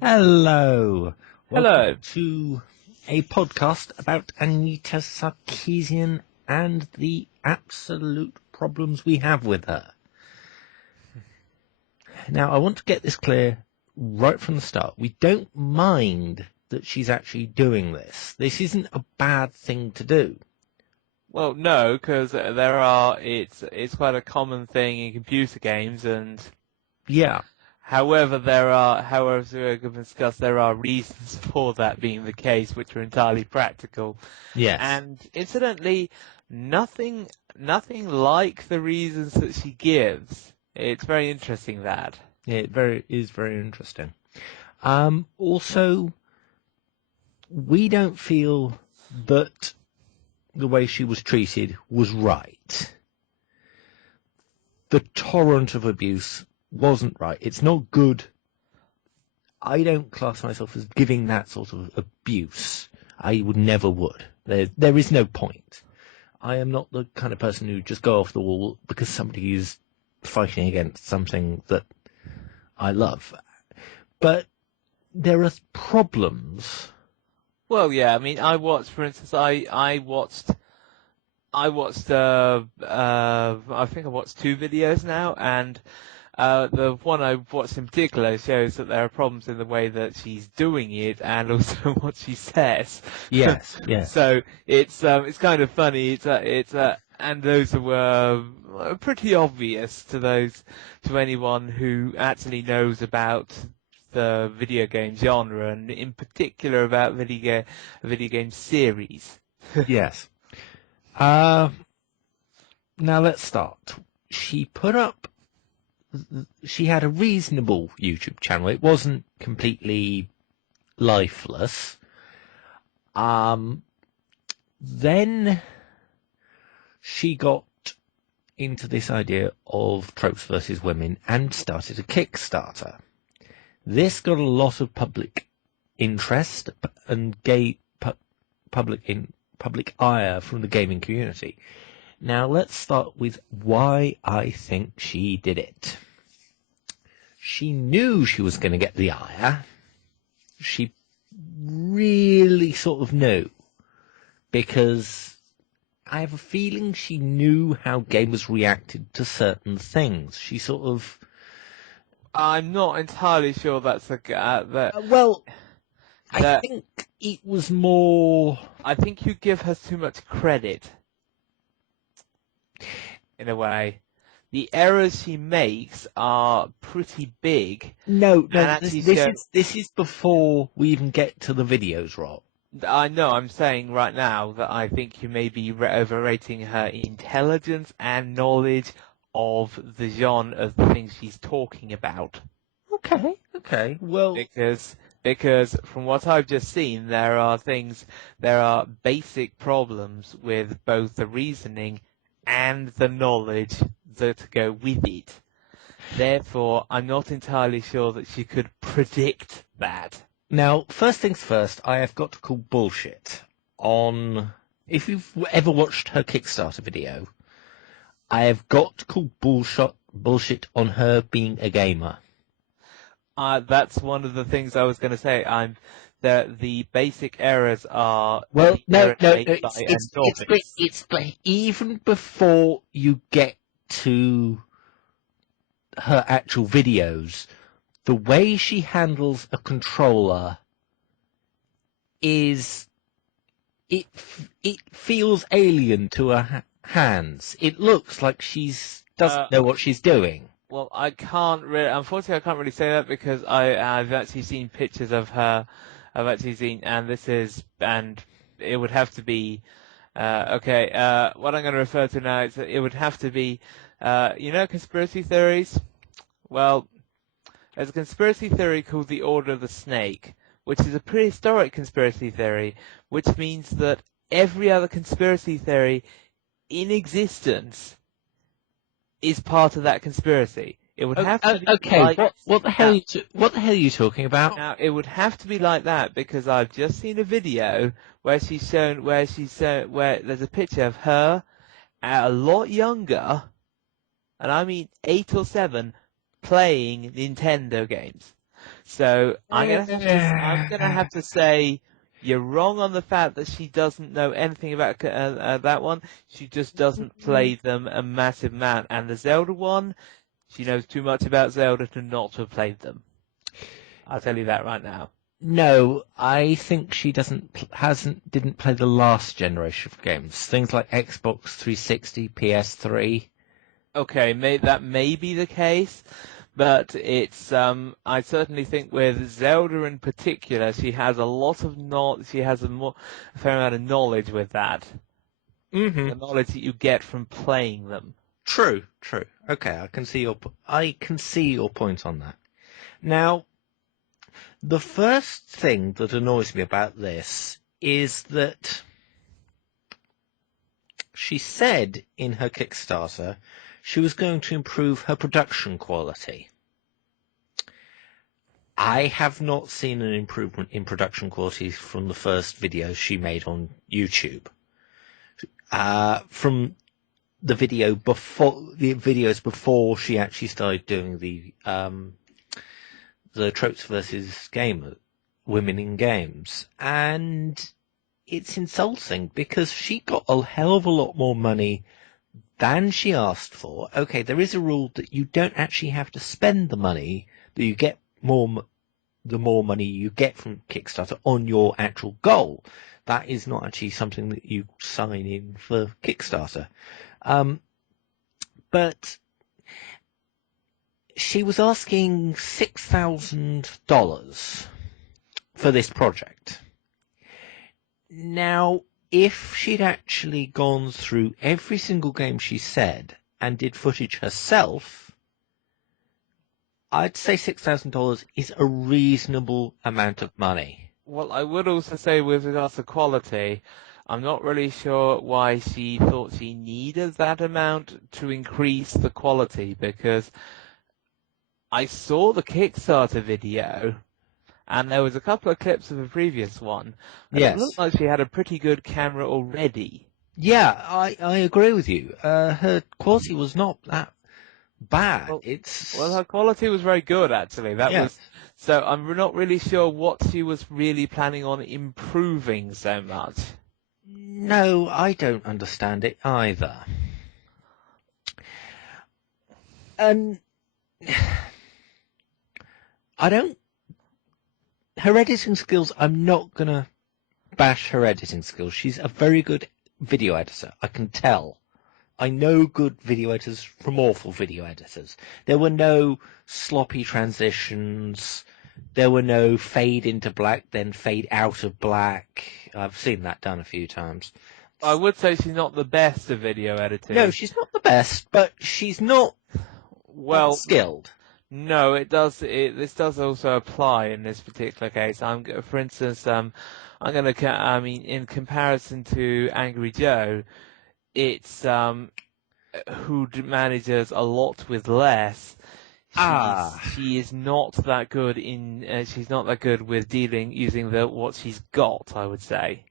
Hello. Welcome Hello. to a podcast about Anita Sarkeesian and the absolute problems we have with her. Now, I want to get this clear right from the start. We don't mind that she's actually doing this. This isn't a bad thing to do. Well, no, because it's quite a common thing in computer games, and Yeah. however, as we're going to discuss, there are reasons for that being the case, which are entirely practical. Yes. And incidentally, nothing like the reasons that she gives. It's very interesting that. It is very interesting. Also, we don't feel that the way she was treated was right. The torrent of abuse wasn't right. It's not good. I don't class myself as giving that sort of abuse. I never would. There is no point. I am not the kind of person who just go off the wall because somebody is fighting against something that I love. But there are problems. Well, yeah, I mean, for instance, I watched, I think I watched 2 videos now, and the one I watched in particular shows that there are problems in the way that she's doing it and also what she says. Yes, yes. So it's kind of funny. And those were pretty obvious to anyone who actually knows about the video game genre, and in particular about video game series. Yes. Now let's start. She had a reasonable YouTube channel. It wasn't completely lifeless. Then she got into this idea of tropes versus women and started a Kickstarter. This got a lot of public interest and public ire from the gaming community. Now let's start with why I think she did it. She knew she was going to get the ire. She really sort of knew, because I have a feeling she knew how gamers reacted to certain things. She sort of... I'm not entirely sure that's I think it was more... I think you give her too much credit, in a way. The errors she makes are pretty big. No, this is before we even get to the videos, Rob. I know, I'm saying right now that I think you may be overrating her intelligence and knowledge of the genre of the things she's talking about. Okay, well... Because from what I've just seen, there are basic problems with both the reasoning and the knowledge that go with it. Therefore, I'm not entirely sure that she could predict that. Now, first things first, I have got to call bullshit on... If you've ever watched her Kickstarter video, I have got to call bullshit on her being a gamer. That's one of the things I was going to say. The basic errors are... Well, it's even before you get to her actual videos, the way she handles a controller it feels alien to her hands. It looks like doesn't know what she's doing. Well, unfortunately I can't really say that because I've actually seen pictures of her. And it would have to be, what I'm going to refer to now is that it would have to be, conspiracy theories? Well, there's a conspiracy theory called the Order of the Snake, which is a prehistoric conspiracy theory, which means that every other conspiracy theory in existence is part of that conspiracy. It would have to be what the hell are you talking about? Now, it would have to be like that because I've just seen a video where there's a picture of her a lot younger, and I mean 8 or 7, playing Nintendo games. So I'm gonna have to say you're wrong on the fact that she doesn't know anything about that one. She just doesn't play them a massive amount. And the Zelda one, she knows too much about Zelda to not have played them. I'll tell you that right now. No, I think she didn't play the last generation of games. Things like Xbox 360, PS3. Okay, that may be the case, but it's I certainly think with Zelda in particular, she has a lot of she has a fair amount of knowledge with that. Mm-hmm. The knowledge that you get from playing them. True. Okay, I can see your point on that. Now, the first thing that annoys me about this is that she said in her Kickstarter she was going to improve her production quality. I have not seen an improvement in production quality from the first video she made on YouTube. From the videos before she actually started doing the Tropes versus women in games, and it's insulting because she got a hell of a lot more money than she asked for. Okay, there is a rule that you don't actually have to spend the money, that you get the more money you get from Kickstarter on your actual goal. That is not actually something that you sign in for Kickstarter. But she was asking $6,000 for this project. Now, if she'd actually gone through every single game she said and did footage herself, I'd say $6,000 is a reasonable amount of money. Well, I would also say with regards to quality, I'm not really sure why she thought she needed that amount to increase the quality, because I saw the Kickstarter video, and there was a couple of clips of a previous one, and Yes. It looked like she had a pretty good camera already. Yeah, I agree with you. Her quality was not that bad. Well, her quality was very good, actually. So I'm not really sure what she was really planning on improving so much. No, I don't understand it either. And her editing skills, I'm not going to bash her editing skills. She's a very good video editor, I can tell. I know good video editors from awful video editors. There were no sloppy transitions. There were no fade into black, then fade out of black. I've seen that done a few times. I would say she's not the best at video editing. No, she's not the best, but she's not skilled. No, it does. This does also apply in this particular case. For instance, in comparison to Angry Joe, it's who manages a lot with less. She is not that good she's not that good with using what she's got, I would say.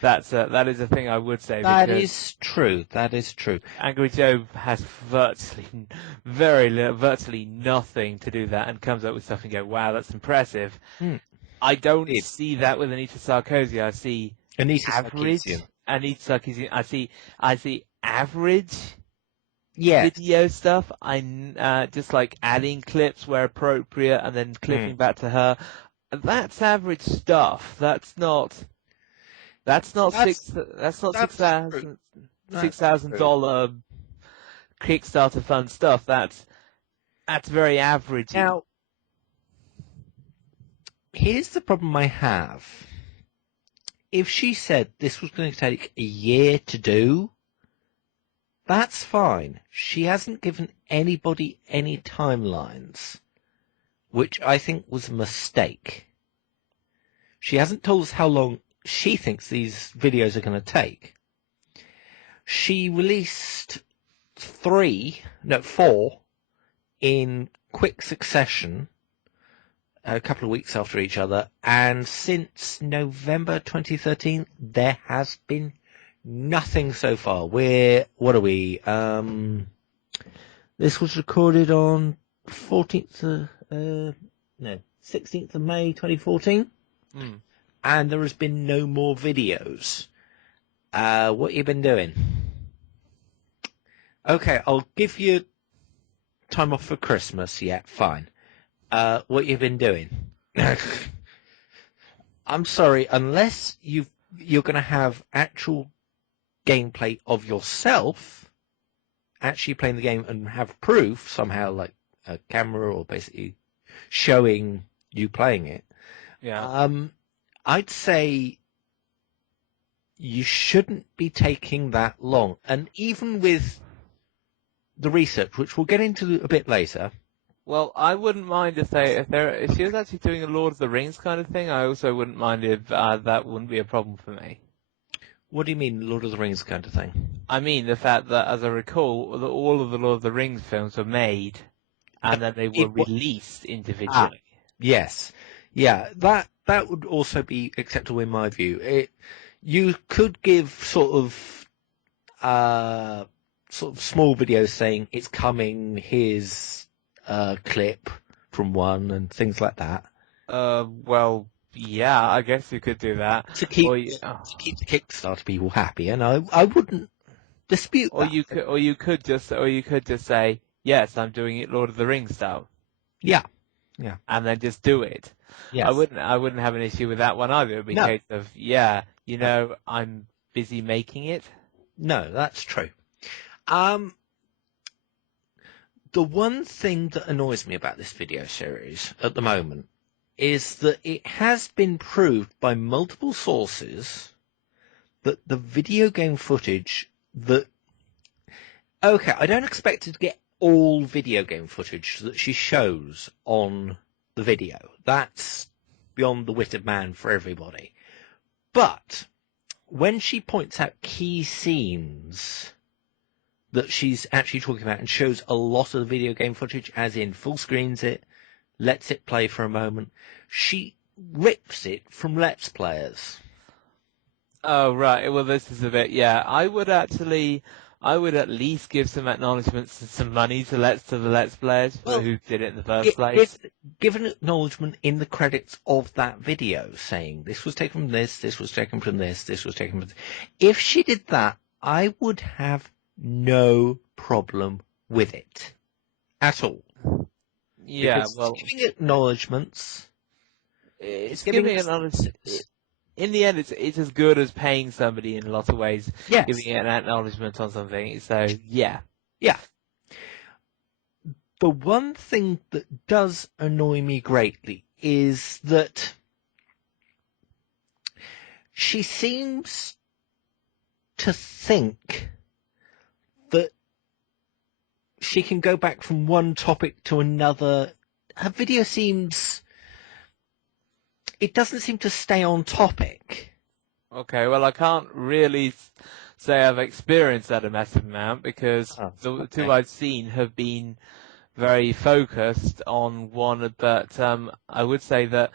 That is a thing I would say. That is true. Angry Joe has virtually nothing to do that, and comes up with stuff and go, wow, that's impressive. I don't see that with Anita Sarkeesian. I see Anita average. Sarkeesian. Anita Sarkeesian. I see average. Yeah. Video stuff. I just like adding clips where appropriate and then clipping back to her. That's average stuff. That's not $6,000 Kickstarter fund stuff. That's very average. Now, here's the problem I have. If she said this was going to take a year to do, that's fine. She hasn't given anybody any timelines, which I think was a mistake. She hasn't told us how long she thinks these videos are going to take. She released 4 in quick succession, a couple of weeks after each other, and since November 2013, there has been nothing so far. What are we? This was recorded on 16th 16th of May 2014, and there has been no more videos. What you been doing? Okay, I'll give you time off for Christmas. Yeah, fine. What you been doing? I'm sorry, unless you're going to have actual gameplay of yourself actually playing the game and have proof somehow, like a camera or basically showing you playing it. Yeah. I'd say you shouldn't be taking that long. And even with the research, which we'll get into a bit later. Well, I wouldn't mind if she was actually doing a Lord of the Rings kind of thing. I also wouldn't mind if that wouldn't be a problem for me. What do you mean, Lord of the Rings kind of thing? I mean the fact that, as I recall, all of the Lord of the Rings films were made and then they were released individually. Yes. Yeah, that would also be acceptable in my view. You could give sort of small videos saying it's coming, here's a clip from one and things like that. Well, yeah, I guess you could do that. To keep the Kickstarter people happy, and I wouldn't dispute that. Or you could just say, yes, I'm doing it Lord of the Rings style. Yeah. And then just do it. Yes. I wouldn't have an issue with that one either. It would be a case of, I'm busy making it. No, that's true. The one thing that annoys me about this video series at the moment is that it has been proved by multiple sources that the video game footage I don't expect her to get all video game footage that she shows on the video. That's beyond the wit of man for everybody. But when she points out key scenes that she's actually talking about and shows a lot of the video game footage, as in full screens it, lets it play for a moment, she rips it from Let's Players. Oh, right. Well, this is a bit, I would at least give some acknowledgements and some money to the Let's Players who did it in the first place. Give an acknowledgement in the credits of that video saying this was taken from this was taken from this was taken from this. If she did that, I would have no problem with it at all. Yeah, because it's giving acknowledgements. It's giving acknowledgements. In the end, it's as good as paying somebody in a lot of ways, yes. Giving an acknowledgement on something. So, yeah. Yeah. The one thing that does annoy me greatly is that she seems to think that she can go back from one topic to another. Her video it doesn't seem to stay on topic. Okay, well, I can't really say I've experienced that a massive amount because the two I've seen have been very focused on one, but I would say that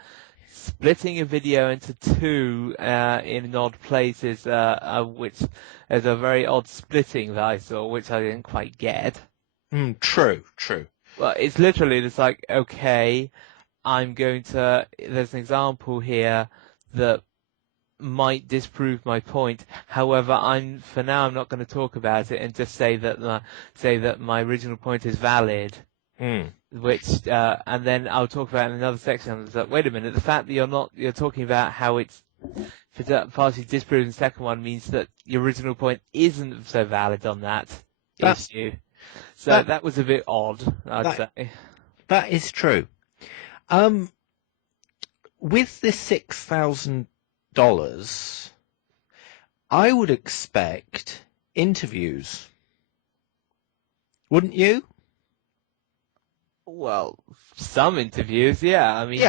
splitting a video into two in odd places, which is a very odd splitting that I saw, which I didn't quite get. True. Well, it's literally just like, okay, there's an example here that might disprove my point. However, for now I'm not going to talk about it and just say that my original point is valid. Which and then I'll talk about in another section. Like, wait a minute, the fact that you're talking about how it's partially disproving the second one means that your original point isn't so valid on that issue. So that was a bit odd, I'd say. That is true. With this $6,000, I would expect interviews. Wouldn't you? Well, some interviews, yeah. I mean,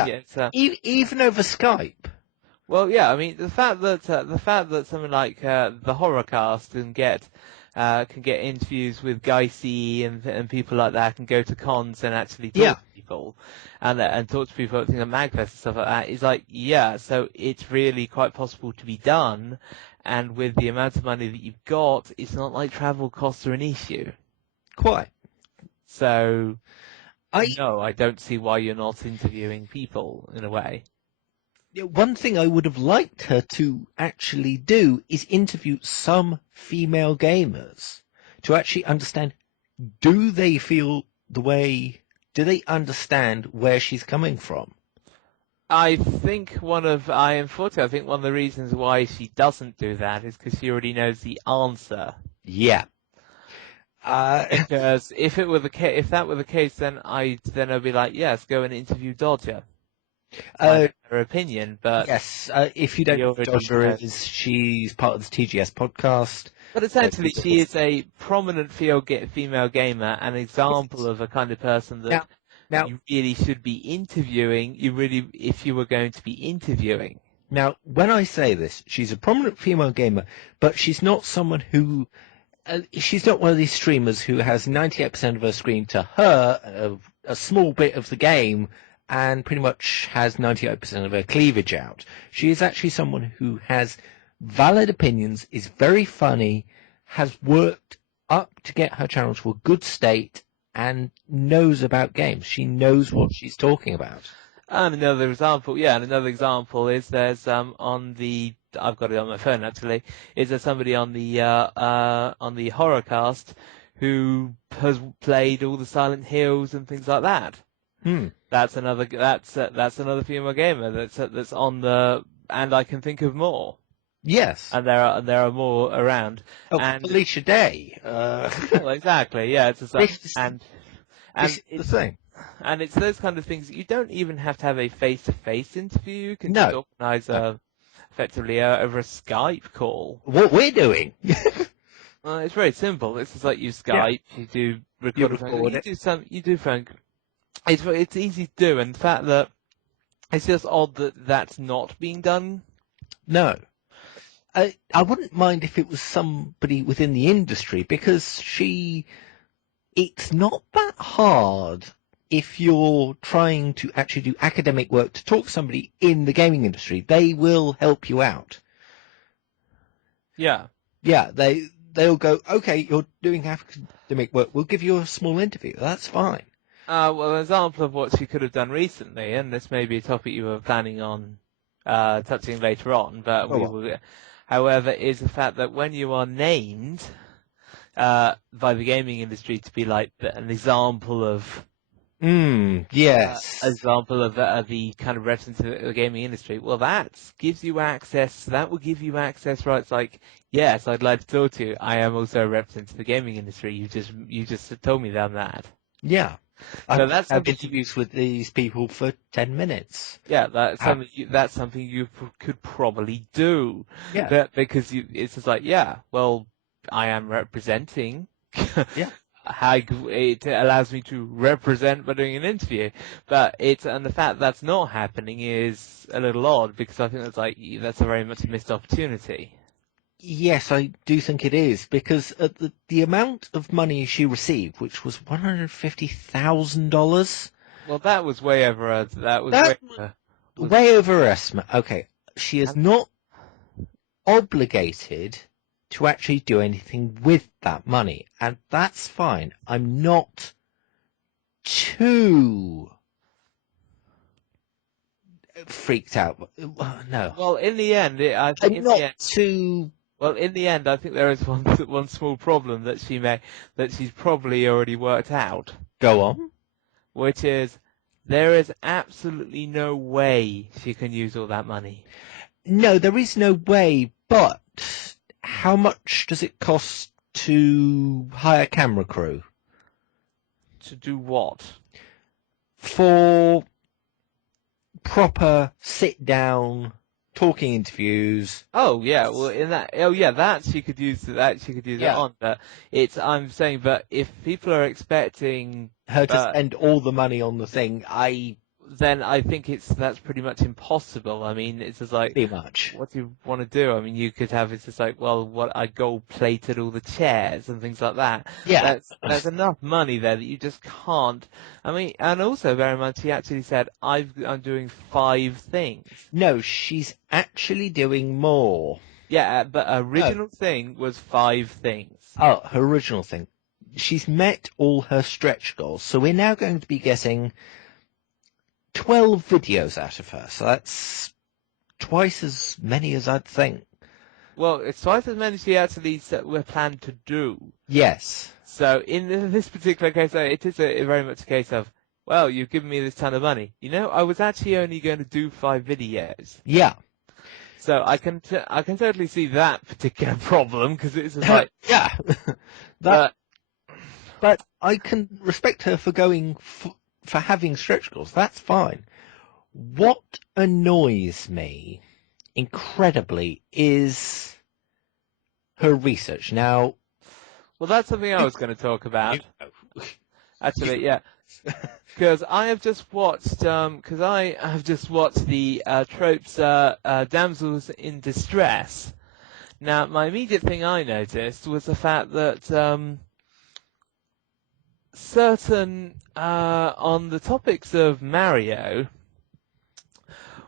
even over Skype. Well, yeah. I mean, the fact that something like the Horrorcast can get interviews with Guy C and people like that, can go to cons and actually talk to people and talk to people at things like Magfest and stuff like that. It's like, so it's really quite possible to be done, and with the amount of money that you've got, it's not like travel costs are an issue. Quite. So, no, I don't see why you're not interviewing people in a way. One thing I would have liked her to actually do is interview some female gamers to actually understand, do they understand where she's coming from? I think one of the reasons why she doesn't do that is because she already knows the answer. Yeah. Because if that were the case, then I'd be like, yes, go and interview Dodger. Her opinion, but yes, if you don't know who Dodger is, she's part of the TGS podcast. But essentially, she is a prominent female gamer, an example of a kind of person that you really should be interviewing. If you were going to be interviewing. Now, when I say this, she's a prominent female gamer, but she's not someone who. She's not one of these streamers who has 98% of her screen to her, a small bit of the game, and pretty much has 98% of her cleavage out. She is actually someone who has valid opinions, is very funny, has worked up to get her channel to a good state, and knows about games. She knows what she's talking about. And another example is there's I've got it on my phone actually. Is there somebody on the Horrorcast who has played all the Silent Hills and things like that? That's another female gamer that's on the, and I can think of more. Yes, and there are more around. Oh, and Felicia Day. Well, exactly, yeah. It's just like, and it's the thing. And it's those kind of things. You don't even have to have a face-to-face interview. You can just organise effectively over a Skype call. What we're doing. It's very simple. It's just like you Skype, you do record it. You do phone. It's easy to do, and the fact that it's just odd that that's not being done. No. I wouldn't mind if it was somebody within the industry, because it's not that hard if you're trying to actually do academic work to talk to somebody in the gaming industry. They will help you out. Yeah. Yeah, they'll go, okay, you're doing academic work, we'll give you a small interview. That's fine. Well, an example of what she could have done recently, and this may be a topic you were planning on touching later on, but we will. However, is the fact that when you are named by the gaming industry to be like an example of yes, example of the kind of reference to the gaming industry, well, that gives you access. That will give you access, right? It's like, yes, I'd like to talk to you. I am also a representative of the gaming industry. You just told me that I'm that. Yeah. So that's I've interviews with these people for 10 minutes. Yeah, that's something you could probably do. Yeah. Because it's just like, yeah, well, I am representing. Yeah. It allows me to represent by doing an interview. And the fact that's not happening is a little odd, because I think that's a very much a missed opportunity. Yes, I do think it is, because the amount of money she received, which was $150,000. Well, that was way over. Way over her estimate. Okay, she is not obligated to actually do anything with that money, and that's fine. I'm not too freaked out. No. Well, in the end, I think Well, in the end, I think there is one small problem that she's probably already worked out. Go on. Which is, there is absolutely no way she can use all that money. No, there is no way, but how much does it cost to hire camera crew? To do what? For proper sit-down talking interviews. Oh yeah, well that she could use it on. But I'm saying, but if people are expecting her to spend all the money on the thing, then I think that's pretty much impossible. I mean, it's just like, pretty much. What do you want to do? I mean, you could have, it's just like, well, I gold plated all the chairs and things like that. Yeah. There's enough money there that you just can't. I mean, and also very much, he actually said, I'm doing 5 things. No, she's actually doing more. Yeah, but her original thing was 5 things. Oh, her original thing. she's met all her stretch goals, so we're now going to be getting 12 videos out of her. So that's twice as many as I'd think. Well, it's twice as many she actually were planned to do. Yes. So in this particular case, it is very much a case of, well, you've given me this ton of money. I was actually only going to do 5 videos. Yeah. So I can totally see that particular problem, because it's just like, yeah. But I can respect her for going for having stretch goals. That's fine. What annoys me incredibly is her research. Now, well, that's something I was going to talk about. Actually, yeah. Because I have just watched, the Tropes, Damsels in Distress. Now, my immediate thing I noticed was the fact that, on the topics of Mario,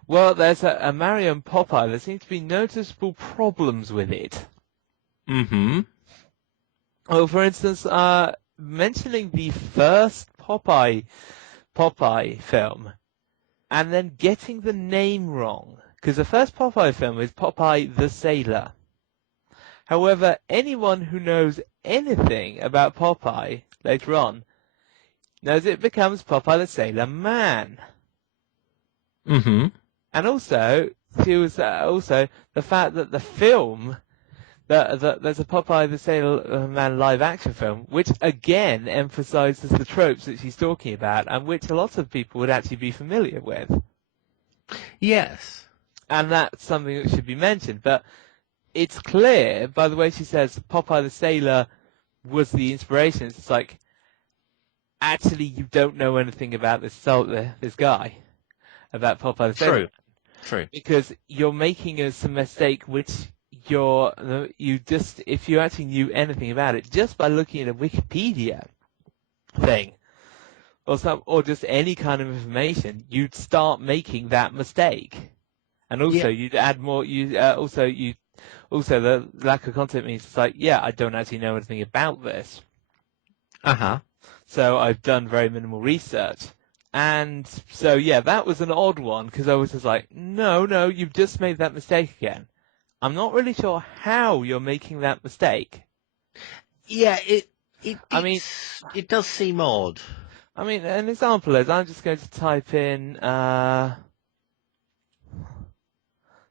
well, there's a Mario and Popeye, there seem to be noticeable problems with it. Mm-hmm. Oh, for instance, mentioning the first Popeye film, and then getting the name wrong, because the first Popeye film is Popeye the Sailor. However, anyone who knows anything about Popeye later on knows it becomes Popeye the Sailor Man. Mm-hmm. And also, also the fact that the film, that there's a Popeye the Sailor Man live action film, which again emphasizes the tropes that she's talking about, and which a lot of people would actually be familiar with. Yes. And that's something that should be mentioned. But it's clear, by the way she says Popeye the Sailor was the inspiration. It's like, actually, you don't know anything about this guy, about Popeye the Sailor. True. Because you're making some mistake which if you actually knew anything about it, just by looking at a Wikipedia thing, or just any kind of information, you'd start making that mistake. And also, you'd add more, also the lack of content means it's like, I don't actually know anything about this. Uh-huh. So I've done very minimal research. And so, that was an odd one, because I was just like, no, you've just made that mistake again. I'm not really sure how you're making that mistake. Yeah, it does seem odd. I mean, an example is, I'm just going to type in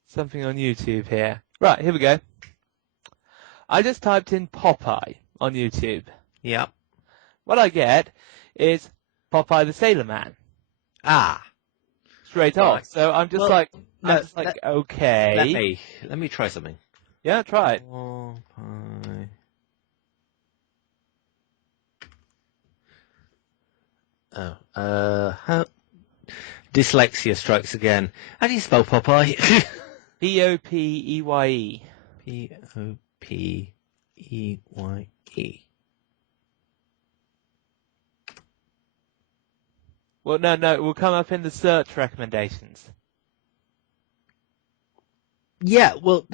something on YouTube here. Right, here we go. I just typed in Popeye on YouTube. Yeah. What I get is Popeye the Sailor Man. Ah. Straight off. So I'm just okay. Let me try something. Yeah, try it. Popeye. Dyslexia strikes again. How do you spell Popeye? Popeye. Popeye. Well, no, it will come up in the search recommendations. Yeah, well,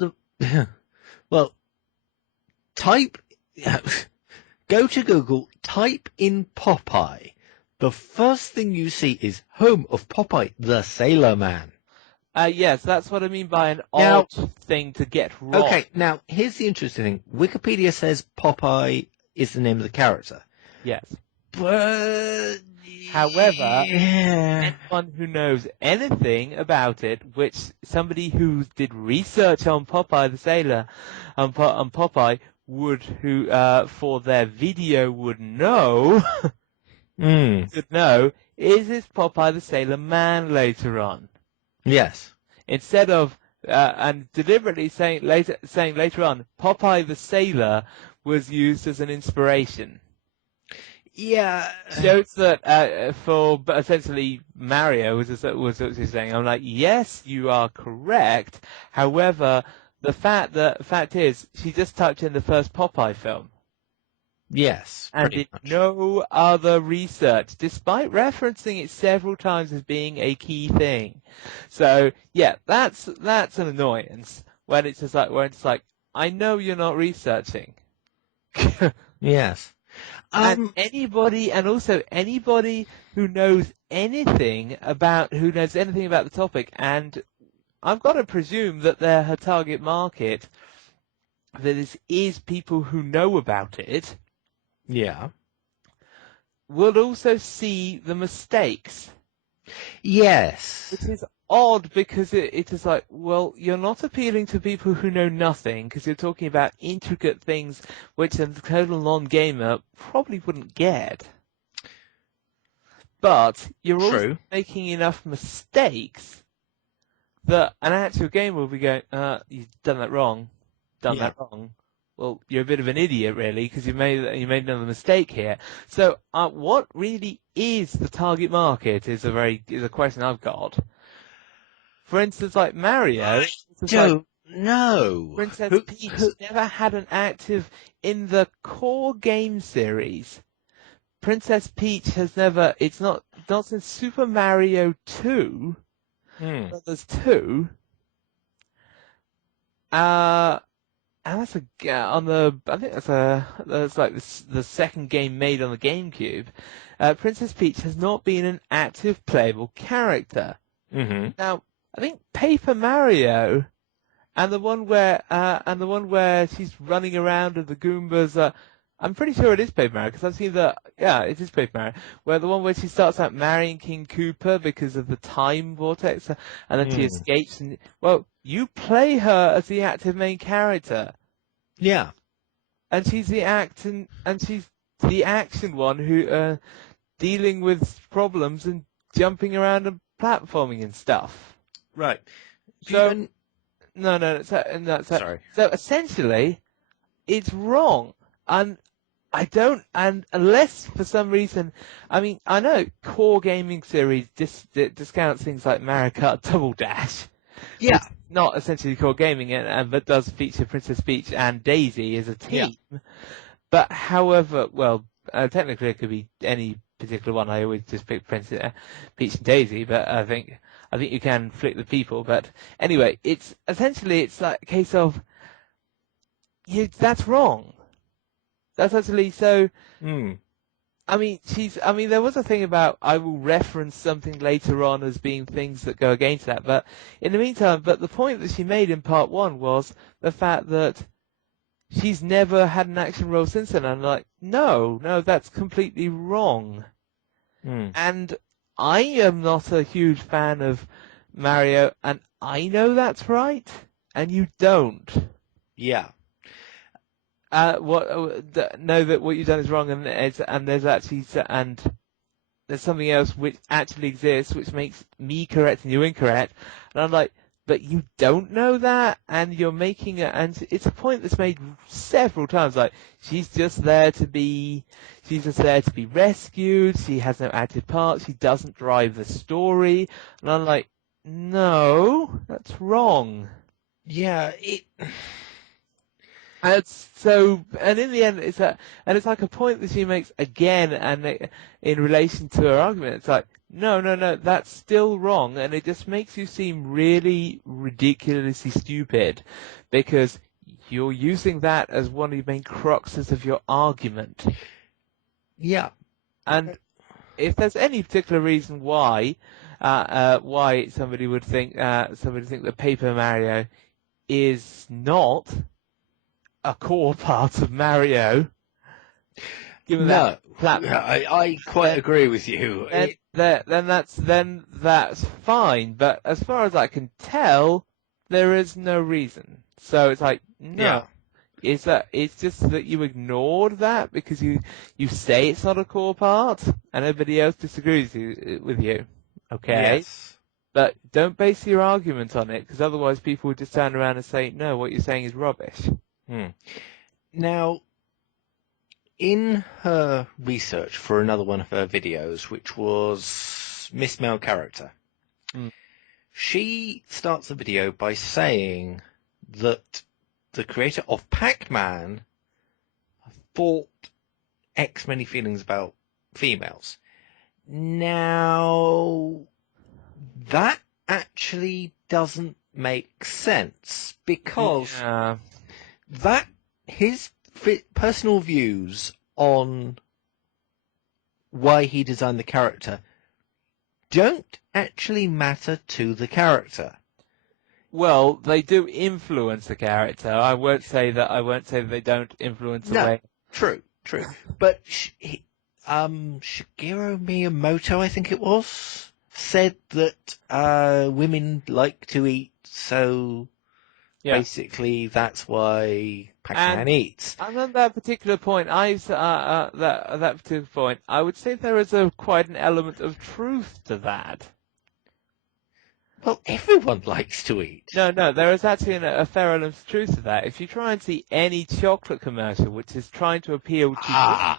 go to Google, type in Popeye. The first thing you see is home of Popeye the Sailor Man. Yes, that's what I mean by an odd thing to get wrong. Okay, now, here's the interesting thing. Wikipedia says Popeye is the name of the character. Yes. But... However, anyone who knows anything about it, which somebody who did research on Popeye the Sailor, on Popeye, for their video would know, could know, is this Popeye the Sailor Man later on? Yes. Instead of, and deliberately saying later on, Popeye the Sailor was used as an inspiration. Yeah. Shows that for essentially Mario was what he's saying. I'm like, yes, you are correct. However, the fact is, she just typed in the first Popeye film. Yes, and did no other research, despite referencing it several times as being a key thing. So that's an annoyance when it's just like I know you're not researching. Yes. And anybody who knows anything about the topic, and I've got to presume that their target market, that is people who know about it, Yeah. will also see the mistakes. Yes. Which is odd because it is like, well, you're not appealing to people who know nothing because you're talking about intricate things which a total non-gamer probably wouldn't get. But you're also making enough mistakes that an actual gamer will be going, you've done that wrong. That wrong. Well, you're a bit of an idiot, really, because you made another mistake here. So, what really is the target market is a question I've got. For instance, like Mario, don't know. Princess Peach never had an active in the core game series. Princess Peach has never. It's not since Super Mario 2. There's 2. And that's that's like the second game made on the GameCube. Princess Peach has not been an active playable character. Mm-hmm. Now, I think Paper Mario and the one where she's running around and the Goombas. I'm pretty sure it is Paper Mario because I've seen it is Paper Mario. Where the one where she starts out marrying King Koopa because of the time vortex, and then she escapes. And well, you play her as the active main character. Yeah, and she's the action one who dealing with problems and jumping around and platforming and stuff. Right. Sorry. So essentially, it's wrong. And unless for some reason, I mean, I know core gaming series discounts things like Mario Kart Double Dash. Yeah. Not essentially core gaming, but does feature Princess Peach and Daisy as a team. Yeah. But however, technically it could be any particular one. I always just pick Princess Peach and Daisy, but I think you can flick the people. But anyway, it's like a case of that's wrong. That's actually so. I mean, there was a thing about I will reference something later on as being things that go against that, but in the meantime, the point that she made in part 1 was the fact that she's never had an action role since then. And I'm like, no, that's completely wrong. And I am not a huge fan of Mario, and I know that's right, and you don't. Yeah. Know that what you've done is wrong, and there's something else which actually exists, which makes me correct and you incorrect. And I'm like, but you don't know that, and you're making it, and it's a point that's made several times. Like she's just there to be rescued. She has no active part. She doesn't drive the story. And I'm like, no, that's wrong. Yeah, And in the end, it's like a point that she makes again, and in relation to her argument, it's like, no, that's still wrong, and it just makes you seem really ridiculously stupid, because you're using that as one of the main cruxes of your argument. Yeah. And if there's any particular reason why somebody would think that Paper Mario is not a core part of Mario. I quite agree with you. Then that's fine. But as far as I can tell, there is no reason. So it's like, no. Yeah. It's just that you ignored that because you say it's not a core part and everybody else disagrees with you. Okay? Yes. But don't base your argument on it, because otherwise people would just turn around and say, no, what you're saying is rubbish. Now, in her research for another one of her videos, which was Miss Male Character, she starts the video by saying that the creator of Pac-Man thought X many feelings about females. Now, that actually doesn't make sense, because that his personal views on why he designed the character don't actually matter to the character. Well, they do influence the character. I won't say that they don't influence the way. True. But Shigeru Miyamoto, I think it was, said that women like to eat, so basically that's why Pac-Man eats. And on that particular point, I would say there is quite an element of truth to that. Well, everyone likes to eat. No, there is actually a fair element of truth to that. If you try and see any chocolate commercial which is trying to appeal to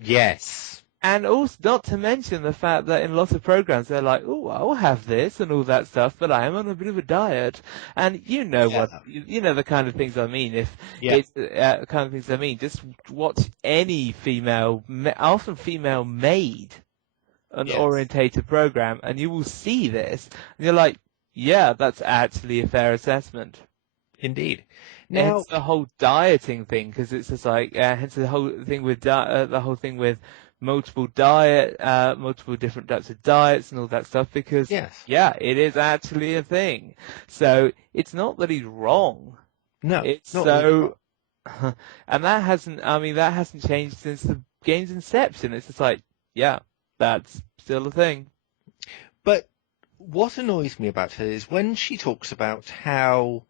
yes. And also, not to mention the fact that in lots of programs they're like, "Oh, I'll have this and all that stuff, but I am on a bit of a diet." And you know the kind of things I mean. It's the kind of things I mean. Just watch any often female-made, orientated program, and you will see this, and you're like, "Yeah, that's actually a fair assessment." Indeed. Now, hence the whole dieting thing, because it's just like, hence the whole thing with multiple different types of diets and all that stuff, because it is actually a thing. So it's not that he's wrong. No, it's not so, and that hasn't changed since the game's inception. It's just like, that's still a thing. But what annoys me about her is when she talks about how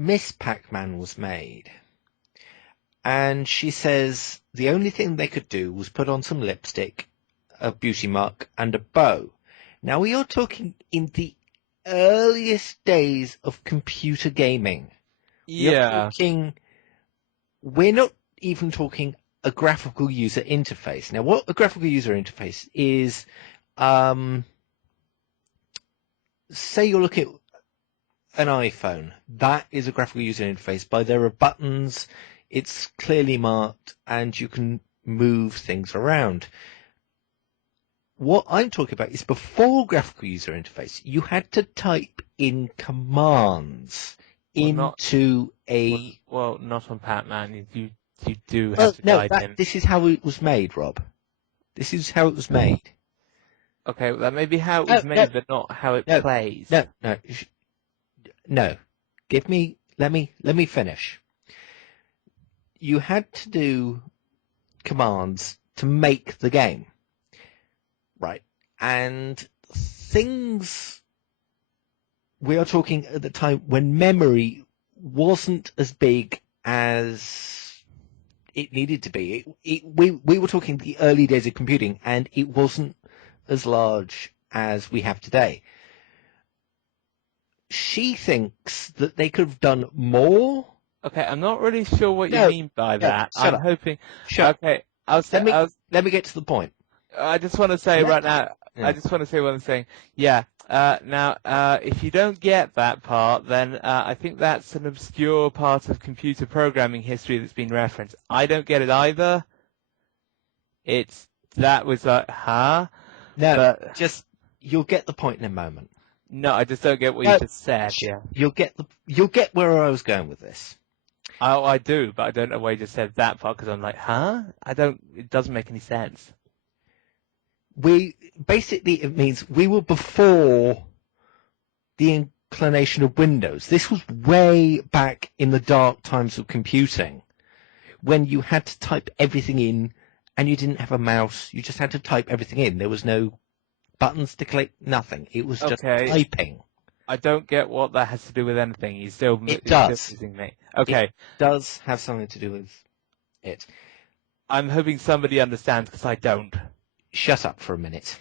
Miss Pac-Man was made. And she says the only thing they could do was put on some lipstick, a beauty mark, and a bow. Now, we are talking in the earliest days of computer gaming. We're not even talking a graphical user interface. Now, what a graphical user interface is, say you're looking at an iPhone. That is a graphical user interface. There are buttons. It's clearly marked, and you can move things around. What I'm talking about is before graphical user interface, you had to type in commands into a... Well, not on Pac-Man. You do have to type in. This is how it was made, Rob. This is how it was made. Okay, well, that may be how it was made, but not how it plays. No. Let me finish. You had to do commands to make the game, right? And things, we are talking at the time when memory wasn't as big as it needed to be. We were talking the early days of computing, and it wasn't as large as we have today. She thinks that they could have done more. Okay, I'm not really sure what you mean by that. I'm hoping. Okay, let me get to the point. I just want to say right now. I just want to say what I'm saying. Now, if you don't get that part, then I think that's an obscure part of computer programming history that's been referenced. I don't get it either. That was like, huh? No, but you'll get the point in a moment. No, I just don't get what you just said. Yeah, you'll get where I was going with this. Oh, I do, but I don't know why you just said that part, because I'm like, huh? It doesn't make any sense. It means we were before the inclination of Windows. This was way back in the dark times of computing, when you had to type everything in, and you didn't have a mouse. You just had to type everything in. There was no buttons to click, nothing. It was just typing. I don't get what that has to do with anything. It does. Using me. Okay. It does have something to do with it. I'm hoping somebody understands, because I don't. Shut up for a minute.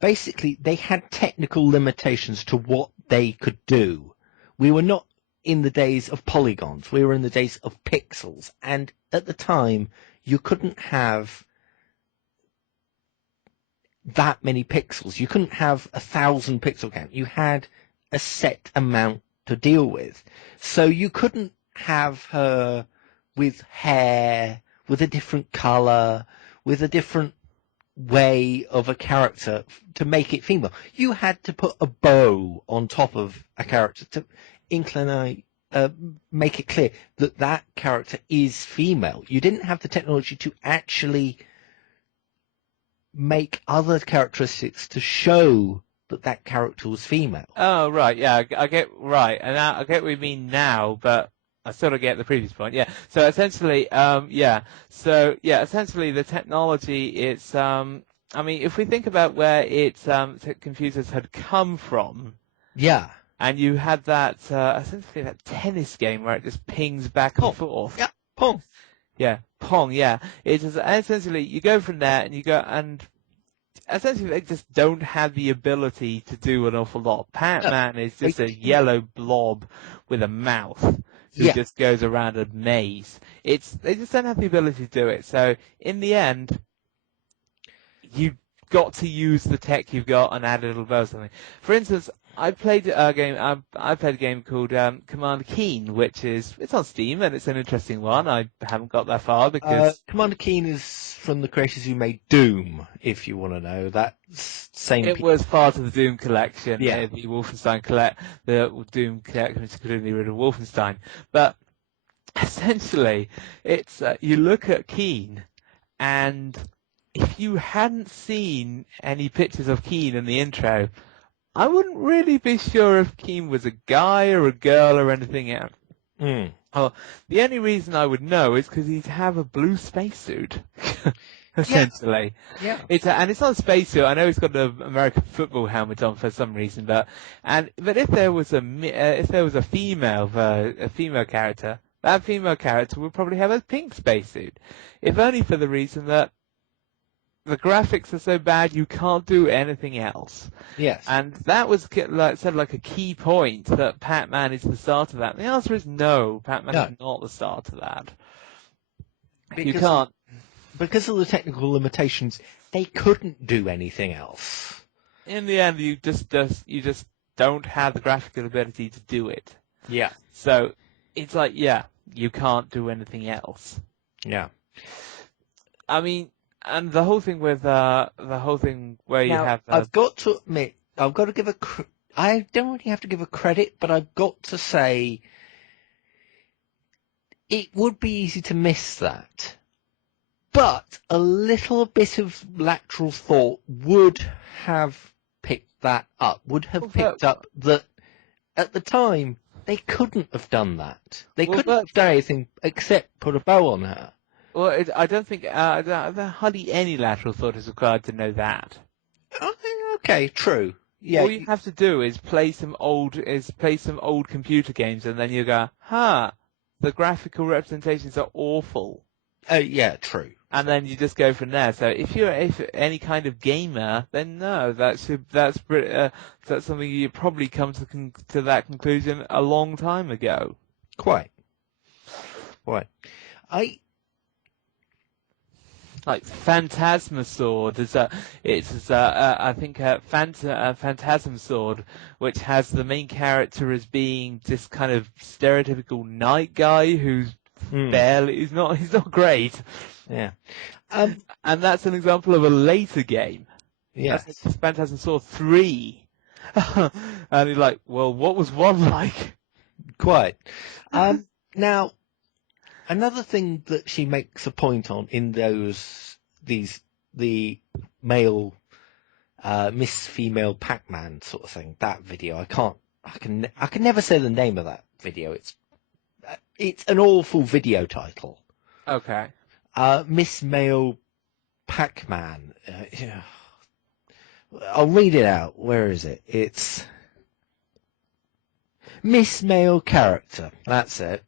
Basically, they had technical limitations to what they could do. We were not in the days of polygons. We were in the days of pixels. And at the time, you couldn't have that many pixels. You couldn't have 1,000 pixel count. You had a set amount to deal with. So you couldn't have her with hair, with a different color, with a different way of a character to make it female. You had to put a bow on top of a character to incline make it clear that that character is female. You didn't have the technology to actually make other characteristics to show that that character was female. Oh, right, yeah, I get, right, and I get what you mean now, but I sort of get the previous point, yeah. So essentially, essentially the technology, it's, I mean, if we think about where computers had come from. Yeah. And you had that, essentially that tennis game where it just pings back and forth. Yeah, Pong. Yeah, Pong, yeah. It is, essentially, you go from there and you go, and essentially they just don't have the ability to do an awful lot. Pac-Man is just a yellow blob with a mouth who just goes around a maze. They just don't have the ability to do it. So, in the end, you got to use the tech you've got and add a little bow or something. For instance, I played a game called Commander Keen, it's on Steam and it's an interesting one. I haven't got that far because Commander Keen is from the creators who made Doom, if you want to know. That same. It was part of the Doom collection, yeah. The Wolfenstein the Doom collection, which included the original Wolfenstein. But essentially, it's you look at Keen, and if you hadn't seen any pictures of Keen in the intro, I wouldn't really be sure if Keen was a guy or a girl or anything else. Mm. Oh, the only reason I would know is because he'd have a blue spacesuit, essentially. Yeah. And it's not a spacesuit. I know he's got an American football helmet on for some reason, but if there was a female character, that female character would probably have a pink spacesuit, if only for the reason that the graphics are so bad you can't do anything else. Yes. And that was like a key point that Pac-Man is the start of that. The answer is no, Pac-Man is not the start of that. You can't. Because of the technical limitations, they couldn't do anything else. In the end, you just don't have the graphical ability to do it. Yeah. So it's like, you can't do anything else. Yeah. I mean, and the whole thing with where you have. I've got to admit, I've got to give I don't really have to give a credit, but I've got to say, it would be easy to miss that. But a little bit of lateral thought would have picked that up. Would have picked up that at the time they couldn't have done that. They couldn't have done anything except put a bow on her. Well, I don't think hardly any lateral thought is required to know that. Okay, true. Yeah. All you have to do is play some old computer games, and then you go, the graphical representations are awful. Yeah, true. And then you just go from there. So if you're any kind of gamer, then no, that's something you probably come to that conclusion a long time ago. Quite. Like Phantasma Sword I think Phantasm Sword, which has the main character as being this kind of stereotypical knight guy who's he's not great. Yeah. And that's an example of a later game. Yeah. That's Phantasm Sword 3. And you're like, well, what was 1 like? Quite. Now, another thing that she makes a point on in the male, Miss Female Pac-Man sort of thing, that video, I can never say the name of that video. It's an awful video title. Okay. Miss Male Pac-Man. I'll read it out. Where is it? It's Miss Male Character. That's it.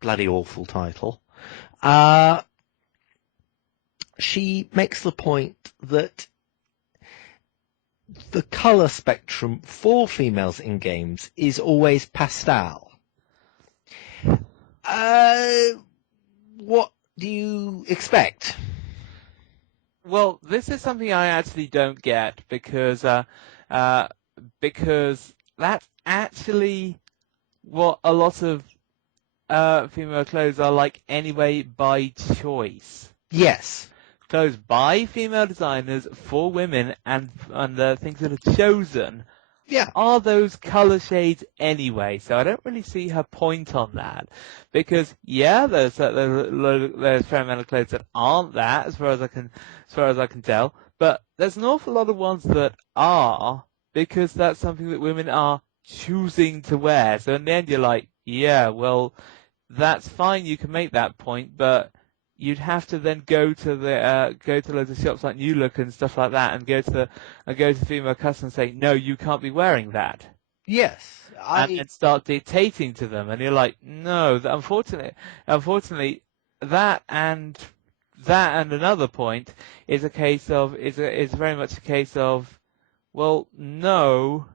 Bloody awful title. She makes the point that the colour spectrum for females in games is always pastel. What do you expect? Well, this is something I actually don't get because that's actually what a lot of female clothes are like anyway by choice. Yes. Clothes by female designers for women and things that are chosen are those colour shades anyway? So I don't really see her point on that, because there's a fair amount of clothes that aren't that, as far as I can tell. But there's an awful lot of ones that are, because that's something that women are choosing to wear. So in the end, you're like, yeah, well, that's fine. You can make that point, but you'd have to then go to loads of shops like New Look and stuff like that, and go to female customers and say, no, you can't be wearing that. Yes, and start dictating to them, and you're like, no, unfortunately, that and another point is very much a case of, well, no.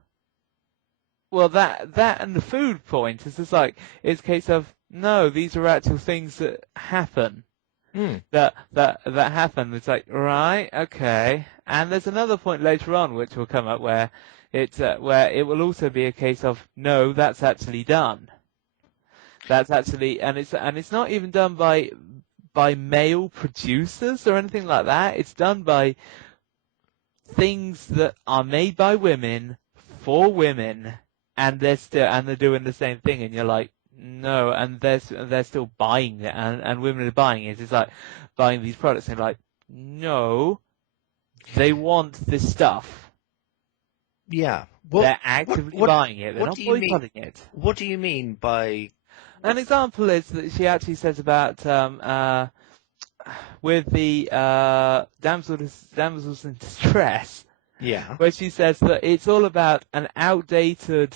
Well, that and the food point is just like, it's a case of, no, these are actual things that happen. That happen. It's like, right, okay. And there's another point later on which will come up where it will also be a case of, no, that's actually done. That's actually, and it's not even done by male producers or anything like that. It's done by things that are made by women for women, and they're doing the same thing, and you're like, no, and they're still buying it, and women are buying it. It's like buying these products, and like, no, they want this stuff. Yeah. They're actively buying it. They're not boycotting it. What do you mean by... An example is that she actually says about with the damsels in distress. Yeah. Where she says that it's all about an outdated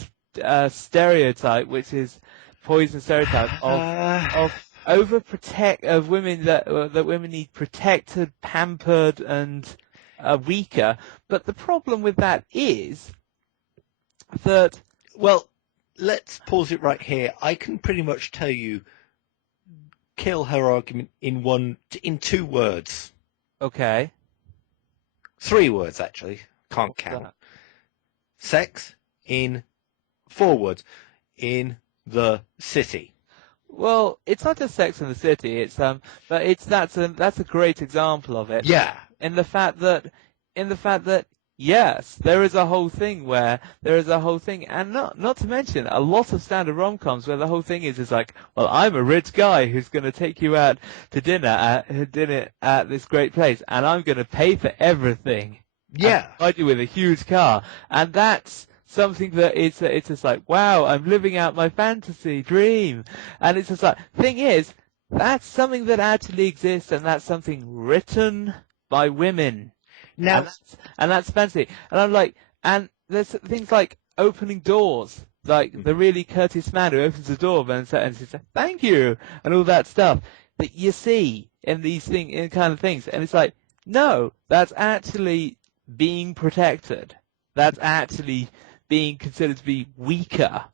stereotype, which is poison stereotype of overprotect of women that women need protected, pampered, and weaker. But the problem with that is that, well, let's pause it right here. I can pretty much tell you, kill her argument in 2 words. Okay. 3 words, actually. Can't count. Sex in 4 words. In the city. Well, it's not just Sex in the City. It's but that's a great example of it. Yeah. In the fact that yes, there is a whole thing, and not to mention a lot of standard rom-coms where the whole thing is like, well, I'm a rich guy who's going to take you out to dinner at this great place, and I'm going to pay for everything. Yeah. I do with a huge car, and that's something that it's just like, wow, I'm living out my fantasy dream. And it's just like, thing is, that's something that actually exists, and that's something written by women. Now, and that's fancy. And I'm like, and there's things like opening doors, like the really courteous man who opens the door and says, thank you, and all that stuff that you see in these kind of things. And it's like, no, that's actually being protected. That's actually being considered to be weaker.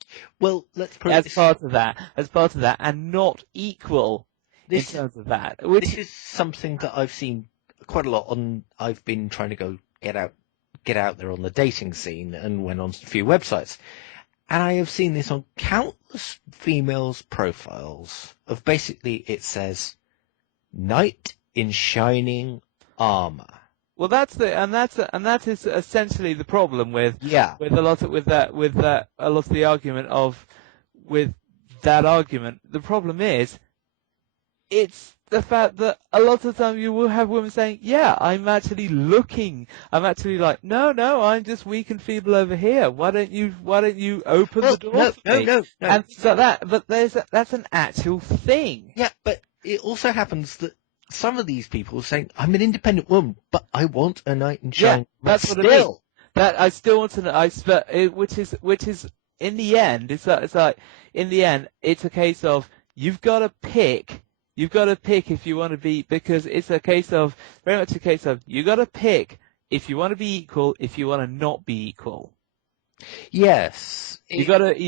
Well, let's put as part of that, and not equal in terms of that. This is something that I've seen quite a lot on. I've been trying to go get out there on the dating scene, and went on a few websites, and I have seen this on countless females' profiles. Of basically, it says, "Knight in shining armor." Well, that is essentially the problem with a lot of the argument with that argument. The problem is, it's the fact that a lot of the time you will have women saying, yeah, I'm actually like, no, I'm just weak and feeble over here. Why don't you open the door for me? No. And things like that. But that's an actual thing. Yeah, but it also happens that some of these people are saying, I'm an independent woman, but I want a knight in shining. Yeah, that's what I mean. That I still want to know, which is in the end, it's like in the end, it's a case of you've got to pick if you want to be, because it's very much a case of you got to pick if you want to be equal, if you want to not be equal. Yes. You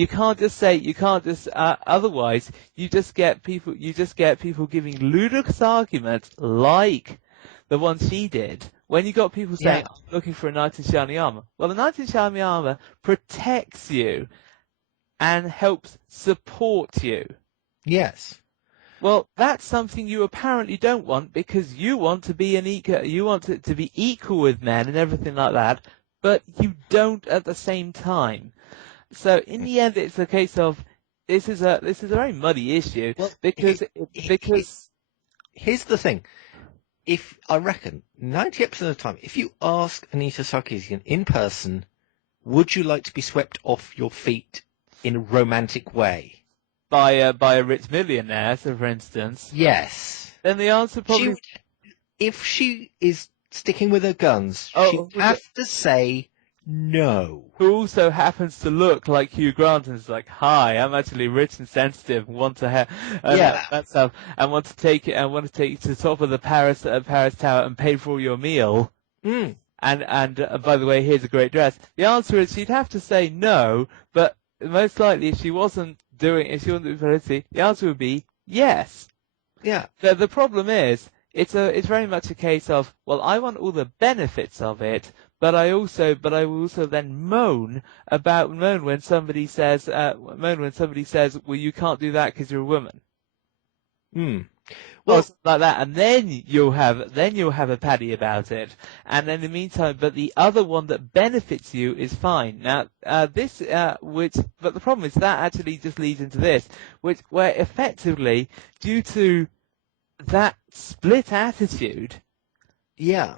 can't just otherwise you just get people giving ludicrous arguments like the one she did. When you got people saying, I'm looking for a knight in shining armor. Well, the knight in shining armor protects you and helps support you. Yes. Well, that's something you apparently don't want, because you want to be to be equal with men and everything like that. but you don't at the same time. So in the end, it's a case of this is a very muddy issue Well, because here's the thing. If I reckon 98% of the time, if you ask Anita Sarkeesian in person, would you like to be swept off your feet in a romantic way? by a rich millionaire, so for instance, Yes. then the answer probably If she is sticking with her guns, she'd have to say no. who also happens to look like Hugh Grant and is like, "Hi, I'm actually rich and sensitive and want to have that stuff and want to take you to the top of the Paris Tower and pay for all your meal." Mm. And by the way, here's a great dress. The answer is she'd have to say no, but most likely if she wasn't doing publicity, the answer would be yes. Yeah. The problem is it's very much a case of, well, I want all the benefits of it, but I will also then moan when somebody says, well, you can't do that because you're a woman. Well, or something like that, and then you'll have a paddy about it. And in the meantime, but the other one that benefits you is fine. Now, but the problem is that actually just leads into this, where effectively, due to that split attitude, yeah,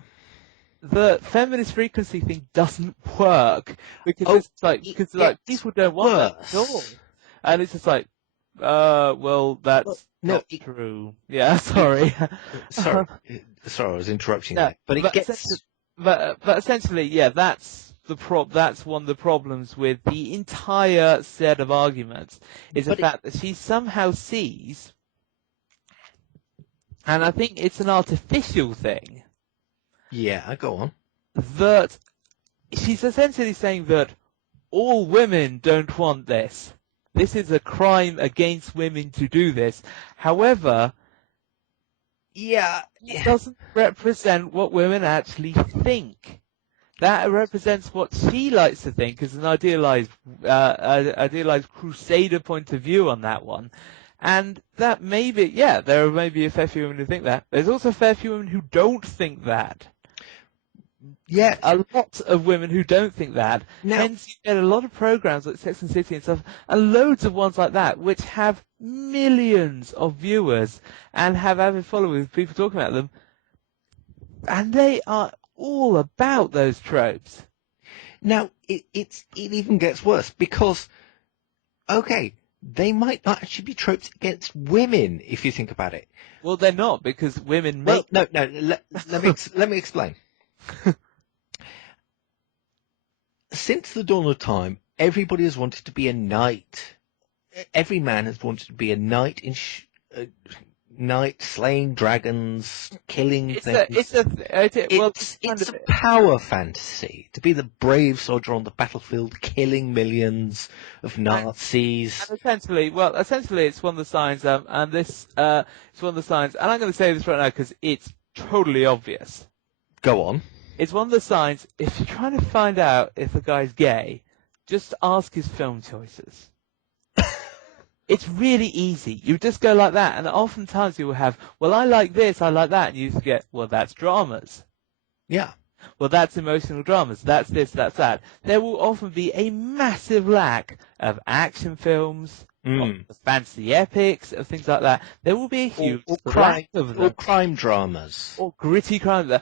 the feminist frequency thing doesn't work because people don't want that at all, and it's just like, well, that's not true. Yeah, sorry. sorry, I was interrupting you. But essentially, yeah, that's one of the problems with the entire set of arguments is the fact that she somehow sees, and I think it's an artificial thing. Yeah, go on. That she's essentially saying that all women don't want this. This is a crime against women to do this. However, it doesn't represent what women actually think. That represents what she likes to think as an idealized crusader point of view on that one. And that there may be a fair few women who think that. There's also a fair few women who don't think that. Yeah, a lot of women who don't think that. Hence, you get a lot of programs like Sex and the City and stuff, and loads of ones like that, which have millions of viewers and have avid followers, people talking about them, and they are all about those tropes. Now, it even gets worse because, okay, they might not actually be tropes against women if you think about it. Well, they're not because women make. Well, no. Let me explain. Since the dawn of time, everybody has wanted to be a knight. Every man has wanted to be a knight slaying dragons, killing things. It's a power fantasy to be the brave soldier on the battlefield, killing millions of Nazis. And essentially, it's one of the signs. It's one of the signs. And I'm going to say this right now because it's totally obvious. Go on. It's one of the signs, if you're trying to find out if a guy's gay, just ask his film choices. It's really easy. You just go like that, and oftentimes you will have, well, I like this, I like that, and you just get, well, that's dramas. Yeah. Well, that's emotional dramas. That's this, that's that. There will often be a massive lack of action films, of fantasy epics, of things like that. There will be a huge lack of them. Or crime dramas. Or gritty crime. There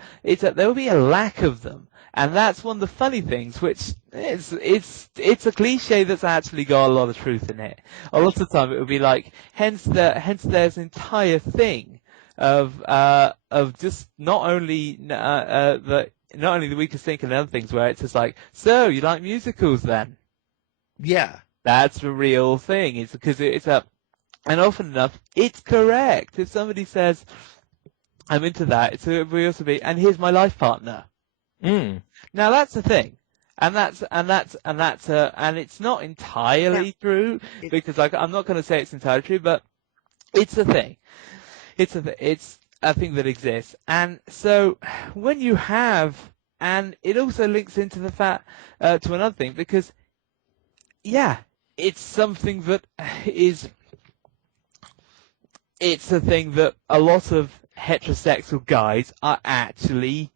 will be a lack of them. And that's one of the funny things, which it's a cliche that's actually got a lot of truth in it. A lot of the time it would be like, hence there's an entire thing of just not only the weakest link and other things where it's just like, so you like musicals then? Yeah. That's the real thing. It's because and often enough, it's correct. If somebody says, I'm into that, it will also be, and here's my life partner. Now that's the thing. And it's not entirely true, because I'm not going to say it's entirely true, but it's a thing. It's a thing that exists. And so when you have, and it also links into the fact, to another thing, because, it's something that it's a thing that a lot of heterosexual guys are actually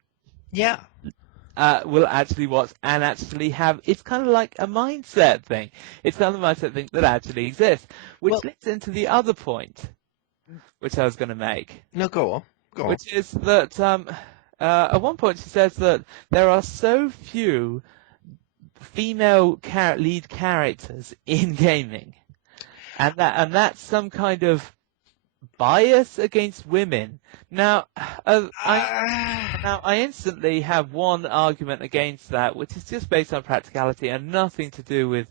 will actually watch and actually have. It's kind of like a mindset thing. It's kind of a mindset thing that actually exists, which leads into the other point, which I was going to make. No, go on. Which is that at one point she says that there are so few female lead characters in gaming, and that's some kind of bias against women. Now, I instantly have one argument against that, which is just based on practicality and nothing to do with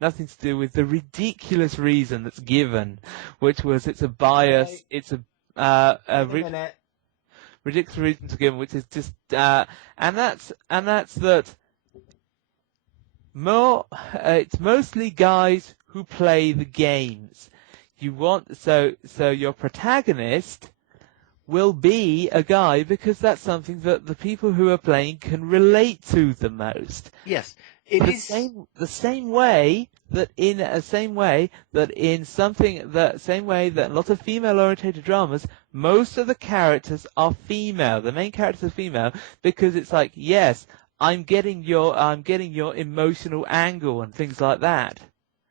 the ridiculous reason that's given, which was it's a bias. Okay. It's a ridiculous reason to give, which is just and that's that it's mostly guys who play the games. So your protagonist will be a guy because that's something that the people who are playing can relate to the most. Yes, the same way that a lot of female-oriented dramas, most of the characters are female. The main characters are female because it's like, yes, I'm getting your emotional angle and things like that.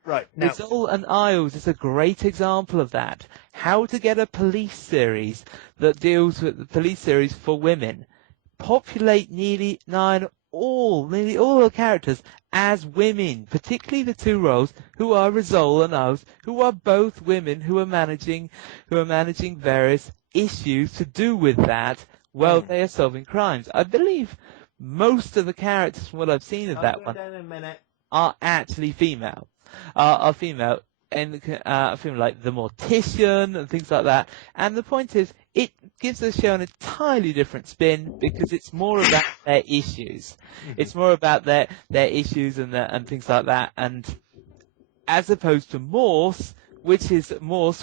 Right. Now, Rizal and Isles is a great example of that. How to get a police series that deals with the police series for women. Populate nearly all the characters as women, particularly the two roles who are Rizal and Isles, who are both women who are managing various issues to do with that while they are solving crimes. I believe most of the characters from what I've seen of that one are actually female. Are female, and female like the Mortician and things like that. And the point is, it gives the show an entirely different spin because it's more about their issues. It's more about their issues and things like that. And as opposed to Morse, which is more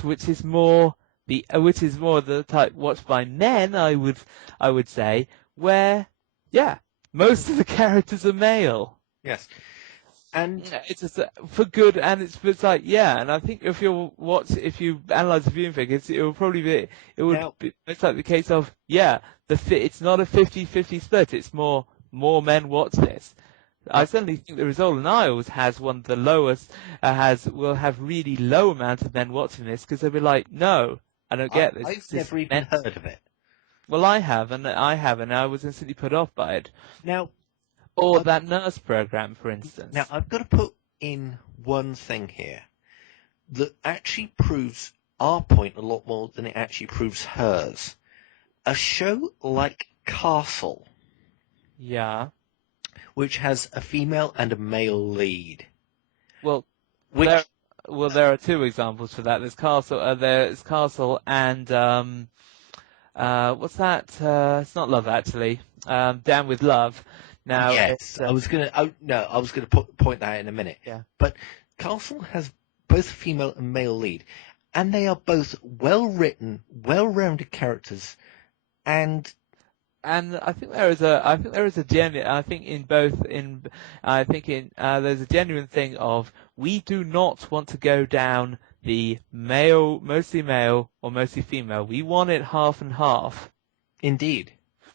the type watched by men, I would say, where most of the characters are male. Yes. And it's just for good, and it's like, and I think if you analyze the viewing figures, it will probably be, it's like the case of, it's not a 50-50 split, it's more men watch this. I certainly think the Rizal and Isles has one of the lowest, will have really low amount of men watching this, because they'll be like, no, I don't get this. I've never even heard of it. Well, I have, and I was instantly put off by it. Now, or that nurse program, for instance. Now, I've got to put in one thing here that actually proves our point a lot more than it actually proves hers. A show like Castle. Yeah. Which has a female and a male lead. Well, there are two examples for that. There's Castle and, what's that? It's not Love, actually. Down with Love. Now, yes, I was gonna point that out in a minute. Yeah. But Castle has both female and male lead, and they are both well written, well-rounded characters, and I think there's a genuine thing of we do not want to go down the mostly male or mostly female. We want it half and half. Indeed.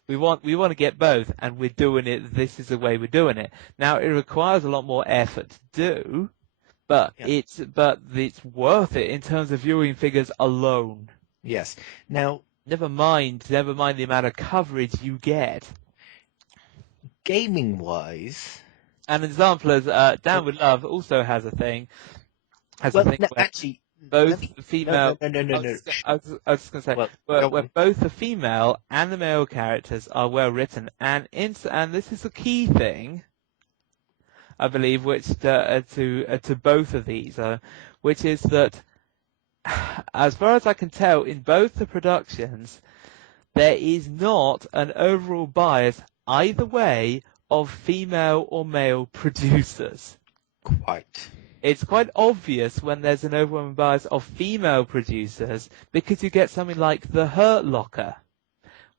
We want to get both, and we're doing it. This is the way we're doing it. Now, it requires a lot more effort to do, but it's worth it in terms of viewing figures alone. Yes. Now, never mind the amount of coverage you get. Gaming-wise, an example is Down with Love also has a thing. Actually. Both the female. No. I was just going to say, where both the female and the male characters are well written, and this is the key thing, I believe, which to both of these, which is that, as far as I can tell, in both the productions, there is not an overall bias either way of female or male producers. Quite. It's quite obvious when there's an overwhelming bias of female producers because you get something like The Hurt Locker,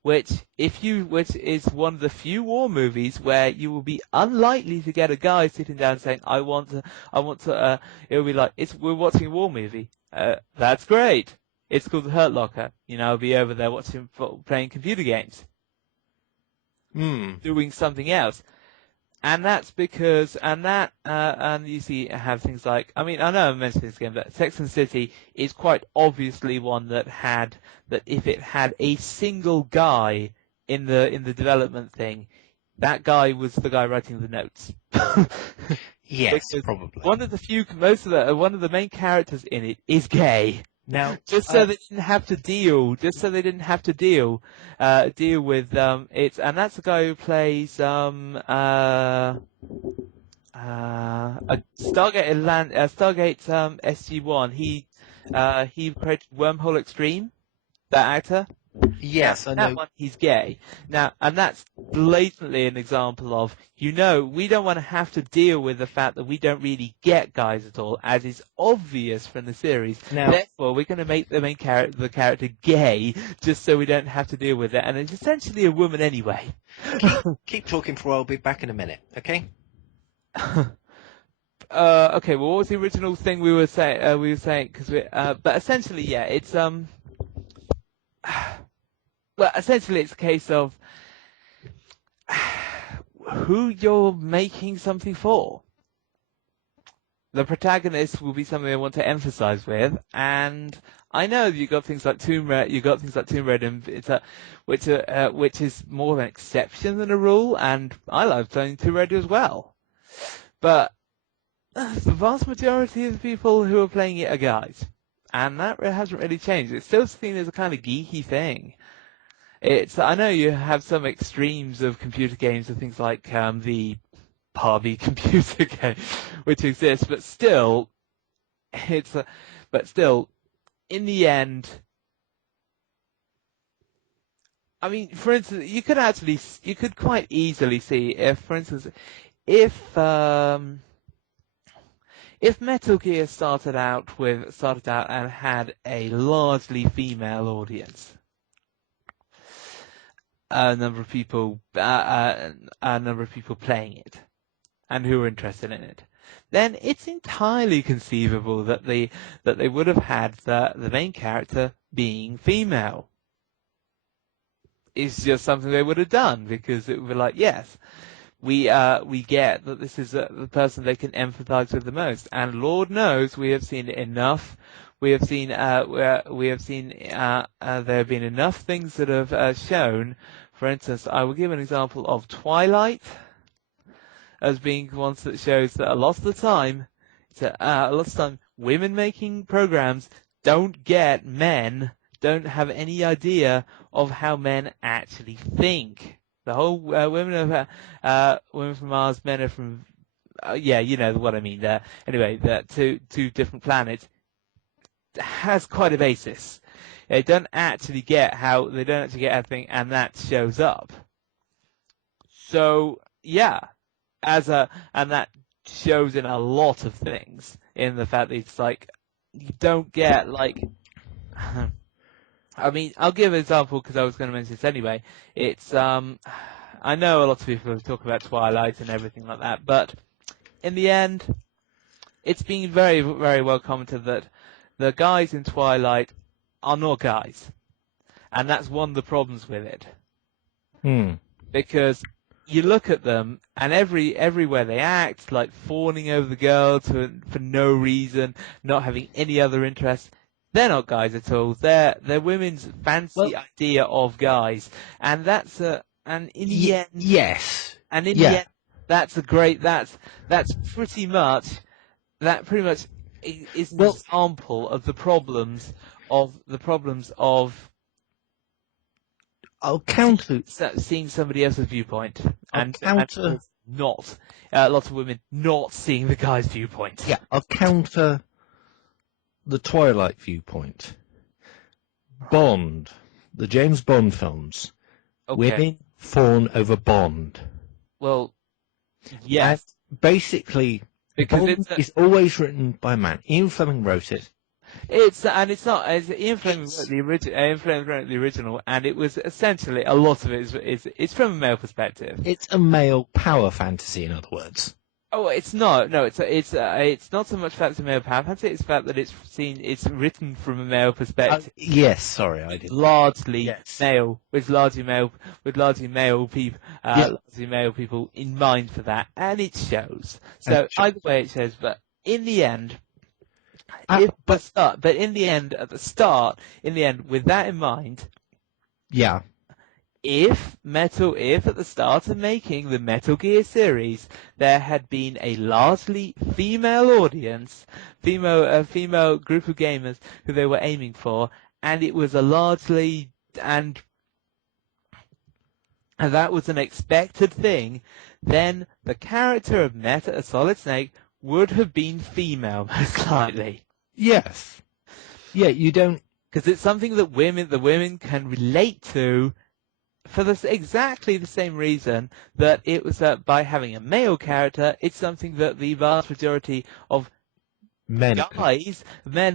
which is one of the few war movies where you will be unlikely to get a guy sitting down saying, I want to, it'll be like, we're watching a war movie. That's great. It's called The Hurt Locker. I'll be over there playing computer games. doing something else. And that's because, and you see, have things like, I mean, I know I mentioned this again, but Sex and the City is quite obviously one that if it had a single guy in the development thing, that guy was the guy writing the notes. Yes, because probably. one of the main characters in it is gay. Now, just so they didn't have to deal with it, and that's the guy who plays a Stargate SG-1. He created Wormhole Extreme, that actor. yes, now, I know. That one, he's gay. Now, and that's blatantly an example of, we don't want to have to deal with the fact that we don't really get guys at all, as is obvious from the series. Now, therefore, we're going to make the character gay, just so we don't have to deal with it. And it's essentially a woman anyway. Keep talking for a while. I'll be back in a minute, okay? Okay, well, what was the original thing we were saying? But essentially, yeah, it's, well, essentially, it's a case of who you're making something for. The protagonist will be something I want to emphasize with, and I know you got things like Tomb Raider, and which is more of an exception than a rule, and I love playing Tomb Raider as well. But the vast majority of the people who are playing it are guys, and that hasn't really changed. It's still seen as a kind of geeky thing. I know you have some extremes of computer games and things like the Barbie computer game, which exists, but still, in the end, I mean, for instance, you could quite easily see if Metal Gear started out and had a largely female audience, a number of people playing it, and who were interested in it, then it's entirely conceivable that they would have had the main character being female. It's just something they would have done, because it would be like, yes, we get that this is the person they can empathize with the most, and Lord knows we have seen enough. There have been enough things that have shown. For instance, I will give an example of Twilight as being one that shows that a lot of the time, women making programs don't have any idea of how men actually think. The whole women from Mars, men are from, you know what I mean there. Anyway, the two different planets has quite a basis. They don't actually get everything, and that shows up. So yeah, and that shows in a lot of things, in the fact that it's like you don't get like. I mean, I'll give an example because I was going to mention this anyway. It's I know a lot of people talk about Twilight and everything like that, but in the end, it's been very, very well commented that the guys in Twilight are not guys, and that's one of the problems with it. Because you look at them, and everywhere they act, like fawning over the girls for no reason, not having any other interests. They're not guys at all. They're women's fancy idea of guys, and that's the end. Yes. And in the end, that's pretty much is an example of the problems of I'll counter seeing somebody else's viewpoint, and not lots of women not seeing the guy's viewpoint. Yeah, I'll counter the Twilight viewpoint. Bond, the James Bond films. Okay. Women fawn over Bond. Well, yes. And basically, because Bond is always written by a man. Ian Fleming wrote it. Ian Fleming wrote the original, and it was essentially, a lot of it is from a male perspective. It's a male power fantasy, in other words. Oh, it's not. No, it's not so much the fact it's a male power fantasy. It's the fact that it's written from a male perspective. Yes, sorry, I It's didn't. largely Yes. male, with largely male people, Yeah. largely male people in mind for that, and it shows. And So either way, it shows. But in the end, at the start, with that in mind, Yeah. if at the start of making the Metal Gear series, there had been a largely female audience, female group of gamers who they were aiming for, and it was a largely, and that was an expected thing, then the character of Solid Snake would have been female, most likely. Yes. Yeah, you don't. Because it's something that the women can relate to, for exactly the same reason that it was by having a male character, it's something that the vast majority of men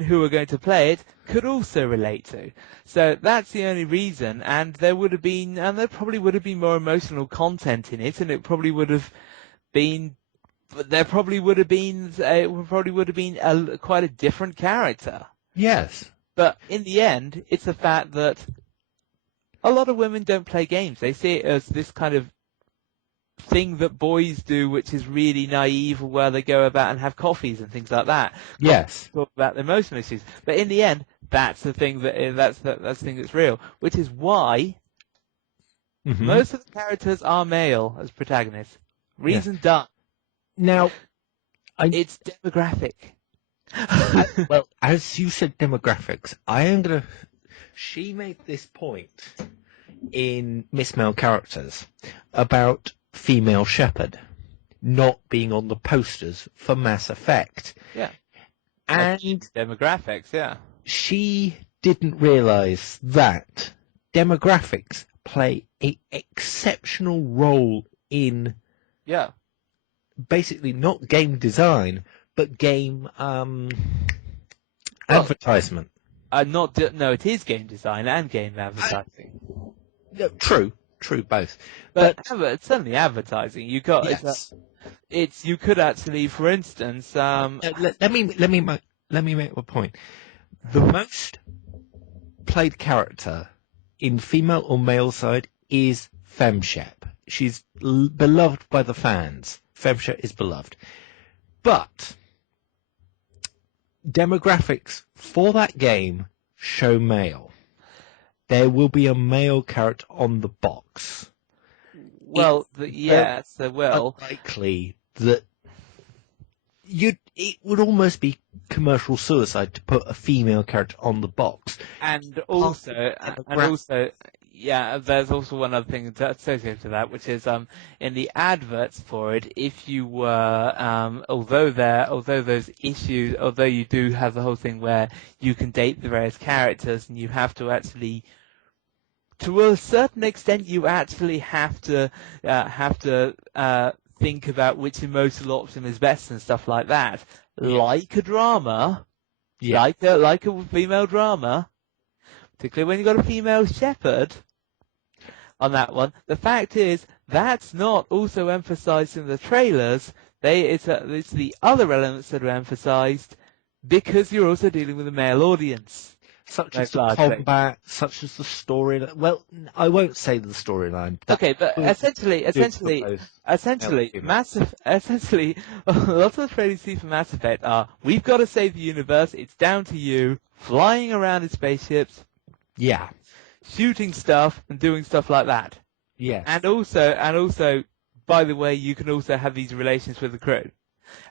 who are going to play it, could also relate to. So that's the only reason, and there probably would have been more emotional content in it, and it probably would have been, quite a different character. Yes. But in the end, it's the fact that a lot of women don't play games. They see it as this kind of thing that boys do, which is really naive, where they go about and have coffees and things like that. Yes. Talk about the emotional issues. But in the end, that's the thing that's the thing that's real, which is why most of the characters are male as protagonists. Reason done. Now, it's demographic. Well, as you said, demographics. She made this point in Miss Male Characters about female shepherd not being on the posters for Mass Effect. Yeah. And demographics, yeah. She didn't realise that demographics play an exceptional role in basically not game design, but game advertisement. No, it is game design and game advertising. True, both. But certainly advertising. You got you could actually, for instance, let me make a point. The most played character in female or male side is Femshep. She's beloved by the fans. Femshep is beloved, but demographics for that game show male. There will be a male character on the box. Well, likely that it would almost be commercial suicide to put a female character on the box. And also, there's also one other thing associated to that, which is in the adverts for it, if you were although you do have the whole thing where you can date the various characters, and you have to actually, to a certain extent, you actually have to think about which emotional option is best and stuff like that. Like a drama, like a female drama, particularly when you've got a female shepherd on that one. The fact is, that's not also emphasized in the trailers. It's the other elements that are emphasized, because you're also dealing with a male audience. Such as the combat, such as the storyline. Well, I won't say the storyline. Okay, but essentially, a lot of the trailers you see for Mass Effect are, we've got to save the universe, it's down to you, flying around in spaceships, shooting stuff and doing stuff like that. Yes. And also, by the way, you can also have these relations with the crew,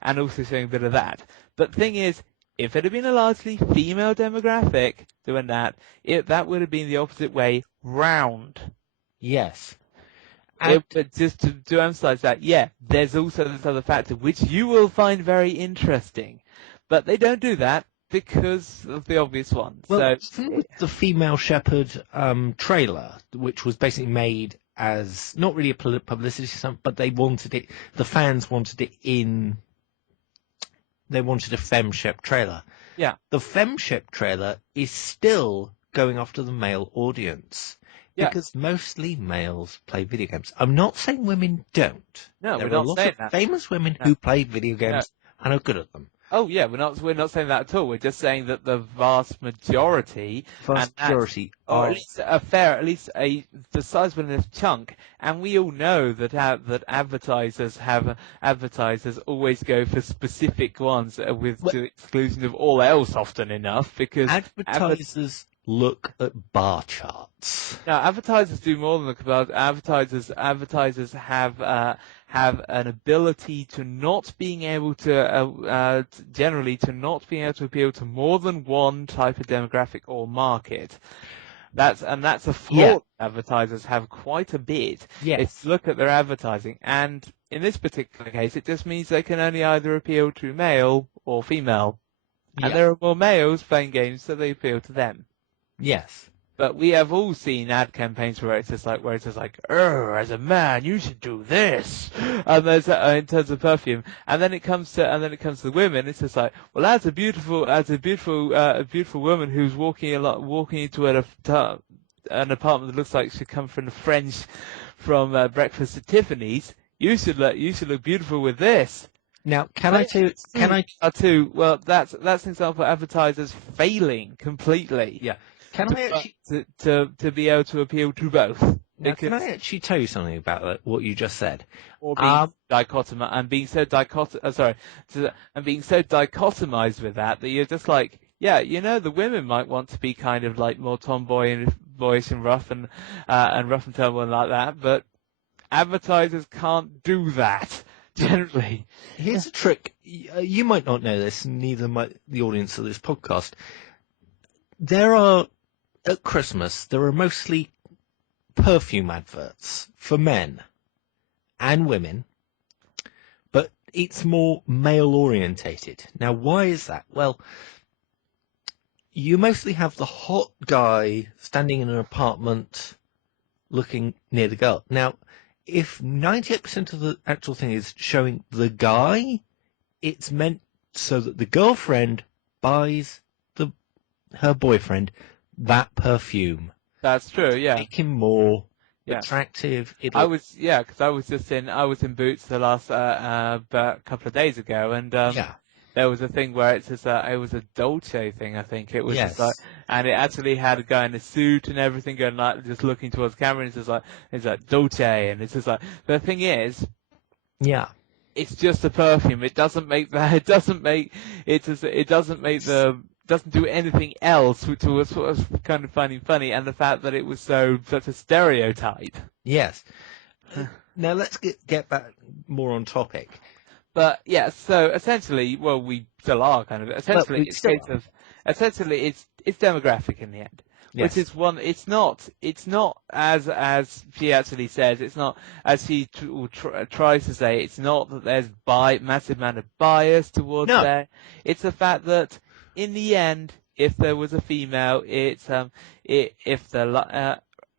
and also showing a bit of that. But the thing is, if it had been a largely female demographic doing that, that would have been the opposite way round. Yes. But just to emphasize that, there's also this other factor, which you will find very interesting. But they don't do that because of the obvious ones. Well, with the female shepherd trailer, which was basically made as not really a publicity stunt, but they wanted it, the fans wanted it in. They wanted a Femshep trailer. Yeah. The Femshep trailer is still going after the male audience. Yeah. Because mostly males play video games. I'm not saying women don't. No, There we're are not lots saying of that. famous women No. who play video games and are good at them. Oh yeah, we're not saying that at all. We're just saying that the vast majority, Vast majority or are... at least the sizable enough chunk, and we all know that that advertisers always go for specific ones with the exclusion of all else often enough, because Advertisers look at bar charts. now advertisers do more than look about advertisers. Advertisers have an ability to not being able to generally to not being able to appeal to more than one type of demographic or market. That's a flaw. Yeah. Advertisers have quite a bit. Yes. If you look at their advertising, and in this particular case, it just means they can only either appeal to male or female, and there are more males playing games, so they appeal to them. Yes. But we have all seen ad campaigns where it's just like, as a man, you should do this. And there's in terms of perfume, and then it comes to the women. It's just like, well, as a beautiful woman who's walking into an apartment that looks like she come from Breakfast at Tiffany's. You should look beautiful with this. Now, can I? Well, that's an example of advertisers failing completely. Yeah. Can I actually to be able to appeal to both? Now, can I actually tell you something about what you just said? Or being being so dichotomized with that you're just like, yeah, the women might want to be kind of like more tomboy and boyish and rough and tumble and like that, but advertisers can't do that generally. Here's a trick. You might not know this, neither might the audience of this podcast. At Christmas, there are mostly perfume adverts for men and women, but it's more male-orientated. Now, why is that? Well, you mostly have the hot guy standing in an apartment looking near the girl. Now, if 98% of the actual thing is showing the guy, it's meant so that the girlfriend buys her boyfriend that perfume. That's true, yeah. Make him more attractive. I was in Boots the last couple of days ago, and there was a thing where it was a Dolce thing, I think. It was just like, and it actually had a guy in a suit and everything going like, just looking towards the camera, and it's like Dolce, and it's just like, the thing is, it's just a perfume. It doesn't make that. It doesn't do anything else, which was sort of kind of finding funny, and the fact that it was such a stereotype. Yes. Now let's get back more on topic. But yeah, so essentially, well, we still are kind of. Essentially, it's demographic in the end. Yes. Which is one. It's not as she actually says. It's not as she tries to say. It's not that there's massive amount of bias towards there. It's the fact that in the end, if there was a female,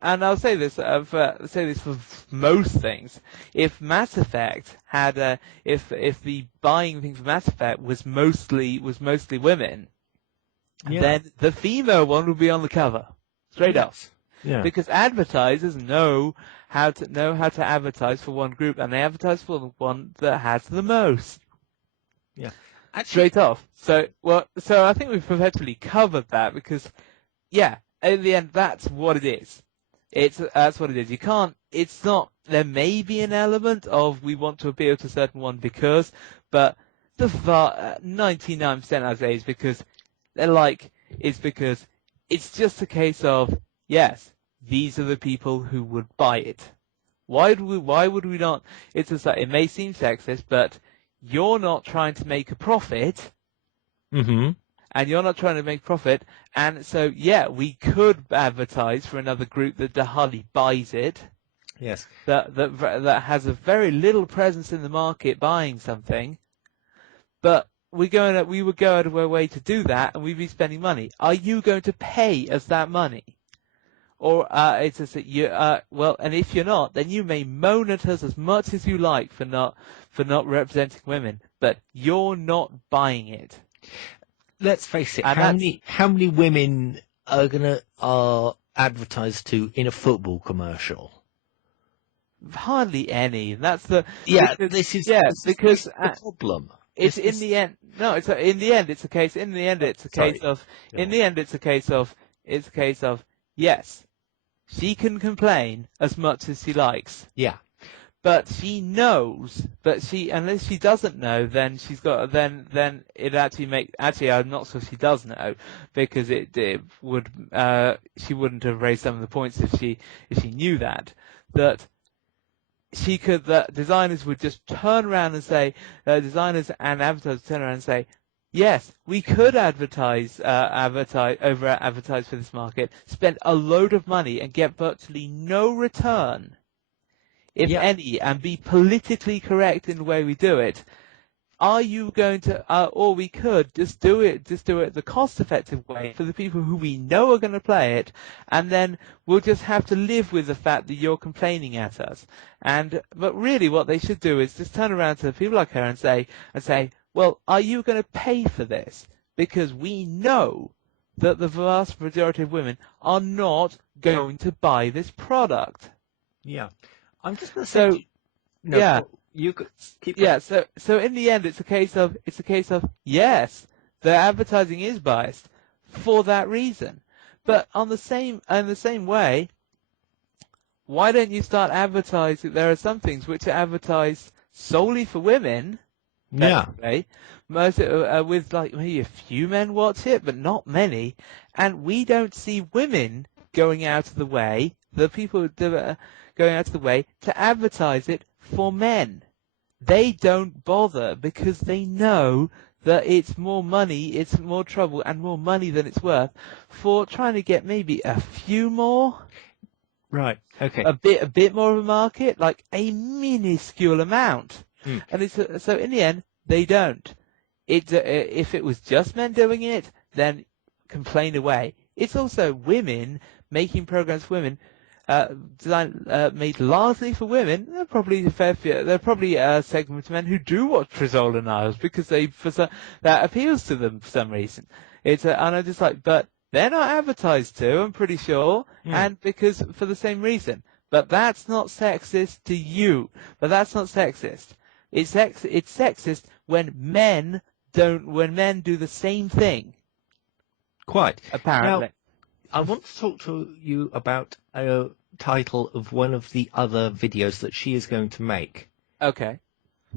and I'll say this for most things. If Mass Effect had if the buying thing for Mass Effect was mostly women, then the female one would be on the cover, straight up. Yeah. Because advertisers know how to advertise for one group, and they advertise for the one that has the most. Yeah. Straight off. So I think we've effectively covered that, because, in the end, that's what it is. That's what it is. You can't. It's not. There may be an element of we want to appeal to a certain one because, but the 99% I'd say is because it's just a case of, yes, these are the people who would buy it. Why would we not? It's just like, it may seem sexist, but you're not trying to make a profit. Mm-hmm. And you're not trying to make profit. And so, we could advertise for another group that hardly buys it. Yes. That has a very little presence in the market buying something. But we would go out of our way to do that, and we'd be spending money. Are you going to pay us that money? Or it's just that and if you're not, then you may moan at us as much as you like for not representing women, but you're not buying it. Let's face it. How many women are advertised to in a football commercial? Hardly any. That's the This is because the problem. It's in the end. No, in the end. It's a case. In the end, it's a case of. In the end, it's a case of. It's a case of. Yes, she can complain as much as she likes. Yeah. But she knows. But unless she doesn't know, then she's got. Then it actually I'm not sure she does know, because it would. She wouldn't have raised some of the points if she knew that. That designers would just turn around and say, designers and advertisers turn around and say, yes, we could advertise for this market, spend a load of money and get virtually no return, if any, and be politically correct in the way we do it. Are you going to, or we could just do it the cost-effective way for the people who we know are going to play it, and then we'll just have to live with the fact that you're complaining at us. But really what they should do is just turn around to people like her and say, well, are you going to pay for this? Because we know that the vast majority of women are not going to buy this product. Yeah. I'm just going to say, you could keep going. Yeah, so in the end, it's a case of yes, the advertising is biased for that reason. But in the same way, why don't you start advertising? There are some things which are advertised solely for women. Yeah. Most with like maybe a few men watch it, but not many, and we don't see women going out of the way. The people going out of the way to advertise it for men. They don't bother because they know that it's more money, it's more trouble and more money than it's worth for trying to get maybe a few more. Right. Okay. A bit more of a market, like a minuscule amount. And so in the end, they don't. If it was just men doing it, then complain away. It's also women making programs for women. Made largely for women. There are probably a segment of men who do watch Frizzle and Isles because that appeals to them for some reason. And I just but they're not advertised to, I'm pretty sure, and because for the same reason. But that's not sexist to you. But that's not sexist. It's sexist when men do the same thing. Quite. Apparently. Now, I want to talk to you about a title of one of the other videos that she is going to make. Okay.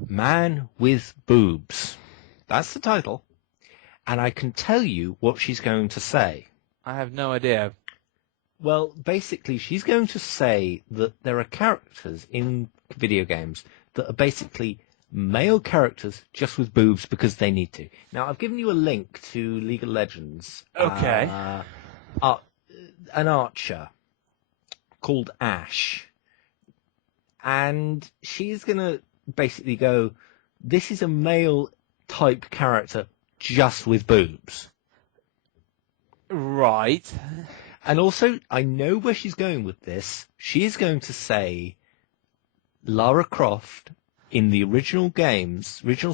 Man with Boobs. That's the title. And I can tell you what she's going to say. I have no idea. Well, basically, she's going to say that there are characters in video games that are basically male characters just with boobs because they need to. Now, I've given you a link to League of Legends. Okay. An archer called Ash. And she's going to basically go, this is a male type character just with boobs. Right. And also, I know where she's going with this. She is going to say Lara Croft in the original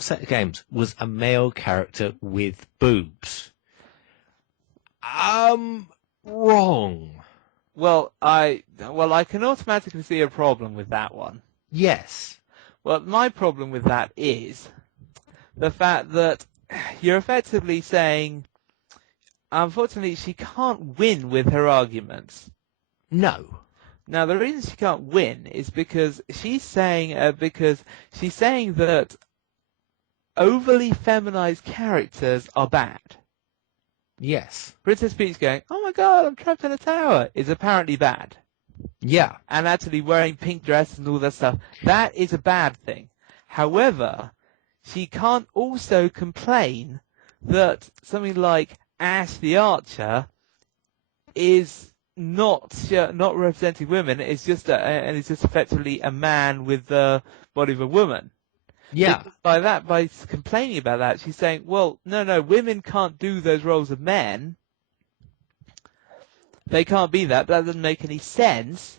set of games, was a male character with boobs. Wrong. Well, I can automatically see a problem with that one. Yes. Well, my problem with that is the fact that you're effectively saying, unfortunately, she can't win with her arguments. No. Now, the reason she can't win is because she's saying that overly feminized characters are bad. Yes. Princess Peach going, oh my god, I'm trapped in a tower, is apparently bad. Yeah. And actually wearing pink dress and all that stuff, that is a bad thing. However, she can't also complain that something like Ash the Archer is not representing women, it's just effectively a man with the body of a woman. Yeah. By complaining about that, she's saying, well, no, women can't do those roles of men. They can't be that. That doesn't make any sense.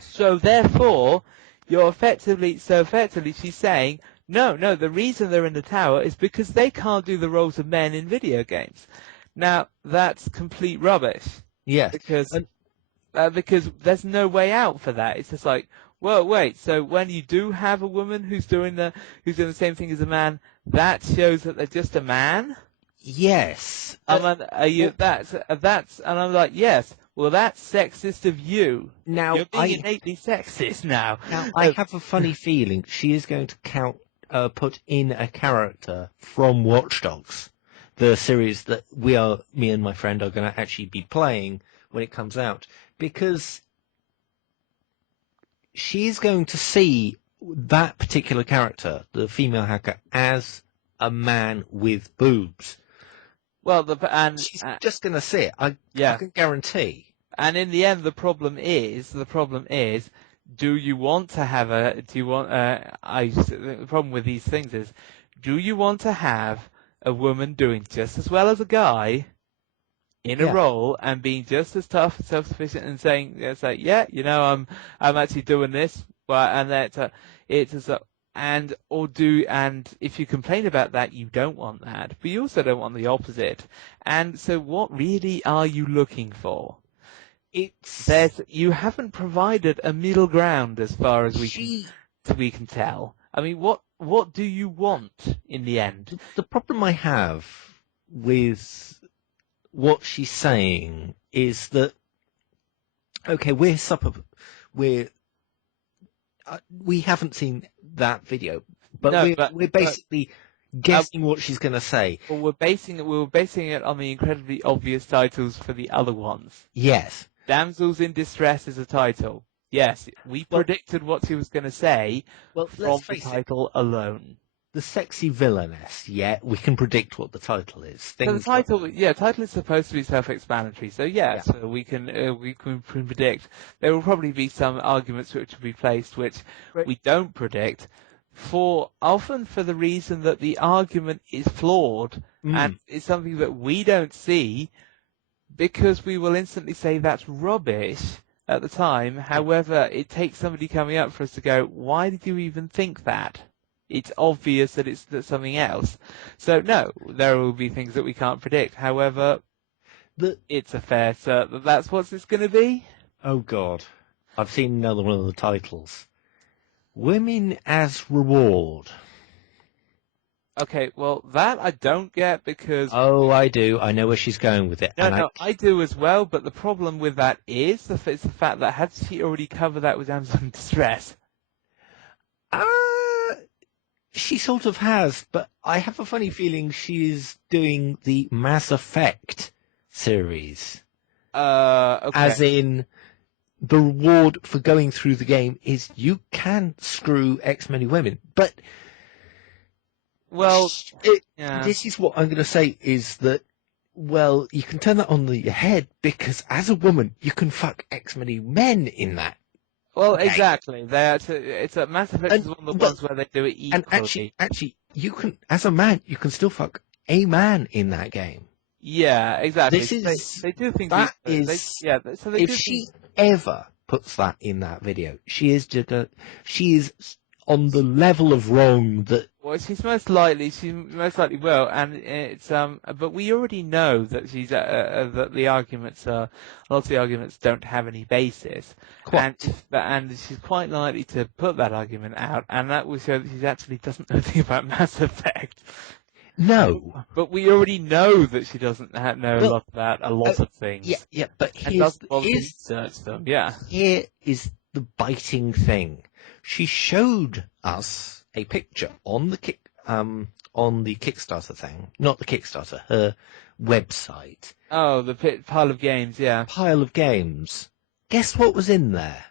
So therefore, effectively she's saying, no, the reason they're in the tower is because they can't do the roles of men in video games. Now, that's complete rubbish. Yes. because And because there's no way out for that. It's just like, well, wait. So when you do have a woman who's doing the same thing as a man, that shows that they're just a man. yes. Are you Well, that's and I'm like, yes. Well, that's sexist of you. now You're being innately sexist now. I have a funny feeling she is going to put in a character from Watch Dogs, the series that me and my friend are going to actually be playing when it comes out, because she's going to see that particular character, the female hacker, as a man with boobs. Well, She's just going to see it. I can guarantee. And in the end, the problem is, do you want to have the problem with these things is, do you want to have a woman doing just as well as a guy in a role and being just as tough and self-sufficient and saying, it's like, yeah, I'm actually doing this, well, and that and if you complain about that, you don't want that, but you also don't want the opposite. And so what really are you looking for? You haven't provided a middle ground as far as we can tell. I mean, what do you want in the end? The problem I have with what she's saying is that, okay, we haven't seen that video, but we're basically guessing what she's going to say. Well, we were basing it on the incredibly obvious titles for the other ones. Yes. Damsels in Distress is a title. Yes, we predicted what she was going to say from the title alone. The sexy villainess, we can predict what the title is. So the title is supposed to be self-explanatory. So so we can predict. There will probably be some arguments which will be placed which we don't predict, often for the reason that the argument is flawed and it's something that we don't see, because we will instantly say that's rubbish at the time. However, it takes somebody coming up for us to go, why did you even think that? It's obvious that it's something else. So no, there will be things that we can't predict. However, it's a fair cert that that's what it's going to be. Oh God, I've seen another one of the titles. Women as Reward. Okay, well, that I don't get because... Oh, I do. I know where she's going with it. I do as well, but the problem with that is the fact that had she already covered that with Damsel in Distress? She sort of has, but I have a funny feeling she is doing the Mass Effect series. Okay. As in, the reward for going through the game is you can screw X many women, but... Well, this is what I'm going to say is that, well, you can turn that on your head because as a woman, you can fuck X many men in that. Well, exactly. It's a Mass Effect is one of the ones where they do it equally. And actually, you can, as a man, you can still fuck a man in that game. Yeah, exactly. They do think that if she ever puts that in that video, she is on the level of wrong that... Well, she most likely will, and it's but we already know that that the arguments a lot of the arguments don't have any basis, and she's quite likely to put that argument out, and that will show that she actually doesn't know anything about Mass Effect. No, but we already know that she doesn't know a lot about a lot of things. Yeah, but research them. Yeah, here is the biting thing. She showed us a picture on the Kickstarter thing, not the Kickstarter, her website. Oh, the pile of games, yeah. Pile of games. Guess what was in there?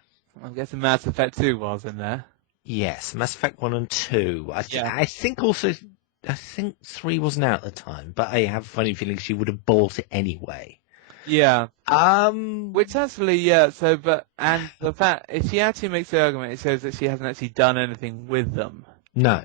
I'm guessing Mass Effect 2 was in there. Yes, Mass Effect 1 and 2. I think 3 wasn't out at the time, but I have a funny feeling she would have bought it anyway. Yeah. Which actually, and the fact, if she actually makes the argument, it shows that she hasn't actually done anything with them. No.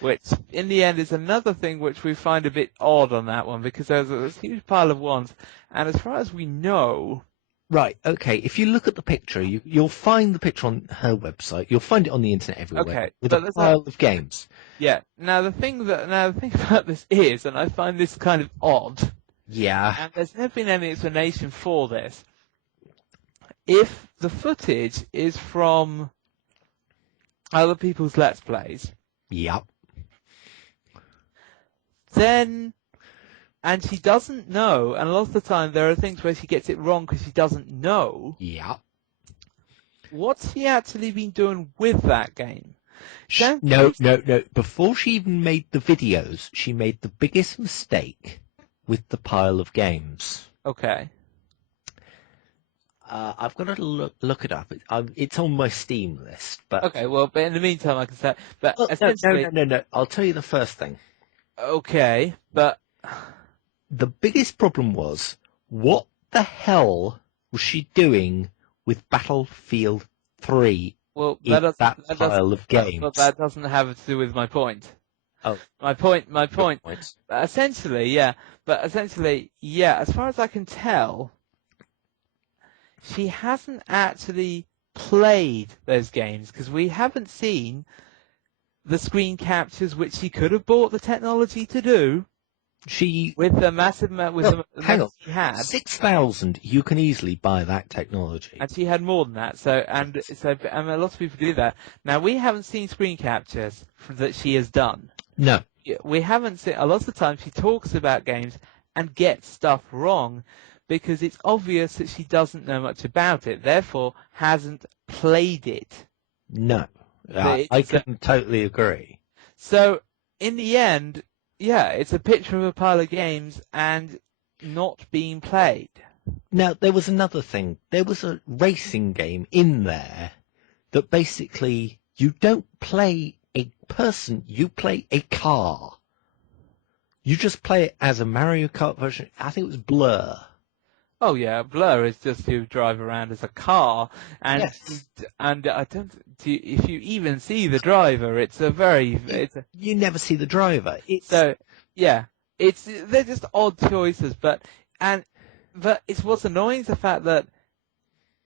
Which, in the end, is another thing which we find a bit odd on that one, because there's a huge pile of ones, and as far as we know... Right, okay, if you look at the picture, you'll find the picture on her website, you'll find it on the internet everywhere, with a pile of games. Yeah, now the thing about this is, and I find this kind of odd, Yeah. And there's never been any explanation for this. If the footage is from other people's Let's Plays, Yep. then, and she doesn't know, and a lot of the time there are things where she gets it wrong because she doesn't know, Yep. what's she actually been doing with that game? No. Before she even made the videos, she made the biggest mistake with the pile of games. Okay. I've got to look it up. It's on my Steam list. But Okay, well, but in the meantime I can say, but essentially... No. I'll tell you the first thing. Okay, but... The biggest problem was, what the hell was she doing with Battlefield 3 Well, in that pile of games? But that doesn't have to do with my point. Oh. My point. Essentially, yeah. But essentially, yeah, as far as I can tell, she hasn't actually played those games, because we haven't seen the screen captures which she could have bought the technology to do. With the massive hang on. she had. 6,000, you can easily buy that technology. And she had more than that, and a lot of people do that. Now, we haven't seen screen captures that she has done. No. We haven't seen, a lot of the time she talks about games and gets stuff wrong because it's obvious that she doesn't know much about it, therefore hasn't played it. No. I couldn't totally agree. So, in the end, yeah, it's a picture of a pile of games and not being played. Now, there was another thing. There was a racing game in there that basically you don't play a person, you play a car. You just play it as a Mario Kart version. I think it was Blur. Oh yeah, Blur is just you drive around as a car, and yes. And I don't. If you even see the driver, you never see the driver. They're just odd choices, but it's what's annoying is the fact that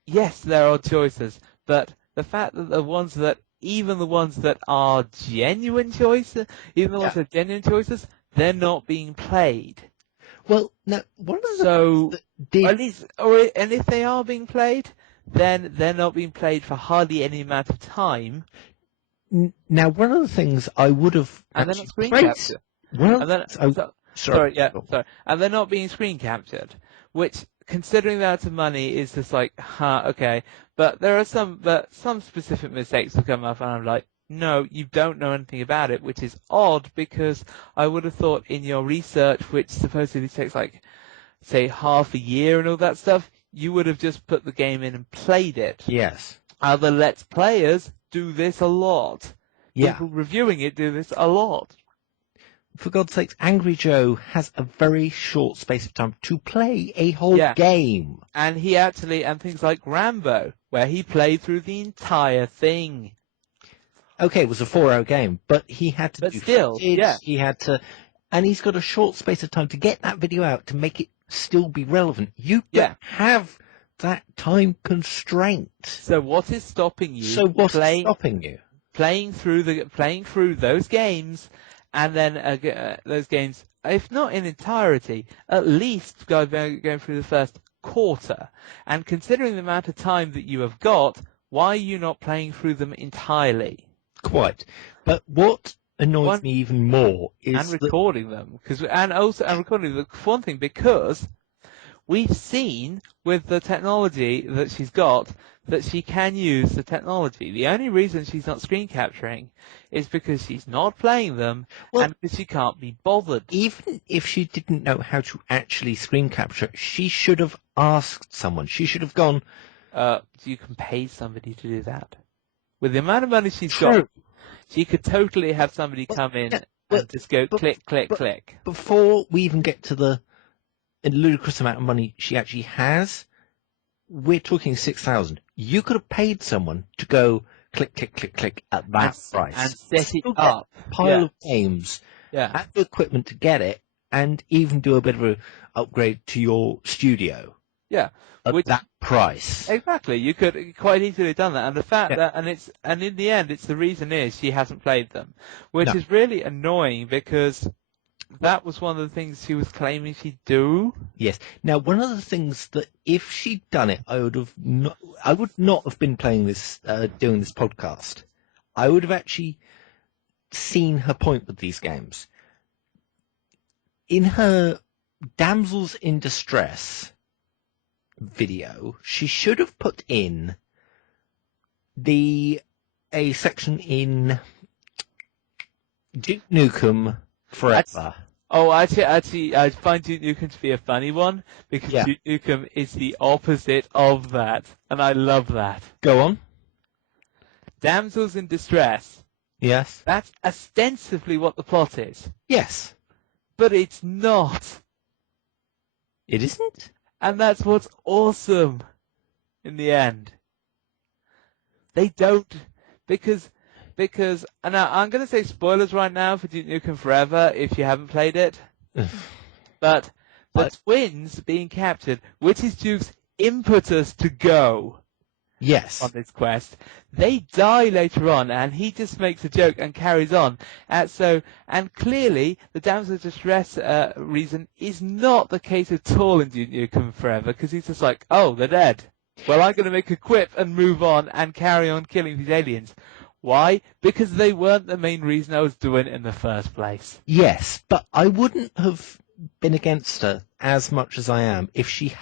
yes, they're odd choices, but the fact that even the ones that are genuine choices, ones that are genuine choices, they're not being played. Well, no, one of the and if they are being played, then they're not being played for hardly any amount of time. Now, one of the things I would have and they're not screen captured. Sorry. And they're not being screen captured, which, considering the amount of money, is just like, okay. But there are some specific mistakes that come up, and I'm like, no, you don't know anything about it, which is odd because I would have thought in your research, which supposedly takes like, say, half a year and all that stuff, you would have just put the game in and played it. Yes. Other Let's Players do this a lot. Yeah. People reviewing it do this a lot. For God's sakes, Angry Joe has a very short space of time to play a whole game. And things like Rambo, where he played through the entire thing. Okay, it was a 4-hour game, but he had to he had to, and he's got a short space of time to get that video out to make it still be relevant. You don't have that time constraint. So what is stopping you? Playing through those games, and then those games, if not in entirety, at least going through the first quarter. And considering the amount of time that you have got, why are you not playing through them entirely? Quite. But what annoys me even more is recording them, one thing, because we've seen with the technology that she's got that she can use the technology. The only reason she's not screen capturing is because she's not playing them and because she can't be bothered. Even if she didn't know how to actually screen capture, she should have asked someone. She should have gone. You can pay somebody to do that. With the amount of money she's got, she could totally have somebody come in and just go click. Before we even get to the ludicrous amount of money she actually has, we're talking 6,000. You could have paid someone to go click at that price. And set it up. A pile of games. Have the equipment to get it, and even do a bit of an upgrade to your studio. Yeah. At that price. Exactly. You could quite easily have done that. And the fact that, and in the end, the reason is she hasn't played them. Which is really annoying because that was one of the things she was claiming she'd do. Yes. Now, one of the things that if she'd done it, I would not have been doing this podcast. I would have actually seen her point with these games. In her Damsels in Distress video, she should have put in a section in Duke Nukem Forever. Actually, I find Duke Nukem to be a funny one, because Duke Nukem is the opposite of that, and I love that. Go on. Damsels in Distress. Yes. That's ostensibly what the plot is. Yes. But it's not. It isn't? And that's what's awesome in the end. They don't, because, and I'm going to say spoilers right now for Duke Nukem Forever if you haven't played it. But the twins being captured, which is Duke's impetus to go. Yes. On this quest, they die later on, and he just makes a joke and carries on. And clearly, the damsel in distress reason is not the case at all in Duke Nukem Forever, because he's just like, oh, they're dead. Well, I'm going to make a quip and move on and carry on killing these aliens. Why? Because they weren't the main reason I was doing it in the first place. Yes, but I wouldn't have been against her as much as I am if she'd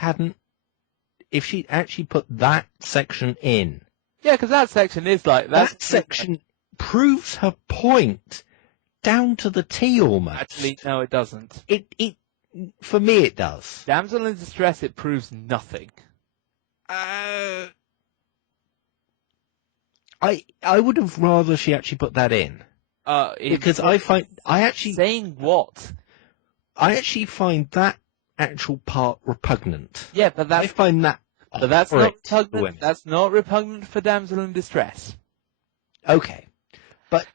actually put that section in. Yeah, because that section is like that section proves her point down to the T almost. Actually, no, it doesn't. It for me it does. Damsel in Distress, it proves nothing. I would have rather she actually put that in. Because saying what? I actually find that actual part repugnant. Yeah, but that's... I find that... But that's not repugnant. That's not repugnant for Damsel in Distress. Okay. But...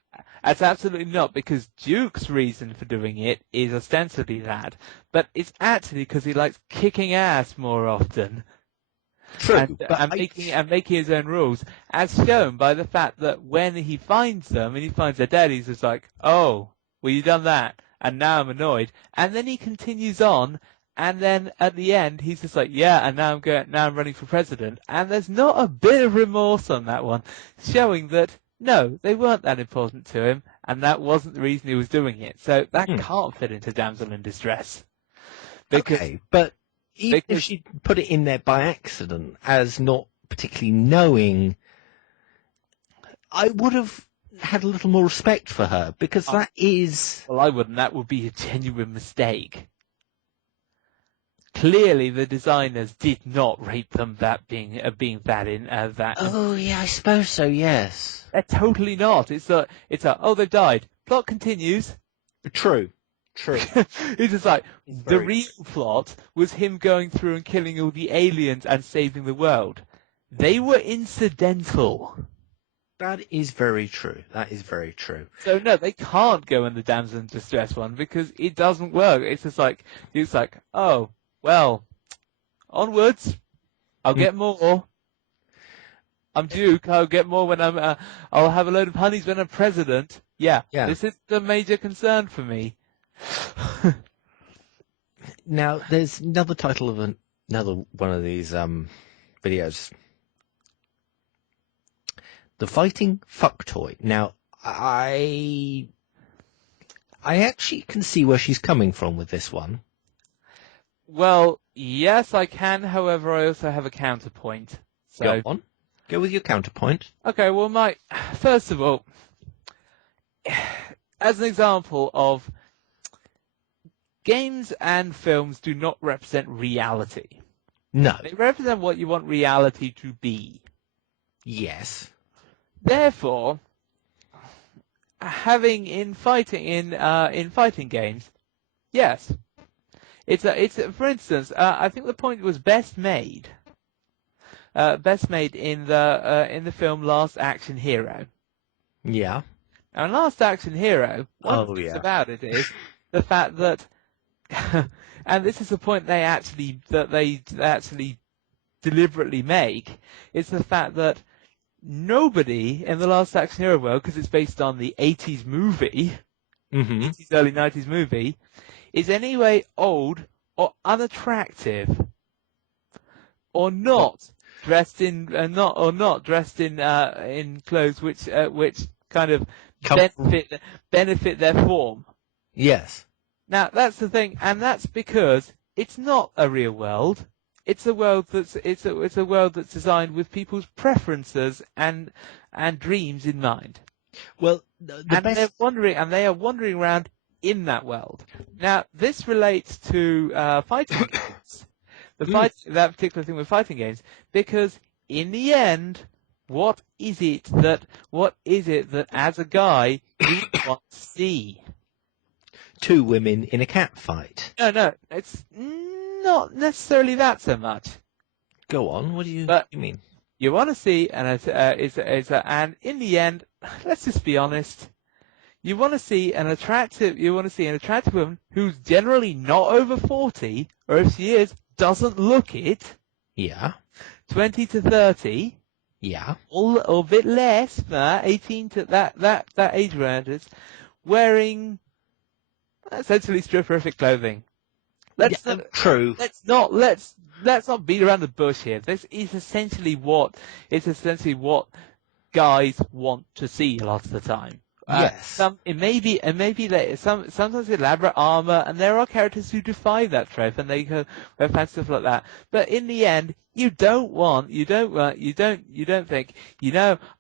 That's absolutely not, because Duke's reason for doing it is ostensibly that. But it's actually because he likes kicking ass more often. True. And making his own rules, as shown by the fact that when he finds them and he finds they're dead, he's just like, oh, well, you done that, and now I'm annoyed. And then he continues on, and then at the end, he's just like, yeah, and now I'm running for president. And there's not a bit of remorse on that one, showing that, no, they weren't that important to him, and that wasn't the reason he was doing it. So that can't fit into Damsel in Distress. Okay, but... Even if she put it in there by accident as not particularly knowing, I would have had a little more respect for her, because that is... Well, I wouldn't. That would be a genuine mistake. Clearly, the designers did not rate them that being that in that. Oh, yeah, I suppose so, yes. They're totally not. It's oh, they've died. Plot continues. True. It's just like, the real plot was him going through and killing all the aliens and saving the world. They were incidental. That is very true. So no, they can't go in the Damsel in Distress one, because it doesn't work. It's just like, oh, well, onwards. I'll get more. I'm Duke. I'll get more when I'll have a load of honeys when I'm president. Yeah. This is a major concern for me. Now, there's another title of another one of these videos. The Fighting Fuck Toy. Now, I actually can see where she's coming from with this one. Well, yes, I can. However, I also have a counterpoint. So, go on. Go with your counterpoint. Okay, well, first of all, as an example of games and films do not represent reality. No. They represent what you want reality to be. Yes. Therefore, having in fighting games, yes. It's for instance, I think the point was best made in the film Last Action Hero. Yeah. And Last Action Hero, one of the things about it is the fact that, and this is the point they actually deliberately make, it's the fact that nobody in the Last Action Hero world, because it's based on the 80s movie, Mm-hmm. 80s, early 90s movie, is anyway old or unattractive, or not dressed in not dressed in clothes which kind of benefit their form. Yes. Now that's the thing, and that's because it's not a real world. It's a world that's designed with people's preferences and dreams in mind. Well, They are wandering around in that world. Now this relates to fighting games. That particular thing with fighting games, because in the end, what is it that as a guy you want to see? 2 women in a cat fight. No, it's not necessarily that so much. Go on. What do you mean? You want to see, and in the end, let's just be honest. You want to see an attractive woman who's generally not over 40, or if she is, doesn't look it. Yeah. 20 to 30. Yeah. Or a bit less, 18 to that age range, wearing essentially stripperific clothing. True. Let's not beat around the bush here. This is essentially what guys want to see a lot of the time. Yes. Sometimes elaborate armor, and there are characters who defy that trope, and they go wear fancy stuff like that. But in the end, you don't think,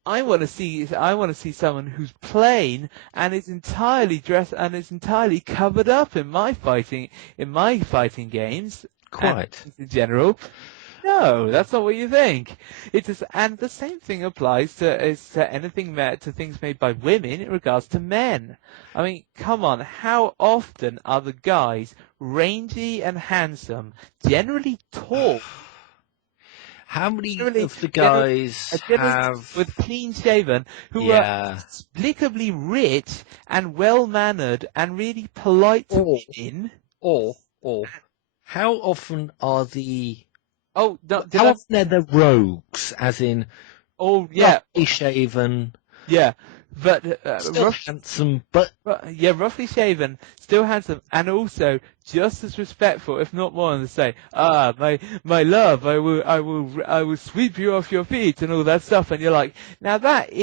I want to see someone who's plain and is entirely dressed and is entirely covered up in my fighting games. Quite. In general. No, that's not what you think. And the same thing applies to things made by women in regards to men. I mean, come on, how often are the guys rangy and handsome, generally tall? How many of the guys with clean shaven, who are inexplicably rich and well mannered and really polite to women? Or how often are the how often are the rogues, as in roughly shaven, but still handsome, but roughly shaven, still handsome, and also just as respectful, if not more, than to say, my love, I will sweep you off your feet and all that stuff, and you're like, now that's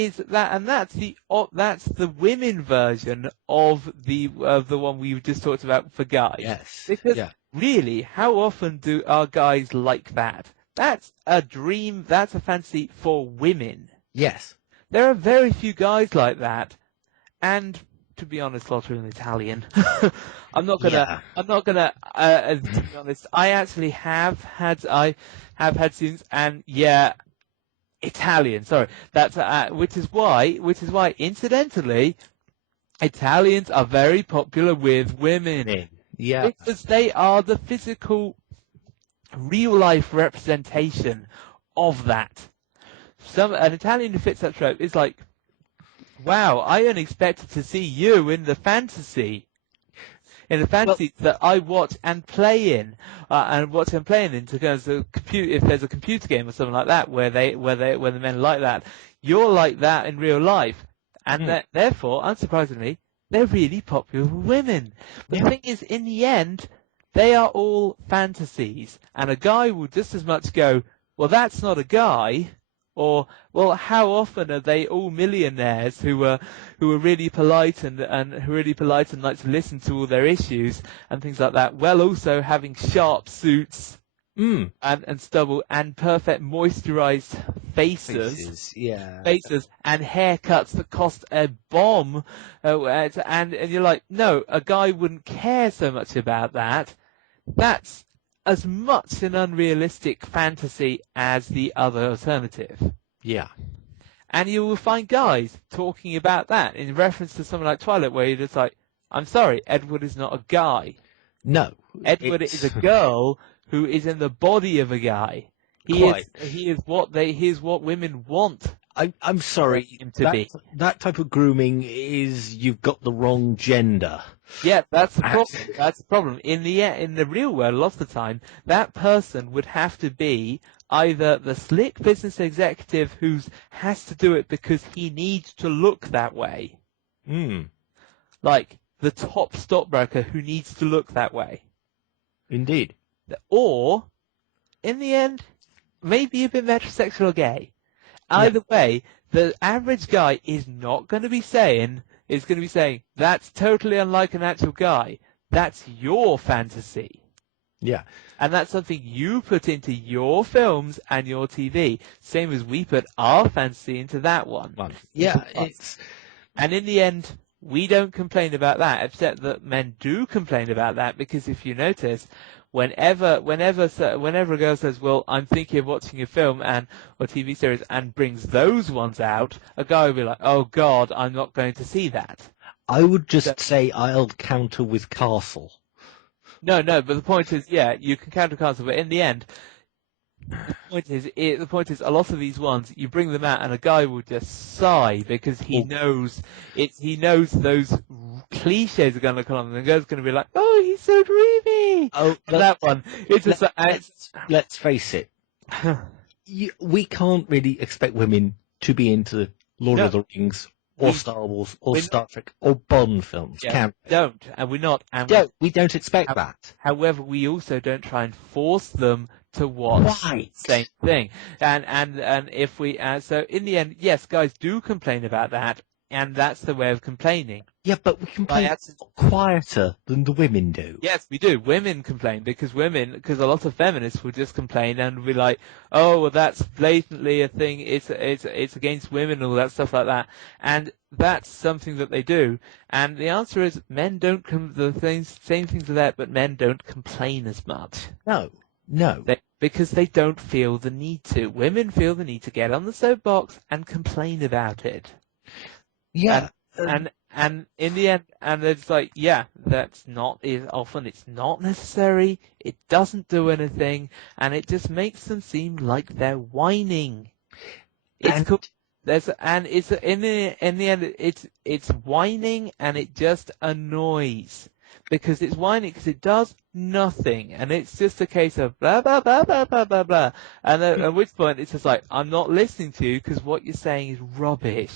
the women version of the one we just talked about for guys. Yes. Because really, how often are guys like that? That's a dream, that's a fantasy for women. Yes. There are very few guys like that, and to be honest, lots are in Italian. I'm not gonna. To be honest, I actually have had students, and Italian. Sorry, that's which is why, incidentally, Italians are very popular with women. Yeah, because they are the physical, real life representation of that. An Italian who fits that trope is like, wow, I only expected to see you in the fantasy. In the fantasy that I watch and play in, because if there's a computer game or something like that where the men are like that, you're like that in real life, and therefore, unsurprisingly, they're really popular with women. But the thing is, in the end, they are all fantasies, and a guy will just as much go, well, that's not a guy. Or, well, how often are they all millionaires who are really polite and like to listen to all their issues and things like that, while also having sharp suits and stubble and perfect moisturized faces and haircuts that cost a bomb, and you're like, no, a guy wouldn't care so much about that. That's as much an unrealistic fantasy as the other alternative. Yeah. And you will find guys talking about that in reference to something like Twilight, where you're just like, I'm sorry, Edward is not a guy. No. Edward is a girl who is in the body of a guy. He is what women want. I'm sorry, him to be. That type of grooming is, you've got the wrong gender. Yeah, that's the problem. That's the problem. In the real world, a lot of the time, that person would have to be either the slick business executive who has to do it because he needs to look that way. Mm. Like the top stockbroker who needs to look that way. Indeed. Or, in the end, maybe a bit metrosexual or gay. Either way, the average guy is not going to be saying, that's totally unlike an actual guy. That's your fantasy. Yeah. And that's something you put into your films and your TV. Same as we put our fantasy into that one. Yeah, And in the end, we don't complain about that, except that men do complain about that, because if you notice, whenever a girl says, well, I'm thinking of watching a film or TV series and brings those ones out, a guy will be like, oh God, I'm not going to see that. I would just say I'll counter with Castle. No, but the point is, yeah, you can counter Castle, but in the end, the point is, a lot of these ones, you bring them out and a guy will just sigh because he knows those cliches are going to come on, and the girl's going to be like, oh, he's so dreamy. Oh, that one. It's just let's face it. We can't really expect women to be into Lord of the Rings or Star Wars or Star Trek or Bond films, can we? Don't, and we're not. And we don't expect that. However, we also don't try and force them to watch the same thing. And if we, so in the end, yes, guys do complain about that, and that's the way of complaining. Yeah, but we complain quieter than the women do. Yes, we do. Women complain because a lot of feminists will just complain and be like, oh, well, that's blatantly a thing. It's against women and all that stuff like that. And that's something that they do. And the answer is men don't same things are there, but men don't complain as much. No. Because they don't feel the need to. Women feel the need to get on the soapbox and complain about it. Yeah. And in the end, and it's like, yeah, often it's not necessary, it doesn't do anything, and it just makes them seem like they're whining. It's in the end, it's whining, and it just annoys. Because it's whining because it does nothing, and it's just a case of blah, blah, blah, blah, blah, blah, blah. And at which point it's just like, I'm not listening to you because what you're saying is rubbish.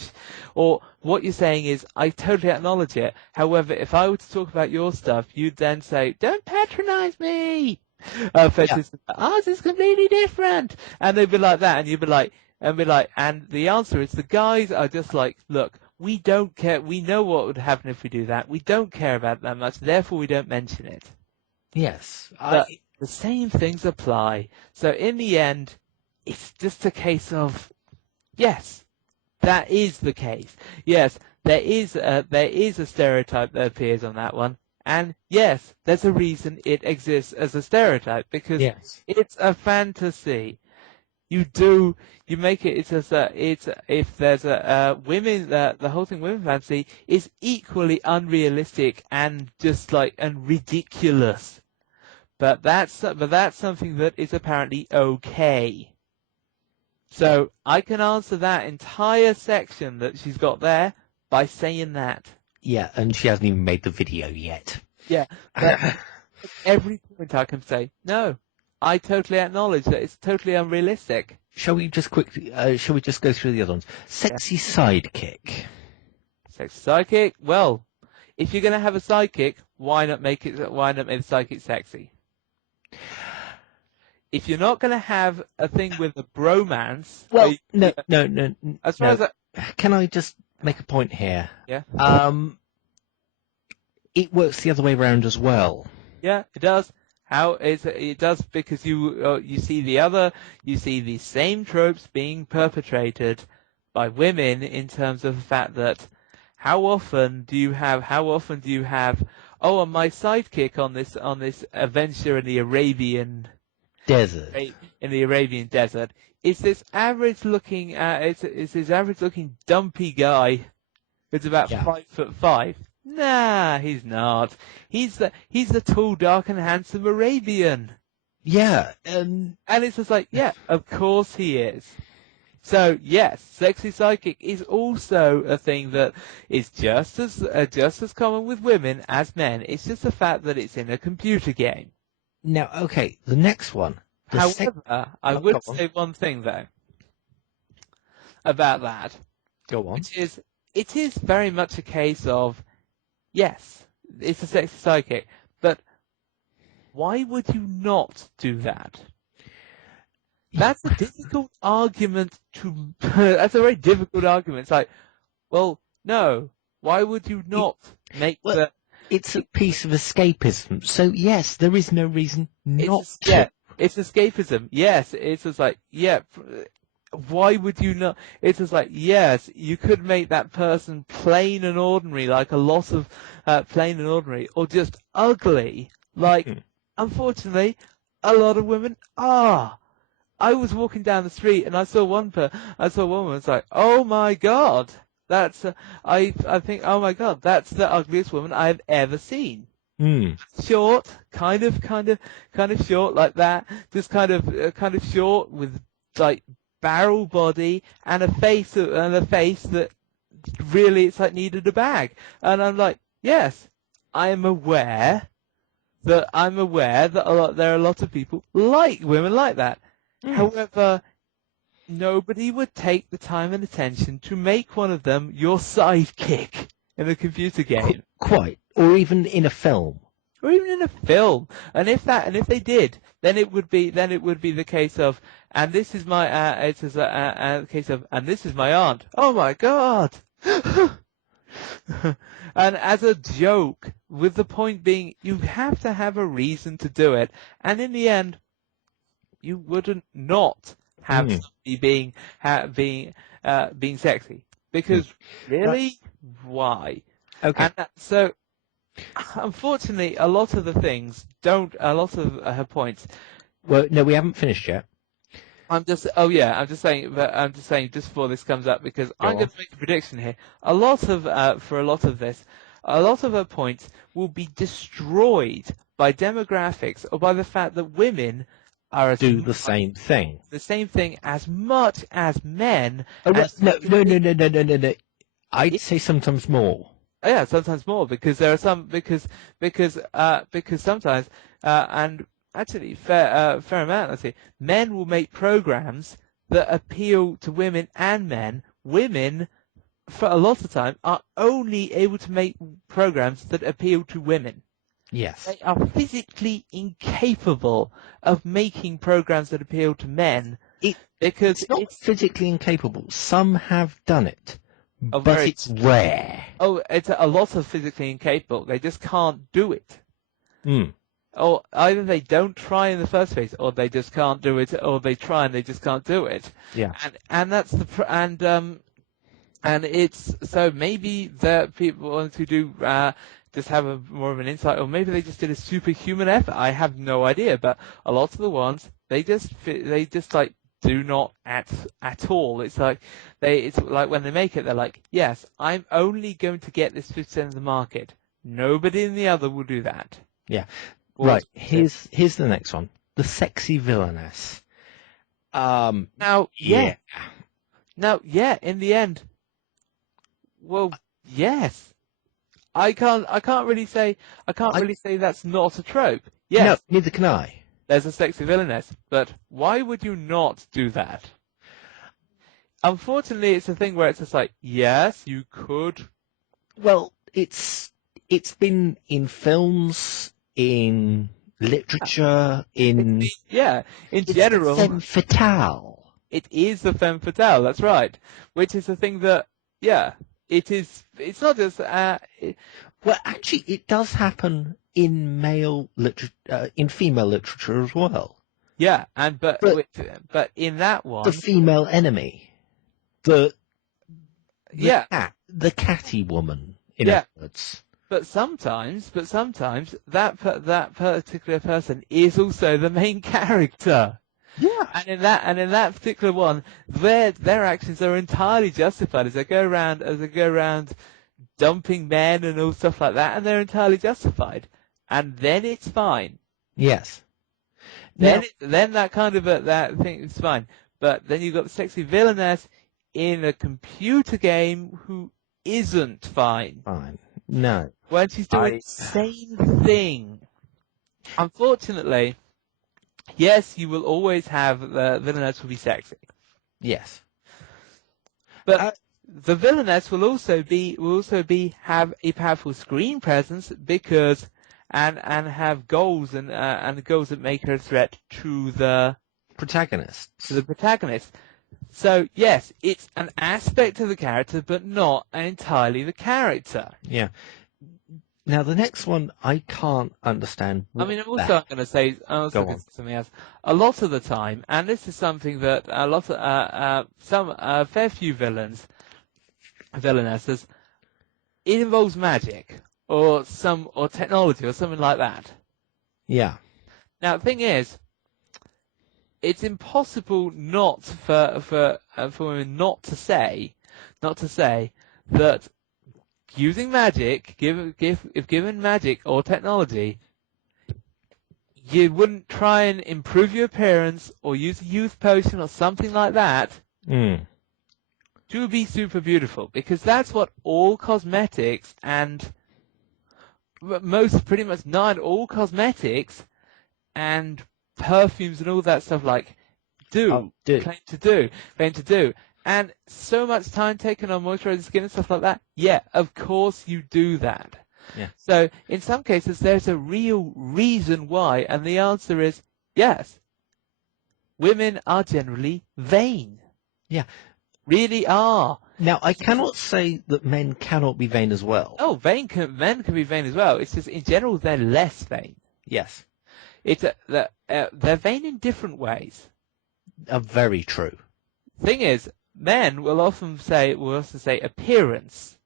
Or what you're saying is, I totally acknowledge it. However, if I were to talk about your stuff, you'd then say, don't patronize me. Ours is completely different. And they'd be like that, and you'd be like, and the answer is the guys are just like, look, we don't care. We know what would happen if we do that. We don't care about it that much. Therefore, we don't mention it. Yes. But the same things apply. So in the end, it's just a case of, yes, that is the case. Yes, there is a stereotype that appears on that one. And yes, there's a reason it exists as a stereotype, because it's a fantasy. You make it, if there's women, the whole thing women fantasy is equally unrealistic and and ridiculous. But that's something that is apparently okay. So I can answer that entire section that she's got there by saying that. Yeah, and she hasn't even made the video yet. Yeah. But every point I can say, no. I totally acknowledge that it's totally unrealistic. Shall we just go through the other ones? Sexy sidekick. Sexy sidekick? Well, if you're going to have a sidekick, why not make the sidekick sexy? If you're not going to have a thing with a bromance... Well, no. Can I just make a point here? Yeah. It works the other way around as well. Yeah, it does. It does, because you see the same tropes being perpetrated by women in terms of the fact that how often do you have oh, and my sidekick on this adventure in the Arabian desert is this average looking dumpy guy who's about 5'5". Nah, he's not. He's the tall, dark, and handsome Arabian. Yeah, and it's just like, yeah, of course he is. So yes, sexy sidekick is also a thing that is just as common with women as men. It's just the fact that it's in a computer game. Now, okay, the next one. However, I would say one thing though about that. Go on. Which is, it is very much a case of, yes, it's a sexy sidekick. But why would you not do that? That's a difficult argument to. That's a very difficult argument. It's like, well, no. Why would you not make the? It's a piece of escapism. So yes, there is no reason not to. Yeah, it's escapism. Yes, it's just like, yeah. Why would you not? It's just like, yes, you could make that person plain and ordinary, like a lot of plain and ordinary, or just ugly. Like, unfortunately, a lot of women are. I was walking down the street and I saw one woman. It's like, oh my god, that's I think, oh my god, that's the ugliest woman I've ever seen. Short, kind of short like that, just kind of short with like barrel body and a face that really it's like needed a bag. And I'm like, yes, I'm aware that there are a lot of people like women like that. However, nobody would take the time and attention to make one of them your sidekick in a computer game. Quite. Or even in a film. Or even in a film. And if they did, then it would be the case of, and this is my, case of, and this is my aunt. Oh my god! And as a joke, with the point being, you have to have a reason to do it. And in the end, you wouldn't not have somebody being sexy, because really, why? Okay. And so, unfortunately, a lot of her points. Well, no, we haven't finished yet. I'm just saying just before this comes up, because I'm going to make a prediction here. For a lot of this, a lot of her points will be destroyed by demographics or by the fact that women do the same thing. The same thing as much as men. No. I'd say sometimes more. Yeah, sometimes more, because there are some because sometimes and actually fair amount. Let's see, men will make programs that appeal to women and men. Women, for a lot of time, are only able to make programs that appeal to women. Yes. They are physically incapable of making programs that appeal to men. Because it's not physically incapable. Some have done it, but it's rare. Oh, it's a lot of physically incapable. They just can't do it. Or either they don't try in the first place, or they just can't do it, or they try and they just can't do it. Yeah. And that's and it's so maybe the people who do just have more of an insight, or maybe they just did a superhuman effort. I have no idea, but a lot of the ones they just like do not at all. It's like when they make it, they're like, yes, I'm only going to get this 50% of the market. Nobody in the other will do that. Yeah. Right. Here's the next one. The sexy villainess. In the end, well, yes. I can't really say that's not a trope. Yes. No, neither can I. There's a sexy villainess, but why would you not do that? Unfortunately, it's a thing where it's just like, yes, you could. Well, it's been in films, in literature, in general. It's femme fatale. It is the femme fatale. That's right. Which is the thing that, it is. It's not just. Well, actually, it does happen in in female literature as well. Yeah, but in that one, the female enemy, the catty woman, in other words. But sometimes that particular person is also the main character. Yeah. And in that particular one, their actions are entirely justified as they go around dumping men and all stuff like that, and they're entirely justified. And then it's fine. Yes. Then that kind of that thing is fine. But then you've got the sexy villainess in a computer game who isn't fine. Fine. No. When she's doing the same thing. Unfortunately, yes, you will always have the villainess will be sexy. Yes. But the villainess will also have a powerful screen presence because and have goals and goals that make her a threat to the Protagonist. So yes, it's an aspect of the character, but not entirely the character. Yeah. Now the next one I can't understand. I'm going to say something else. A lot of the time, and this is something that a lot of fair few villainesses, it involves magic or technology or something like that. Yeah. Now the thing is, it's impossible not for women not to say that using magic, if given magic or technology, you wouldn't try and improve your appearance or use a youth potion or something like that to be super beautiful, because that's what all cosmetics and pretty much not all cosmetics and perfumes and all that stuff claim to do. And so much time taken on moisturizing skin and stuff like that. Yeah, of course you do that. Yeah. So in some cases there's a real reason why, and the answer is yes. Women are generally vain. Yeah. Really are. Now I cannot say that men cannot be vain as well. Oh, men can be vain as well. It's just in general they're less vain. Yes. It's they're vain in different ways. Very true. Thing is, men will often say appearance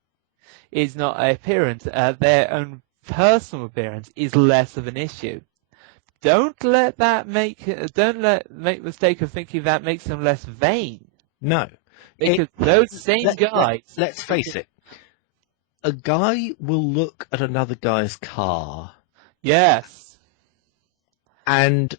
is not appearance. Their own personal appearance is less of an issue. Don't let make the mistake of thinking that makes them less vain. No. Because those same guys... Let's face it. A guy will look at another guy's car. Yes. And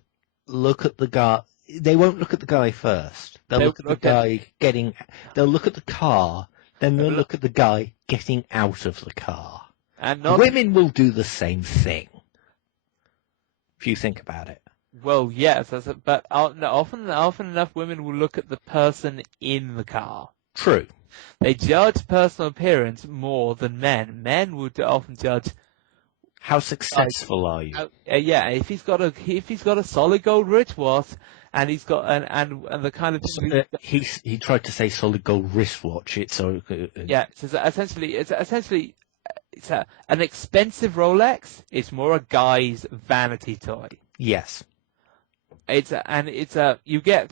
look at the guy... They won't look at the guy first. They'll look at the guy getting... They'll look at the car, then they'll look at the guy getting out of the car. And women will do the same thing. If you think about it. Well, yes, but often enough women will look at the person in the car. True. They judge personal appearance more than men. Men would often judge how successful are you. Yeah, if he's got a solid gold wristwatch and he's got and the kind of he tried to say solid gold wristwatch. It's essentially an expensive Rolex. It's more a guy's vanity toy. Yes. You get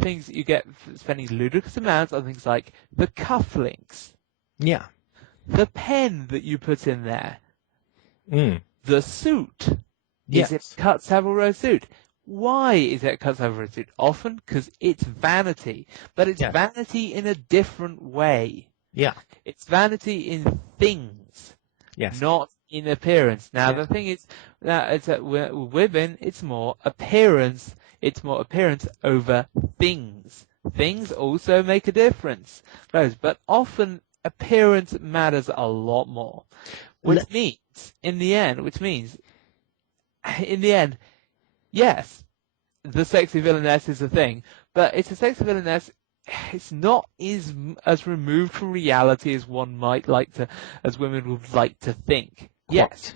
spending ludicrous amounts on things like the cufflinks. Yeah. The pen that you put in there. The suit. Yes. Is it cut savile row suit? Why is it cut savile row suit? Often because it's vanity. But it's vanity in a different way. Yeah. It's vanity in things. Yes. Not in appearance. Now the thing is that women, it's more appearance. It's more appearance over things. Things also make a difference. But often appearance matters a lot more. Which means, in the end, yes, the sexy villainess is a thing, but it's a sexy villainess. It's not as removed from reality as women would like to think. Yes,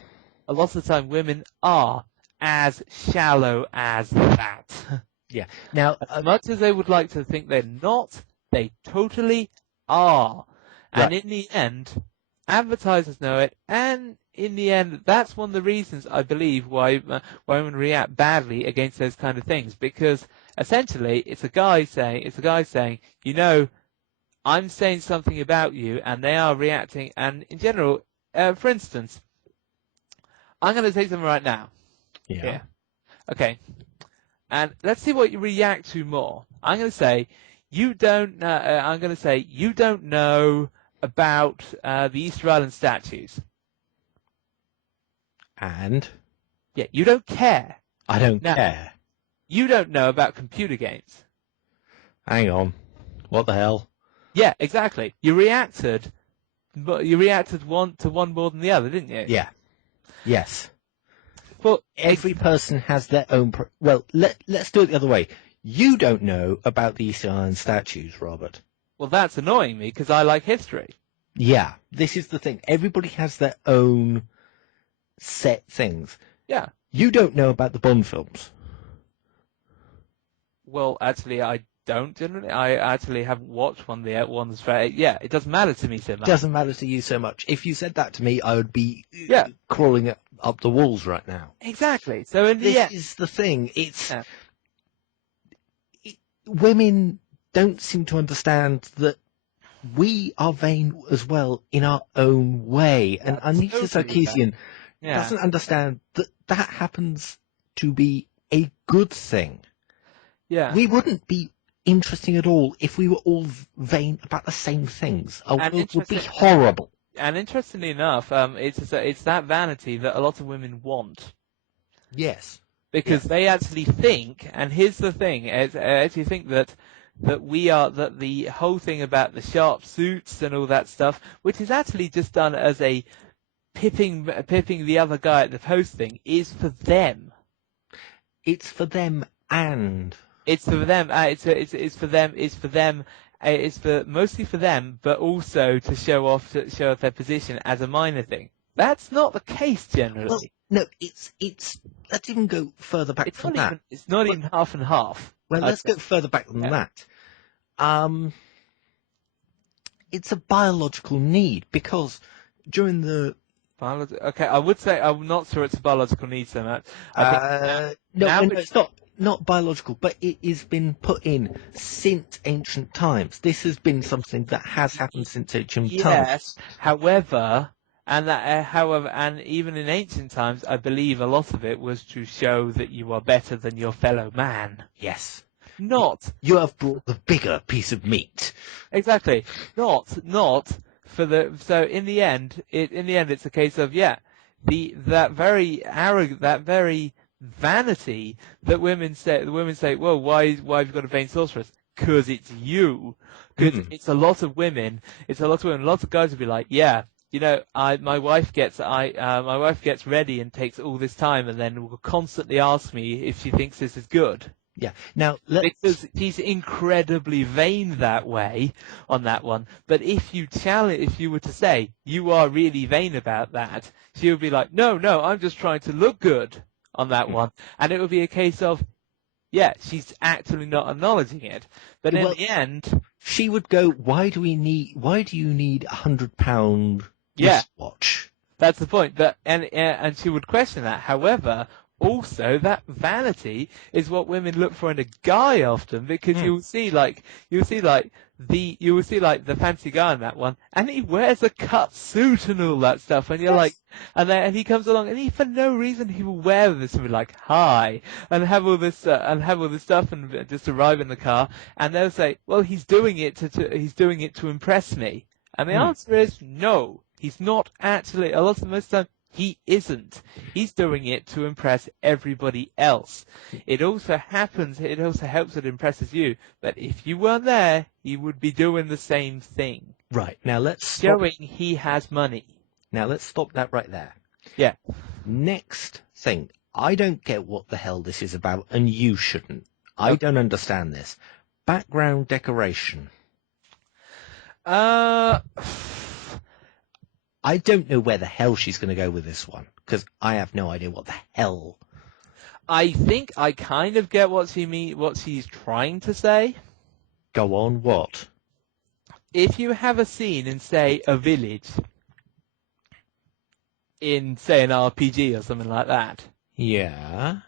a lot of the time women are as shallow as that. Yeah. Now, as much as they would like to think they're not, they totally are. And in the end, advertisers know it, and in the end, that's one of the reasons I believe why women react badly against those kind of things, because essentially it's a guy saying, you know, I'm saying something about you, and they are reacting. And in general, for instance, I'm going to say something right now. Yeah. Here. Okay. And let's see what you react to more. I'm going to say you don't know about the Easter Island statues. And? Yeah, you don't care. I don't care. You don't know about computer games. Hang on. What the hell? Yeah, exactly. You reacted one more than the other, didn't you? Yeah. Yes. Well, every person has their own... let's do it the other way. You don't know about the Easter Island statues, Robert. Well, that's annoying me, because I like history. Yeah, this is the thing. Everybody has their own set things. Yeah. You don't know about the Bond films. Well, actually, I don't generally. I actually haven't watched one of the ones. Yeah, it doesn't matter to me so much. Doesn't matter to you so much. If you said that to me, I would be Yeah. crawling up the walls right now. Exactly. So in the This end, is the thing. It's Yeah. women don't seem to understand that we are vain as well in our own way. And Anita totally, Sarkeesian yeah, doesn't understand that that happens to be a good thing. yeah. We wouldn't be interesting at all if we were all vain about the same things. Our And world would be interesting- horrible. And interestingly enough, it's that vanity that a lot of women want. Yes. Because they actually think, and here's the thing, I actually think that the whole thing about the sharp suits and all that stuff, which is actually just done as a pipping the other guy at the post thing, is for them. It's for them and... It's for them. It's for them. It's for them. It's for mostly for them, but also to show off their position as a minor thing. That's not the case generally. Well, no, it's. Let's even go further back from that. It's not even half and half. Well, let's go further back than that. It's a biological need because during the. Okay, I would say I'm not sure it's a biological need so much. No, it's not biological, but it has been put in since ancient times. This has been something that has happened since ancient times. Yes, however, and even in ancient times, I believe a lot of it was to show that you are better than your fellow man. Yes. Not. You have brought the bigger piece of meat. Exactly. Not for the. So in the end, it's a case of that very vanity that women say, well, why have you got a vain sorceress? Because it's you. Because it's a lot of women. Lots of guys would be like, yeah, my wife gets ready and takes all this time, and then will constantly ask me if she thinks this is good. Yeah. Now, because he's incredibly vain that way on that one. But if you were to say you are really vain about that, she would be like, no, I'm just trying to look good on that one, and it would be a case of, she's actually not acknowledging it. But in the end, she would go, why do you need £100 wristwatch? That's the point. But and she would question that. However, also that vanity is what women look for in a guy often, because you will see the fancy guy in that one, and he wears a cut suit and all that stuff, and you're like, and he comes along, and he for no reason he will wear this and be like, hi, and have all this stuff, and just arrive in the car, and they'll say, well, he's doing it to impress me, and the answer is no, he's not actually. Most of the time, he isn't. He's doing it to impress everybody else. It also helps it impresses you, but if you weren't there, he would be doing the same thing. Right. Now showing he has money. Now let's stop that right there. Yeah. Next thing. I don't get what the hell this is about, and you shouldn't. I don't understand this. Background decoration. I don't know where the hell she's going to go with this one, because I have no idea what the hell. I think I kind of get what she's trying to say. Go on, what? If you have a scene in, say, a village, in, say, an RPG or something like that. Yeah.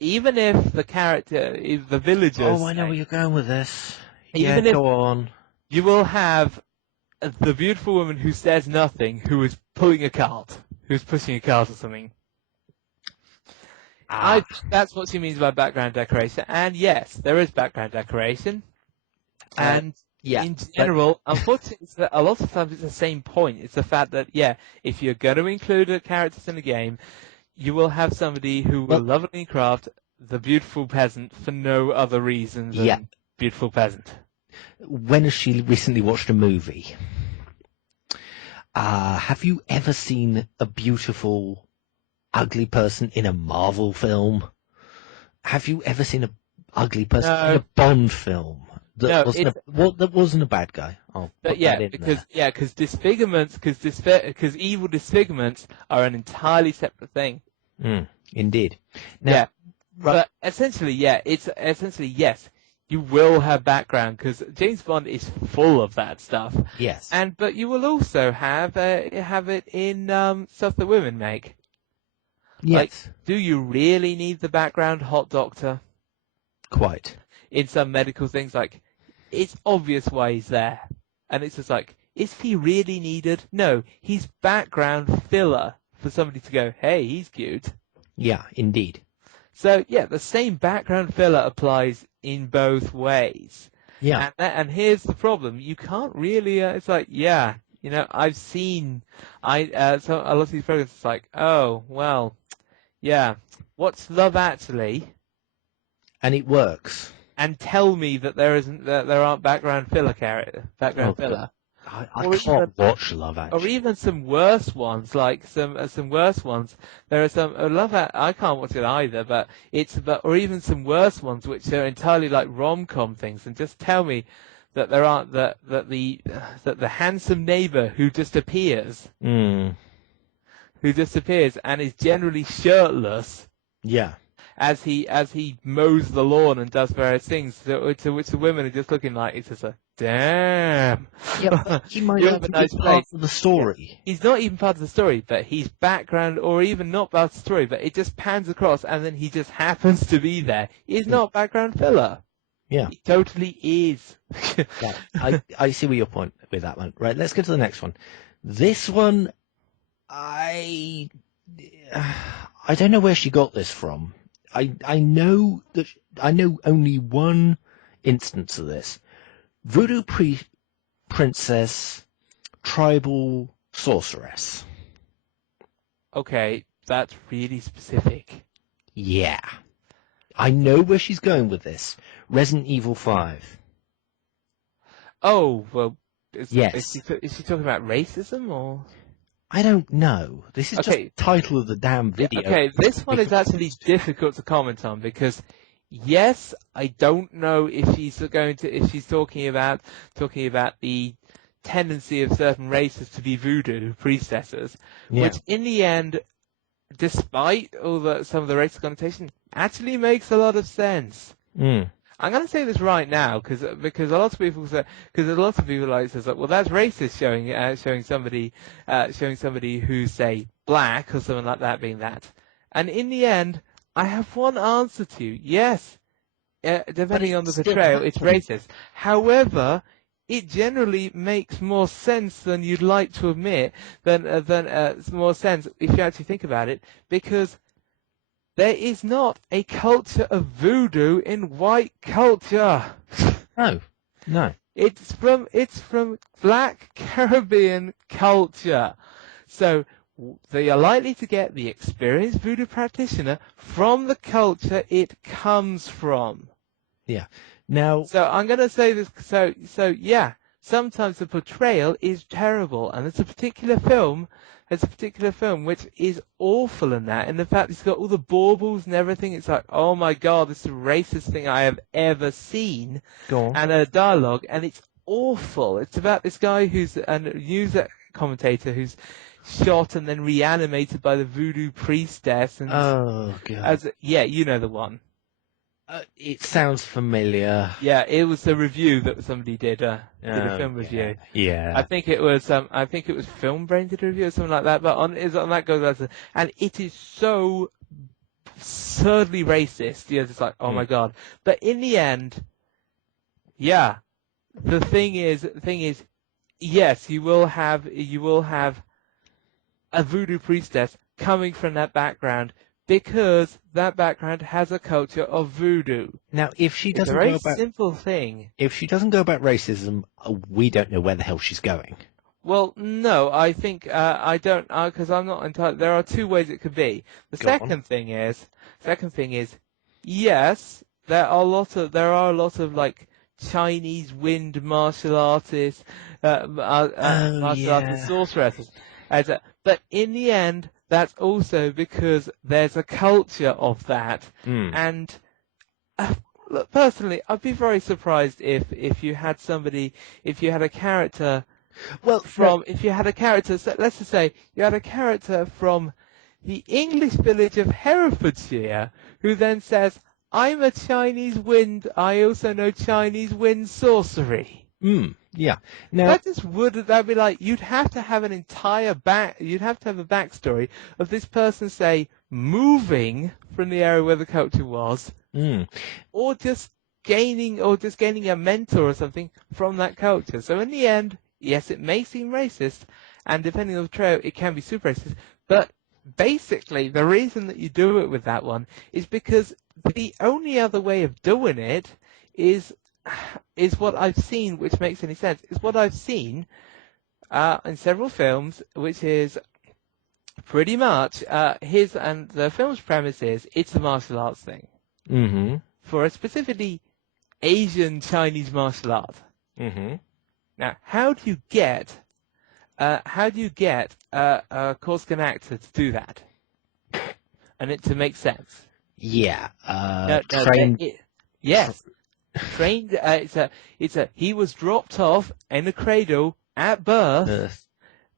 Even if the villagers... Oh, I know where you're going with this. Go on. You will have the beautiful woman who says nothing, who is pulling a cart, who's pushing a cart or something. That's what she means by background decoration. And yes, there is background decoration. And in general, unfortunately, a lot of times it's the same point. It's the fact that, if you're going to include characters in a game, you will have somebody who will lovingly craft the beautiful peasant for no other reason than beautiful peasant. When has she recently watched a movie? Have you ever seen a beautiful, ugly person in a Marvel film? Have you ever seen an ugly person in a Bond film? that wasn't a bad guy. I'll put that in there. Because disfigurements, because evil disfigurements are an entirely separate thing. Indeed. Now, but essentially, yes. You will have background because James Bond is full of that stuff. Yes. But you will also have it in stuff that women make. Yes. Like, do you really need the background hot doctor? Quite. In some medical things, like, it's obvious why he's there. And it's just like, is he really needed? No, he's background filler for somebody to go, hey, he's cute. Yeah, indeed. So, yeah, the same background filler applies in both ways. Yeah. And here's the problem. You can't really, it's like, I've seen, so a lot of these programs, it's like, oh, well, yeah, what's Love Actually? And it works. And tell me that there aren't background filler filler. I can't watch Love Actually. Or even some worse ones, like some worse ones. There are some I can't watch it either, or even some worse ones which are entirely like rom-com things. And just tell me that there aren't that the handsome neighbor who just appears and is generally shirtless. Yeah. As he mows the lawn and does various things, to which the women are just looking like, it's just like, damn. Yeah, he might not be part of the story. Yeah, he's not even part of the story, but he's background, or even not part of the story, but it just pans across, and then he just happens to be there. He's not background filler. Yeah. He totally is. Yeah, I see where your point with that one. Right, let's go to the next one. This one, I don't know where she got this from. I know only one instance of this. Voodoo princess, tribal sorceress. Okay, that's really specific. Yeah. I know where she's going with this. Resident Evil 5. Oh, well, yes. Is she talking about racism, or...? I don't know. This is just the title of the damn video. Okay, this one is actually difficult to comment on because, yes, I don't know if she's talking about the tendency of certain races to be voodoo priestesses, which in the end, despite some of the racist connotation, actually makes a lot of sense. I'm going to say this right now because a lot of people like says like, well, that's racist showing somebody who's say black or something like that being that. And in the end, I have one answer to you. Yes, depending on the portrayal, it's racist. However, it generally makes more sense than you'd like to admit. Than more sense if you actually think about it, because there is not a culture of voodoo in white culture. No. It's from Black Caribbean culture. So they are likely to get the experienced voodoo practitioner from the culture it comes from. Yeah. Now. So I'm going to say this. So yeah. Sometimes the portrayal is terrible, and there's a particular film which is awful in that. And in fact, it's got all the baubles and everything. It's like, oh my god, this is the racist thing I have ever seen. Go on. And a dialogue, and it's awful. It's about this guy who's a news commentator who's shot and then reanimated by the voodoo priestess. And oh god. You know the one. It sounds familiar. Yeah, it was a review that somebody did a film review. Yeah. I think it was Film Brain did a review or something like that. But on that goes, and it is so absurdly racist. Yeah, it's like, oh my god. But in the end, yeah, the thing is, yes, you will have a voodoo priestess coming from that background. Because that background has a culture of voodoo. Now, if she doesn't it's a very simple thing. If she doesn't go about racism, we don't know where the hell she's going. Well, no, I think I don't, because I'm not entirely. There are two ways it could be. The second thing is, yes, there are a lot of like Chinese wind martial artists, martial artists, sorceresses, but in the end. That's also because there's a culture of that, and look, personally, I'd be very surprised if you had a character if you had a character, so let's just say you had a character from the English village of Herefordshire who then says, I'm a Chinese wind, I also know Chinese wind sorcery. Yeah. Now, that'd be like, you'd have to have a backstory of this person, say, moving from the area where the culture was, or just gaining a mentor or something from that culture. So in the end, yes, it may seem racist, and depending on the trail, it can be super racist, but basically the reason that you do it with that one is because the only other way of doing it is what I've seen, which makes any sense, is what I've seen in several films, which is pretty much the film's premise is it's a martial arts thing. Mm-hmm. For a specifically Asian Chinese martial art. Mm-hmm. Now, how do you get a Corsican actor to do that, and it to make sense? Yeah. Trained. Yes. Trained. He was dropped off in a cradle at birth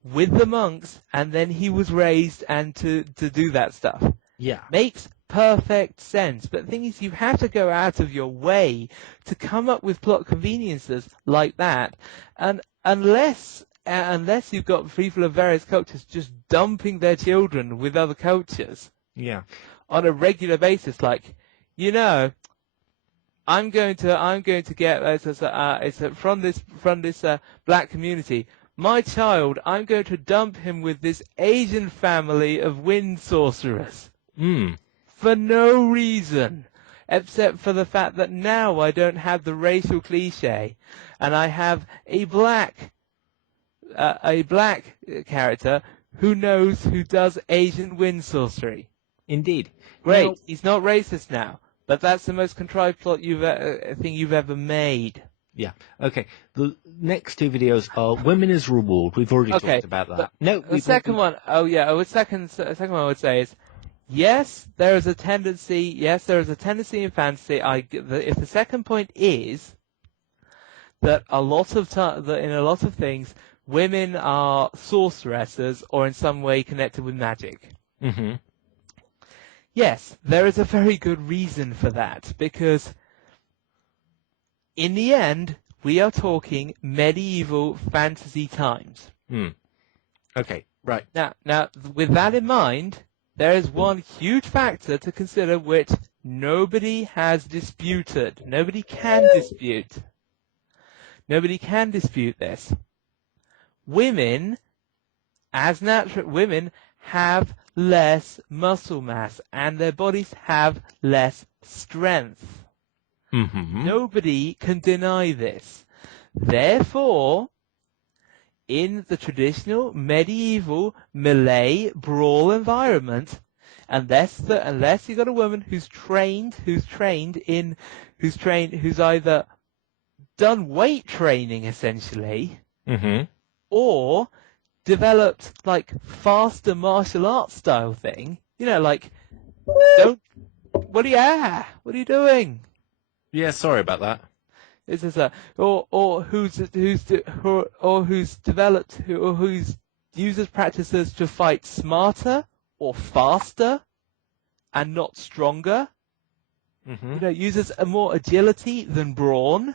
with the monks, and then he was raised and to do that stuff. Yeah. Makes perfect sense. But the thing is, you have to go out of your way to come up with plot conveniences like that, and unless you've got people of various cultures just dumping their children with other cultures, on a regular basis, like, I'm going to get from this black community. My child, I'm going to dump him with this Asian family of wind sorcerers. For no reason, except for the fact that now I don't have the racial cliche, and I have a black character who does Asian wind sorcery. Indeed. Great. Now, he's not racist now, but that's the most contrived plot thing you've ever made. Yeah. Okay. The next two videos are Women as Reward. We've already talked about that. The second one I would say is, yes, there is a tendency in fantasy. If the second point is that in a lot of things, women are sorceresses or in some way connected with magic. Mm-hmm. Yes, there is a very good reason for that, because in the end, we are talking medieval fantasy times. Okay, right. Now, with that in mind, there is one huge factor to consider which nobody has disputed. Nobody can dispute. Nobody can dispute this. Women have less muscle mass, and their bodies have less strength. Mm-hmm. Nobody can deny this. Therefore, in the traditional medieval melee brawl environment, unless you've got a woman who's either done weight training essentially, or developed like faster martial arts style thing, what are you doing? Yeah, sorry about that. This is who's uses practices to fight smarter or faster and not stronger. Uses more agility than brawn.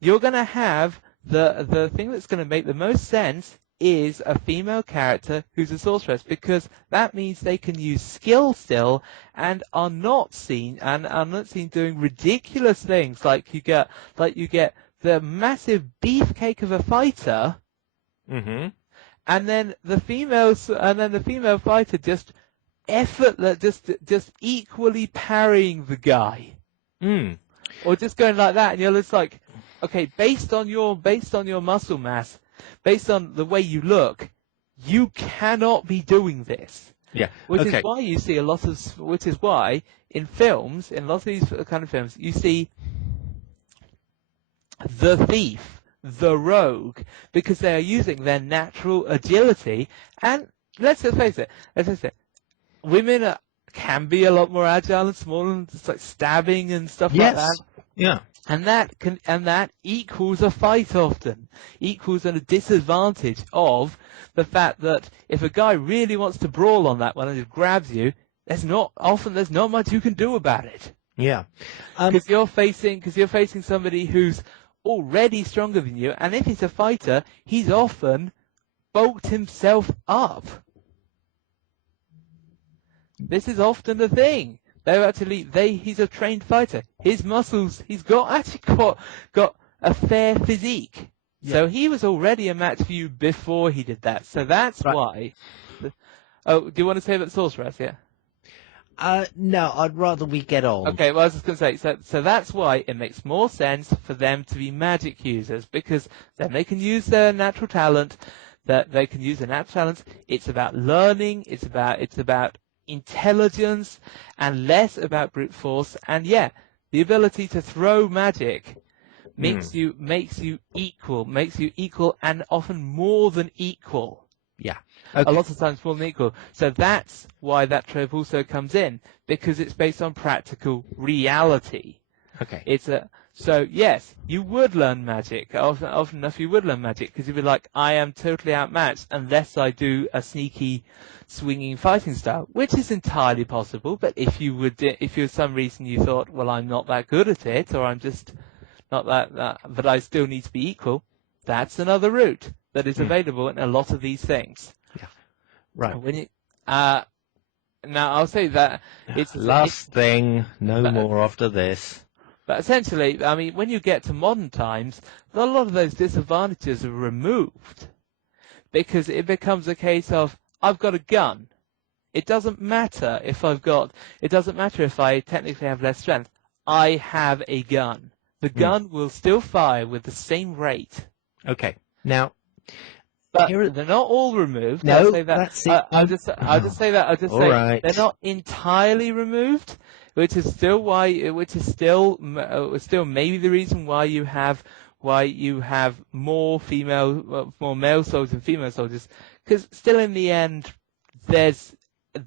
You're going to have the thing that's going to make the most sense is a female character who's a sorceress, because that means they can use skill still and are not seen doing ridiculous things like you get the massive beefcake of a fighter, and then the female fighter just equally parrying the guy, or just going like that, and you're just like, okay, based on your muscle mass, based on the way you look, you cannot be doing this. Yeah. Which is why you see which is why in films, in lots of these kind of films, you see the thief, the rogue, because they are using their natural agility. And let's face it, women can be a lot more agile and smaller, and just like stabbing and stuff like that. Yeah. And that equals a fight often, equals a disadvantage of the fact that if a guy really wants to brawl on that one and just grabs you, there's not much you can do about it. Yeah. Because you're facing somebody who's already stronger than you, and if he's a fighter, he's often bulked himself up. This is often the thing. He's a trained fighter. His muscles, he's got a fair physique. Yeah. So he was already a match for you before he did that. So that's why. Oh, do you want to say about the sorceress? Yeah. No, I'd rather we get on. Okay, well, I was just going to say, so that's why it makes more sense for them to be magic users, because then they can use their natural talent. It's about learning. It's about intelligence, and less about brute force. And yeah, the ability to throw magic makes you equal, and often more than equal. Yeah. Okay. A lot of times more than equal. So that's why that trope also comes in, because it's based on practical reality. Okay. So yes, you would learn magic. Often enough you would learn magic, because you'd be like, I am totally outmatched unless I do a sneaky swinging fighting style, which is entirely possible. But if for some reason you thought, well, I'm not that good at it, or I'm just not that, but I still need to be equal, that's another route that is available in a lot of these things. Yeah. Right. Now I'll say that it's last thing, no more after this. But essentially, I mean, when you get to modern times, a lot of those disadvantages are removed, because it becomes a case of, I've got a gun. It doesn't matter if I technically have less strength. I have a gun. The gun will still fire with the same rate. Okay. Now, but they're not all removed. No, I'll say that. that's it. I'll just say that. I'll just say right. They're not entirely removed, which is still maybe the reason why you have more male soldiers than female soldiers, because still in the end there's a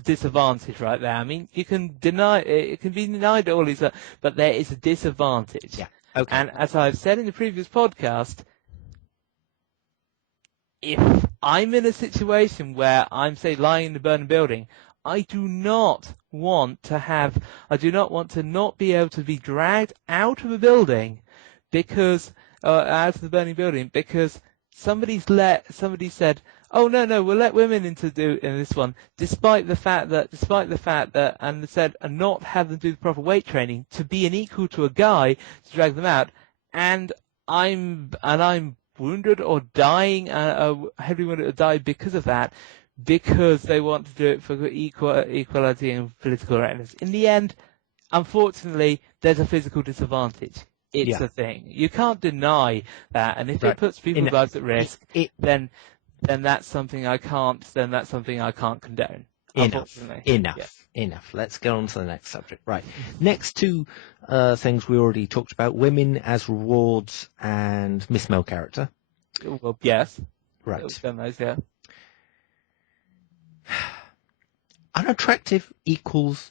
disadvantage right there. I mean, it can be denied all these, but there is a disadvantage. Yeah. Okay. And as I've said in the previous podcast, if I'm in a situation where I'm, say, lying in a burning building, I do not want to not be able to be dragged out of a building out of the burning building because somebody said, oh no, we'll let women in this one, despite the fact that and said, and not have them do the proper weight training to be an equal to a guy to drag them out, and I'm wounded or dying, heavily wounded or die because of that, because they want to do it for equality and political correctness. In the end, unfortunately, there's a physical disadvantage. It's a thing. You can't deny that, and if it puts people's lives at risk, then that's something I can't condone. Enough. Let's get on to the next subject. Right. Next two things we already talked about: women as rewards and Miss Male character. Well, yes. Right. We've done those, yeah. Unattractive equals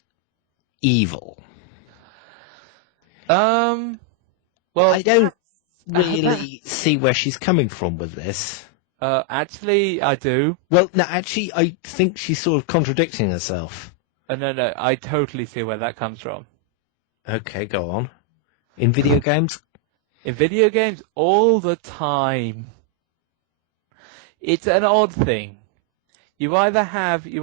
evil. Well, I don't really see where she's coming from with this. Actually, I do. Well, no, actually, I think she's sort of contradicting herself. No, I totally see where that comes from. Okay, go on. In video games? In video games, all the time. It's an odd thing. You either have the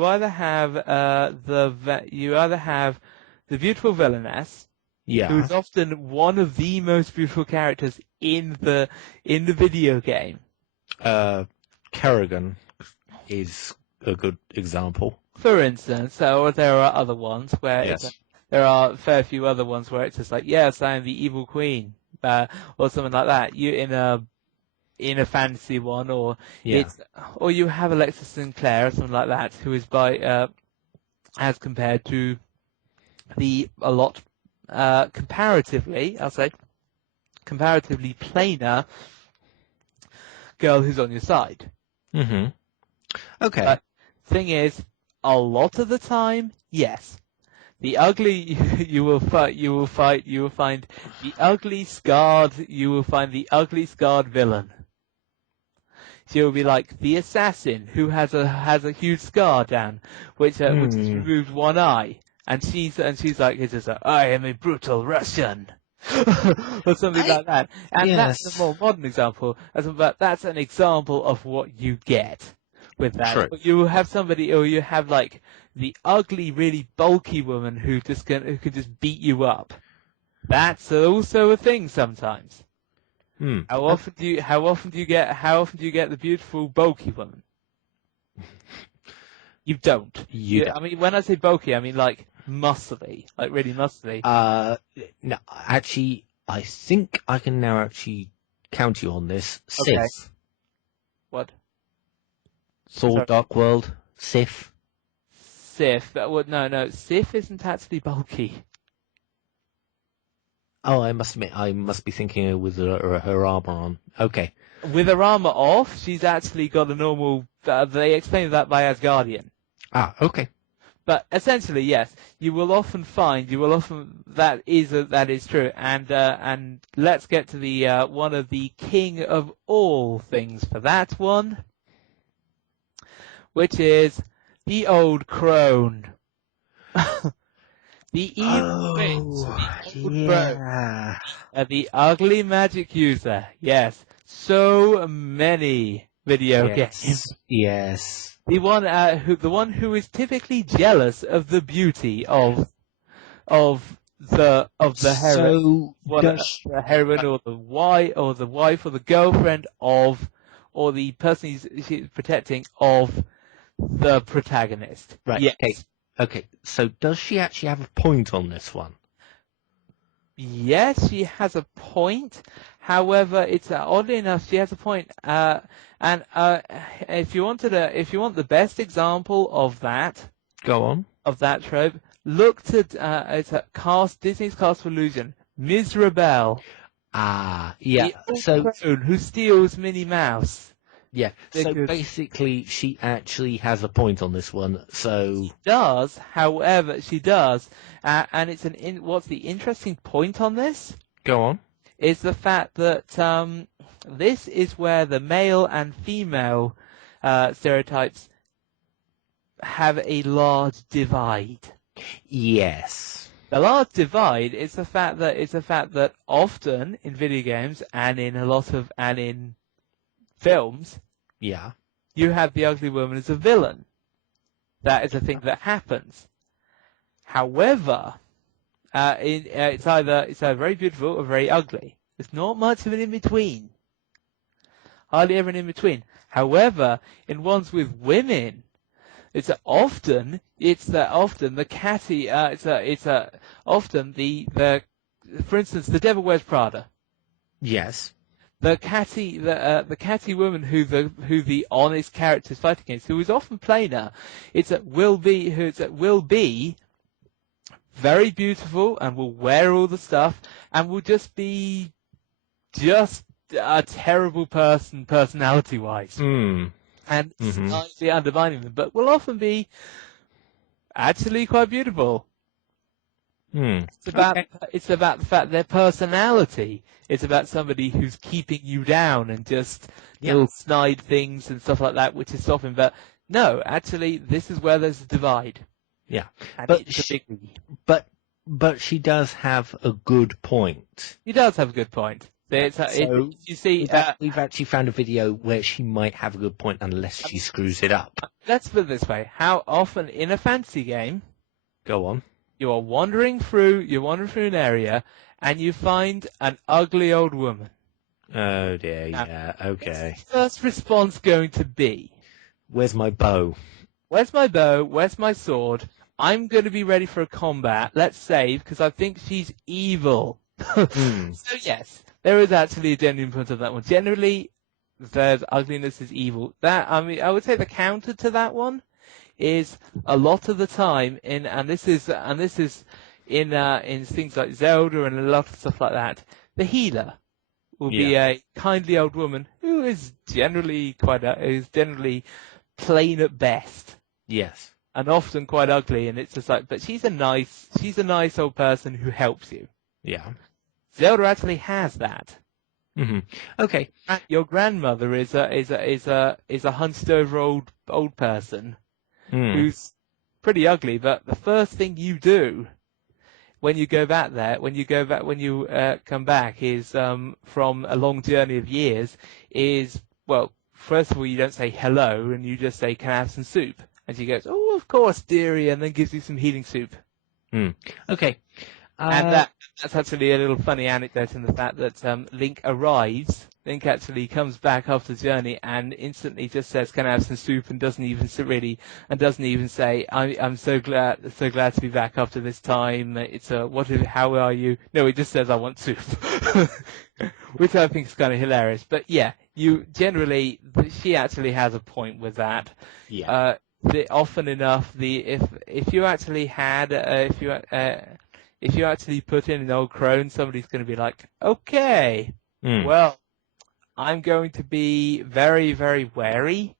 beautiful villainess, who's often one of the most beautiful characters in the video game. Kerrigan is a good example. For instance, or there are other ones where there are a fair few other ones where it's just like, yes, I am the evil queen, or something like that. You in a fantasy one, or you have Alexis Sinclair or something like that, who is as compared to comparatively plainer girl who's on your side. Mm-hmm. Okay. But thing is, a lot of the time, yes. The ugly, you will find the ugly scarred villain. She'll be like the assassin who has a huge scar down, which has removed one eye, and she's like, it's just like, I am a brutal Russian, or something like that. And that's a more modern example. But that's an example of what you get with that. True. You will have somebody, or you have like the ugly, really bulky woman who could just beat you up. That's also a thing sometimes. How often do you get the beautiful bulky woman? You don't. I mean, when I say bulky, I mean like muscly, like really muscly. No, actually, I think I can now actually count you on this. Okay. Sif. What? Sword Dark World. Sif. Sif. No. Sif isn't actually bulky. Oh, I must admit, I must be thinking with her armor on. Okay. With her armor off, she's actually got a normal. They explain that by Asgardian. Ah, okay. But essentially, yes, you will often that is true. And let's get to the one of the king of all things for that one, which is the old crone. The evil witch, the ugly magic user. Yes, so many video games. Yes. The one who is typically jealous of the beauty of the heroine, the heroine, or the wife, or the girlfriend of, or the person she's protecting of the protagonist. Right. Yes. Okay, so does she actually have a point on this one? Yes, she has a point. However, it's oddly enough, she has a point. And if you want the best example of that, go on. Of that trope, look to Disney's Cast of Illusion, Miserable. Ah, yeah. The old who steals Minnie Mouse. Yeah, so basically she actually has a point on this one, so... She does, however, she does, and it's what's the interesting point on this? Go on. Is the fact that this is where the male and female stereotypes have a large divide. Yes. The large divide is the fact that often in video games and in films, yeah, you have the ugly woman as a villain. That is a thing that happens. However, it's either very beautiful or very ugly. There's not much of an in between. Hardly ever an in between. However, in ones with women, often the catty. Often for instance, The Devil Wears Prada. Yes. The catty woman who the honest character is fighting against, who is often plainer, will be very beautiful and will wear all the stuff and will just be a terrible person personality wise. And slightly undermining them, but will often be actually quite beautiful. It's about the fact their personality. It's about somebody who's keeping you down and just little snide things and stuff like that, which is softened. But no, actually, this is where there's a divide. Yeah, and but she does have a good point. She does have a good point. You see, we've actually found a video where she might have a good point unless she screws it up. Let's put it this way: how often in a fantasy game? Go on. You are wandering through an area, and you find an ugly old woman. Oh dear, yeah, okay. What's the first response going to be? Where's my bow? Where's my bow? Where's my sword? I'm going to be ready for a combat. Let's save, because I think she's evil. So yes, there is actually a genuine point of that one. Generally, there's ugliness is evil. I would say the counter to that one is a lot of the time and this is in things like Zelda and a lot of stuff like that. The healer will be a kindly old woman who is generally plain at best. Yes. and often quite ugly, and it's just like, but she's a nice old person who helps you. Yeah. Zelda actually has that. Mm-hmm. Okay. Your grandmother is a hunched over old person who's pretty ugly, but the first thing you do when you go back there, when you come back, is from a long journey of years, is, well, first of all, you don't say hello, and you just say, "Can I have some soup?" And she goes, "Oh, of course, dearie," and then gives you some healing soup. Okay. And that's actually a little funny anecdote in the fact that Link arrives. Link actually comes back after the journey and instantly just says, "Can I have some soup?" and doesn't even say, "I'm so glad to be back after this time. How are you?" No, he just says, "I want soup," which I think is kind of hilarious. But yeah, she actually has a point with that. Yeah. Often enough, if you actually put in an old crone, somebody's going to be like, "Okay, well, I'm going to be very, very wary."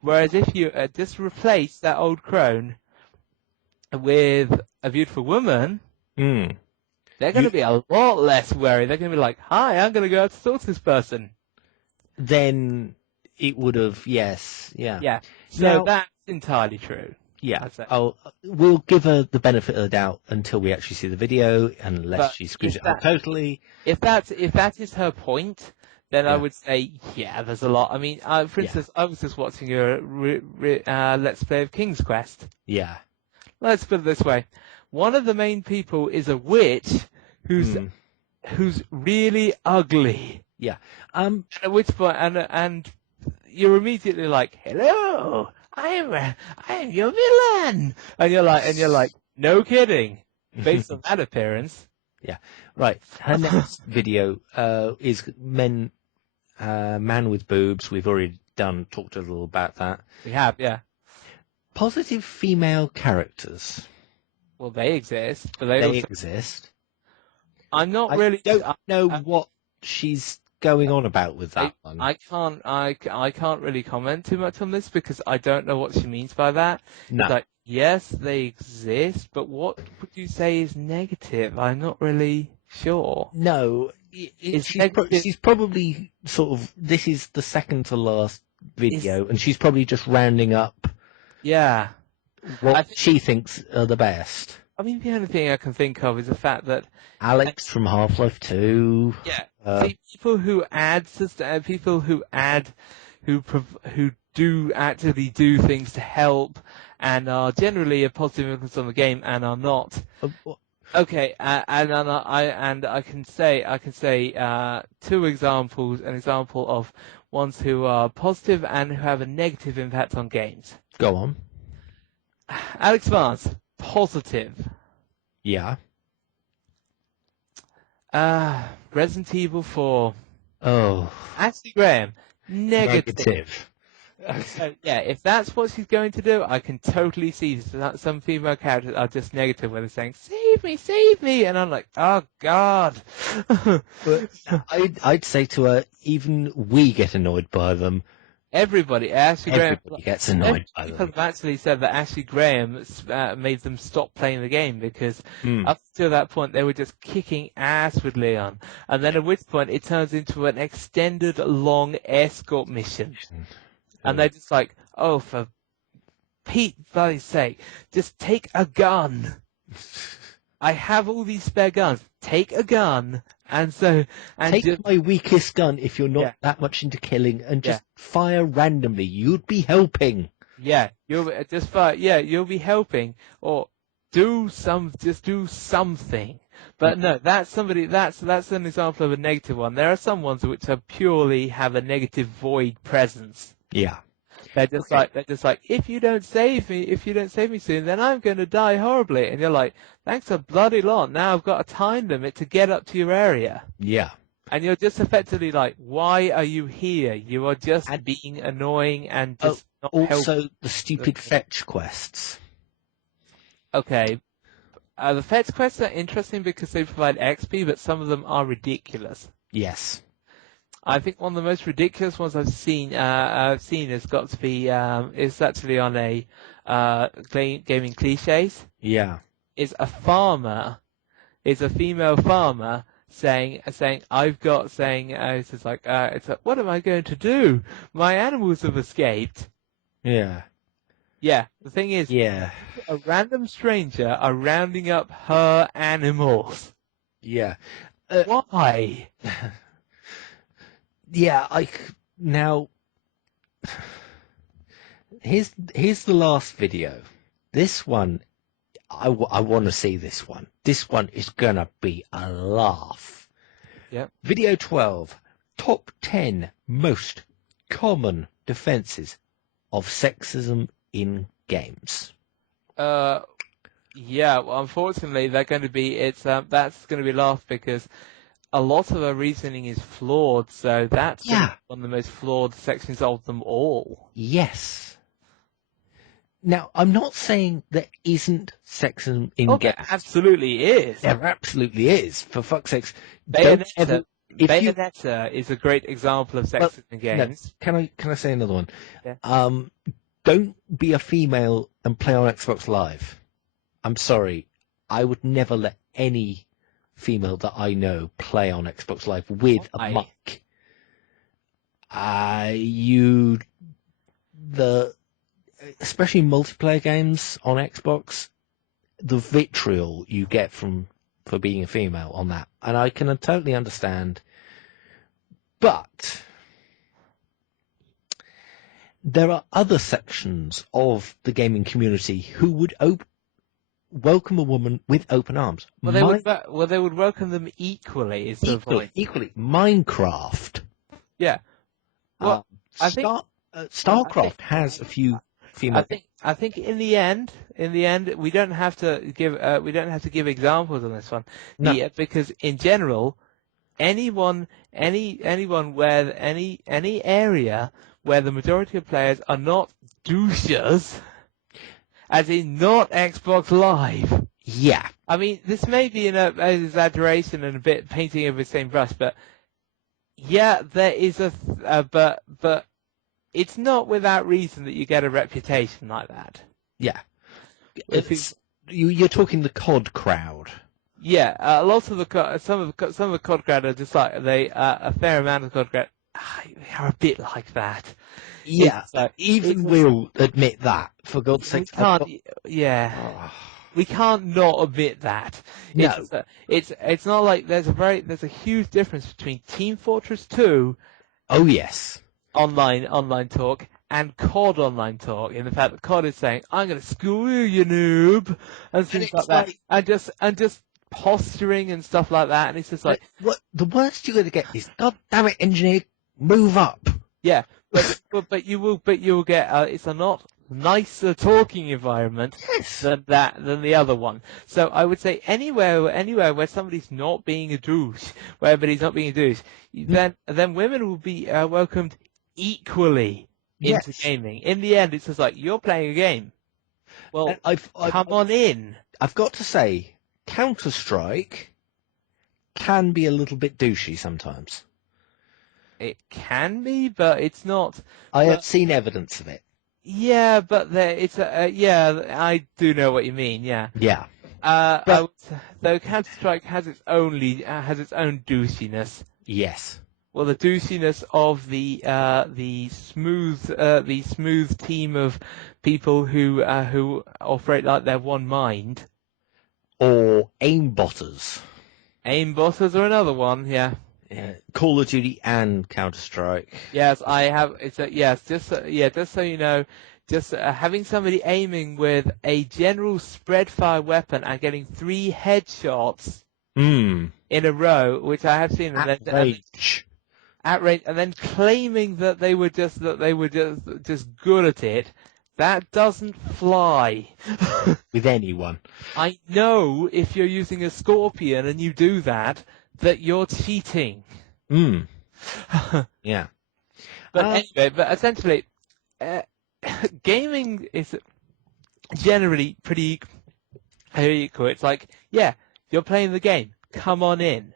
Whereas if you just replace that old crone with a beautiful woman, they're going to be a lot less wary. They're going to be like, "Hi, I'm going to go out to talk to this person." Then it would have, yes, yeah. Yeah, so now, that's entirely true. Yeah, we'll give her the benefit of the doubt until we actually see the video, unless she screws it up totally. If that is her point, then I would say, yeah, there's a lot. I mean, for instance, I was just watching a Let's Play of King's Quest. Yeah. Let's put it this way. One of the main people is a witch who's really ugly. Yeah. At which point, and you're immediately like, "Hello, I am your villain," and you're like, "No kidding," based on that appearance. Yeah. Right. Her next video is Man with Boobs. We've already talked a little about that. We have, yeah. Positive female characters. Well, they exist, but they exist. I'm not really. I don't know what she's going on about with that one. I can't really comment too much on this because I don't know what she means by that. No. It's like, yes, they exist, but what would you say is negative? I'm not really sure. No, she's probably sort of, this is the second to last video, and she's probably just rounding up what she thinks are the best. I mean, the only thing I can think of is the fact that Alex from Half-Life 2. Yeah, people who do actually do things to help and are generally a positive influence on the game and are not. Okay, and I can say two examples. An example of ones who are positive and who have a negative impact on games. Go on. Alex Vance, positive. Yeah. Resident Evil 4. Oh. Ashley Graham, negative. Negative. Yeah, if that's what she's going to do, I can totally see some female characters are just negative when they're saying, save me, and I'm like, oh God. But I'd say to her, even we get annoyed by them. Everybody gets annoyed by them. People have actually said that Ashley Graham made them stop playing the game because up to that point they were just kicking ass with Leon, and then at which point it turns into an extended, long escort mission, and they're just like, "Oh, for Pete's bloody sake, just take a gun." I have all these spare guns. Take a gun, take my weakest gun if you're not that much into killing, and just fire randomly. You'd be helping. Yeah, you'll just fire. Yeah, you'll be helping, or do something. But no, that's an example of a negative one. There are some ones which are purely have a negative void presence. Yeah. They're just like, if you don't save me soon, then I'm going to die horribly. And you're like, thanks a bloody lot. Now I've got a time limit to get up to your area. Yeah. And you're just effectively like, why are you here? You are just being annoying and just not helping. Also, the stupid fetch quests. Okay. The fetch quests are interesting because they provide XP, but some of them are ridiculous. Yes. I think one of the most ridiculous ones I've seen has got to be is actually on a gaming cliches. Yeah. Is a female farmer saying it's like what am I going to do? My animals have escaped. Yeah. Yeah. The thing is, Yeah. a random stranger are rounding up her animals. Yeah. Why? Yeah, now here's the last video. This one, I want to see this one. This one is gonna be a laugh. Yep. Video 12, top 10 most common defenses of sexism in games. Yeah. Well, unfortunately, that's going to be laughed because a lot of her reasoning is flawed, so that's gonna be one of the most flawed sections of them all. Yes. Now, I'm not saying there isn't sexism in games. There absolutely is. There absolutely is. For fuck's sakes. Bayonetta is a great example of sexism in games. No, can I say another one? Yeah. Don't be a female and play on Xbox Live. I'm sorry. I would never let any female that I know play on Xbox Live with a mic. Especially multiplayer games on Xbox, the vitriol you get for being a female on that, and I can totally understand. But there are other sections of the gaming community who would welcome a woman with open arms. Well, they would welcome them equally. Is the point? Equally. Minecraft. Yeah. Well, StarCraft has a few female. I think in the end, we don't have to give examples on this one. No. Because in general, any area where the majority of players are not douches, as in not Xbox Live. Yeah. I mean, this may be an exaggeration and a bit painting over the same brush, but yeah, there is but it's not without reason that you get a reputation like that. Yeah. You're talking the COD crowd. Yeah, a lot of some of the COD crowd are just like a fair amount of COD crowd are a bit like that. Yeah, even we'll admit that, for God's sake. We can't not admit that. No. It's not like there's a huge difference between Team Fortress 2. Oh yes. Online talk and COD online talk. In the fact that COD is saying, "I'm going to school you, you noob," and things like that, and just posturing and stuff like that. And it's just like, what the worst you're going to get is, "God damn it, engineer, move up." Yeah, but you will get it's a lot nicer talking environment than the other one. So I would say anywhere where somebody's not being a douche, where everybody's not being a douche, then women will be welcomed equally into gaming. In the end, it's just like, you're playing a game. Well, come on in. I've got to say, Counter-Strike can be a little bit douchey sometimes. It can be, but it's not. I have seen evidence of it. Yeah, but I do know what you mean. Yeah. Yeah. Though Counter-Strike has its own douchiness. Yes. Well, the douchiness of the smooth team of people who operate like they're one mind. Or aimbotters. Aimbotters are another one. Yeah. Yeah. Call of Duty and Counter-Strike. Yes, I have. Just so you know, having somebody aiming with a general spread fire weapon and getting 3 headshots in a row, which I have seen, outrage, and then claiming that they were just good at it. That doesn't fly with anyone. I know if you're using a Scorpion and you do that you're cheating. Yeah. But anyway, essentially, gaming is generally pretty equal. It's like, yeah, you're playing the game. Come on in.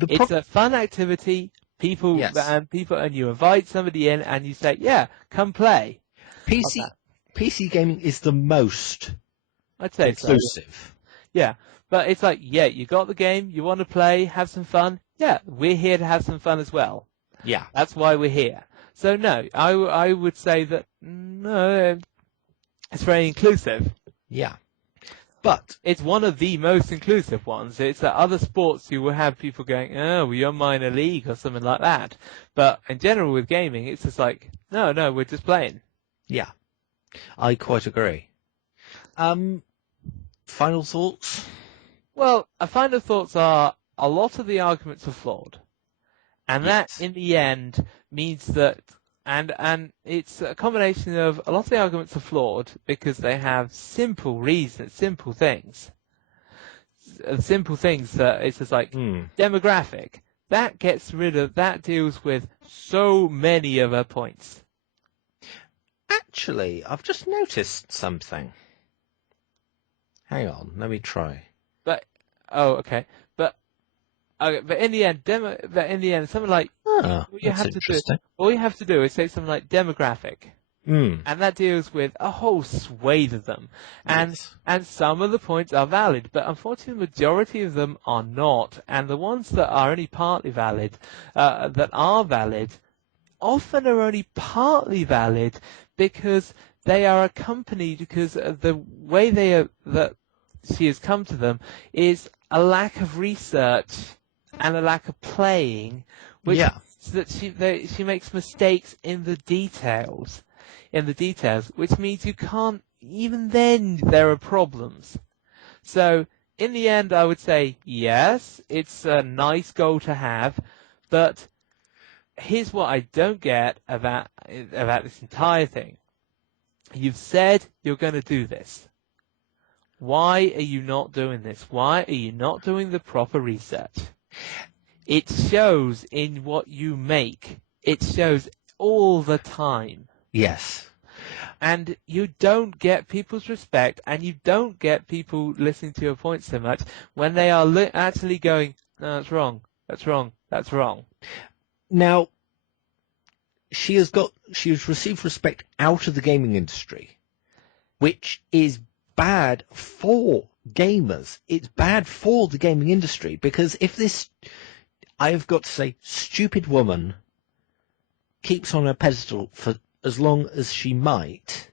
It's a fun activity. People Yes. and you invite somebody in and you say, yeah, come play. PC gaming is the most I'd say so. inclusive. Yeah, but it's like, yeah, you got the game, you want to play, have some fun. Yeah, we're here to have some fun as well. Yeah. That's why we're here. So no, I would say that no, it's very inclusive. Yeah. But It's one of the most inclusive ones. It's that other sports you will have people going, oh, well, you're minor league or something like that. But in general with gaming, it's just like, no, we're just playing. yeah, I quite agree. Final thoughts? Well, final thoughts are a lot of the arguments are flawed. And that, Yes. in the end, means that, and it's a combination of a lot of the arguments are flawed because they have simple reasons, simple things that it's just like demographic. That deals with so many of our points. Actually, I've just noticed something. Hang on, let me try. Okay. But in the end, something like all you have to do is say something like demographic, and that deals with a whole swathe of them, and some of the points are valid, but unfortunately, the majority of them are not, and the ones that are only partly valid, that are valid, often are only partly valid because they are accompanied because the way that she has come to them is a lack of research and a lack of playing, which means that she makes mistakes in the details, which means you can't, even then there are problems. So in the end, I would say, yes, it's a nice goal to have, but here's what I don't get about this entire thing. You've said you're going to do this. Why are you not doing this? Why are you not doing the proper research? It shows in what you make. It shows all the time. Yes. And you don't get people's respect, and you don't get people listening to your points so much when they are actually going, no, that's wrong, that's wrong, that's wrong. Now, she has received respect out of the gaming industry, which is bad for gamers. It's bad for the gaming industry because if this, I've got to say, stupid woman keeps on her pedestal for as long as she might,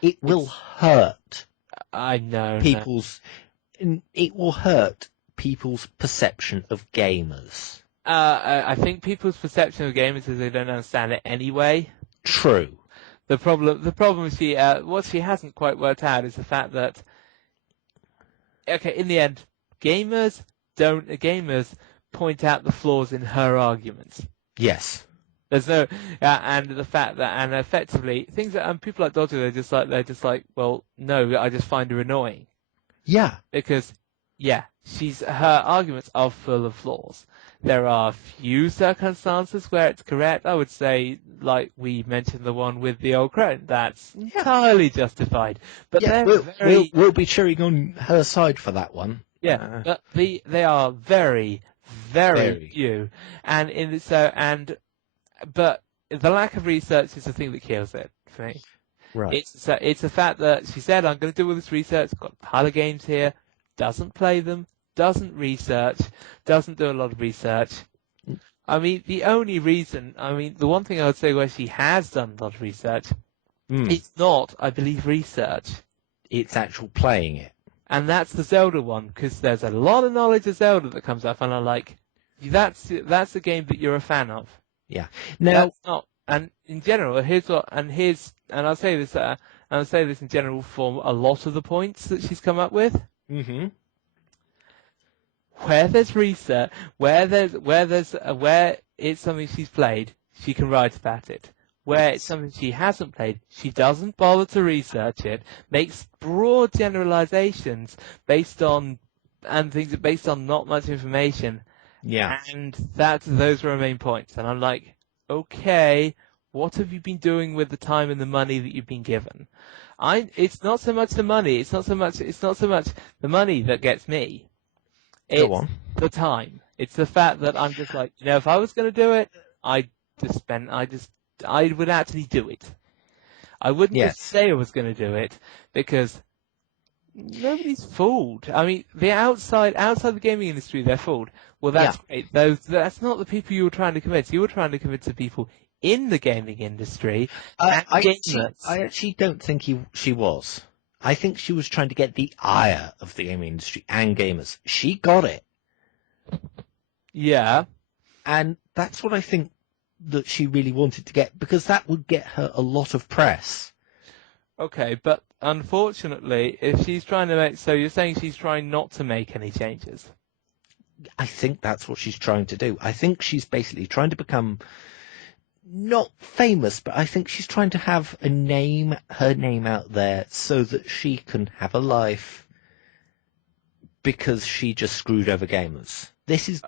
it will hurt. I know. It will hurt people's perception of gamers. I think people's perception of gamers is they don't understand it anyway. True. The problem what she hasn't quite worked out is the fact that, okay, in the end, gamers point out the flaws in her arguments. Yes. There's no, and the fact that, and effectively, things that, people like Dodger, they're just like, well, no, I just find her annoying. Yeah. Because, her arguments are full of flaws. There are a few circumstances where it's correct. I would say, like we mentioned, the one with the old crone, that's entirely justified. But we'll be cheering on her side for that one. Yeah, but they are very, very few, but the lack of research is the thing that kills it for me. Right. It's the fact that she said, I'm going to do all this research, got a pile of games here, doesn't play them, doesn't research, doesn't do a lot of research. I mean, the one thing I would say where she has done a lot of research, it's not, I believe, research. It's actual playing it. And that's the Zelda one, because there's a lot of knowledge of Zelda that comes up, and I'm like, that's a game that you're a fan of. Yeah. Now, and in general, and I'll say this in general for a lot of the points that she's come up with. Mm-hmm. Where there's research, where it's something she's played, she can write about it. Where it's something she hasn't played, she doesn't bother to research it, makes broad generalizations based on not much information. Yeah. And those are her main points. And I'm like, okay, what have you been doing with the time and the money that you've been given? It's not so much the money. It's not so much the money that gets me. It's Go on. the time. It's the fact that I'm just like, if I was going to do it, I would actually do it. I wouldn't just say I was going to do it because nobody's fooled. I mean, the outside the gaming industry, they're fooled. Well, that's great. That's not the people you were trying to convince. You were trying to convince the people in the gaming industry. I actually don't think she was. I think she was trying to get the ire of the gaming industry and gamers. She got it. Yeah. And that's what I think that she really wanted to get, because that would get her a lot of press. Okay, but unfortunately, if she's trying to make... So you're saying she's trying not to make any changes? I think that's what she's trying to do. I think she's basically trying to become not famous, but I think she's trying to have her name out there so that she can have a life because she just screwed over gamers. This is...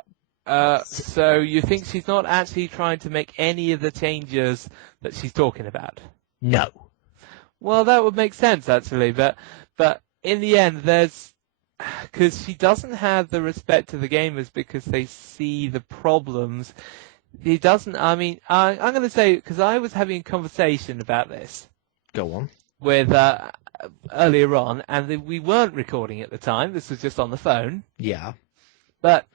So you think she's not actually trying to make any of the changes that she's talking about? No. Well, that would make sense, actually, but in the end, because she doesn't have the respect of the gamers because they see the problems. He doesn't, I'm going to say, because I was having a conversation about this. Go on. With, earlier on, and we weren't recording at the time, this was just on the phone. Yeah. But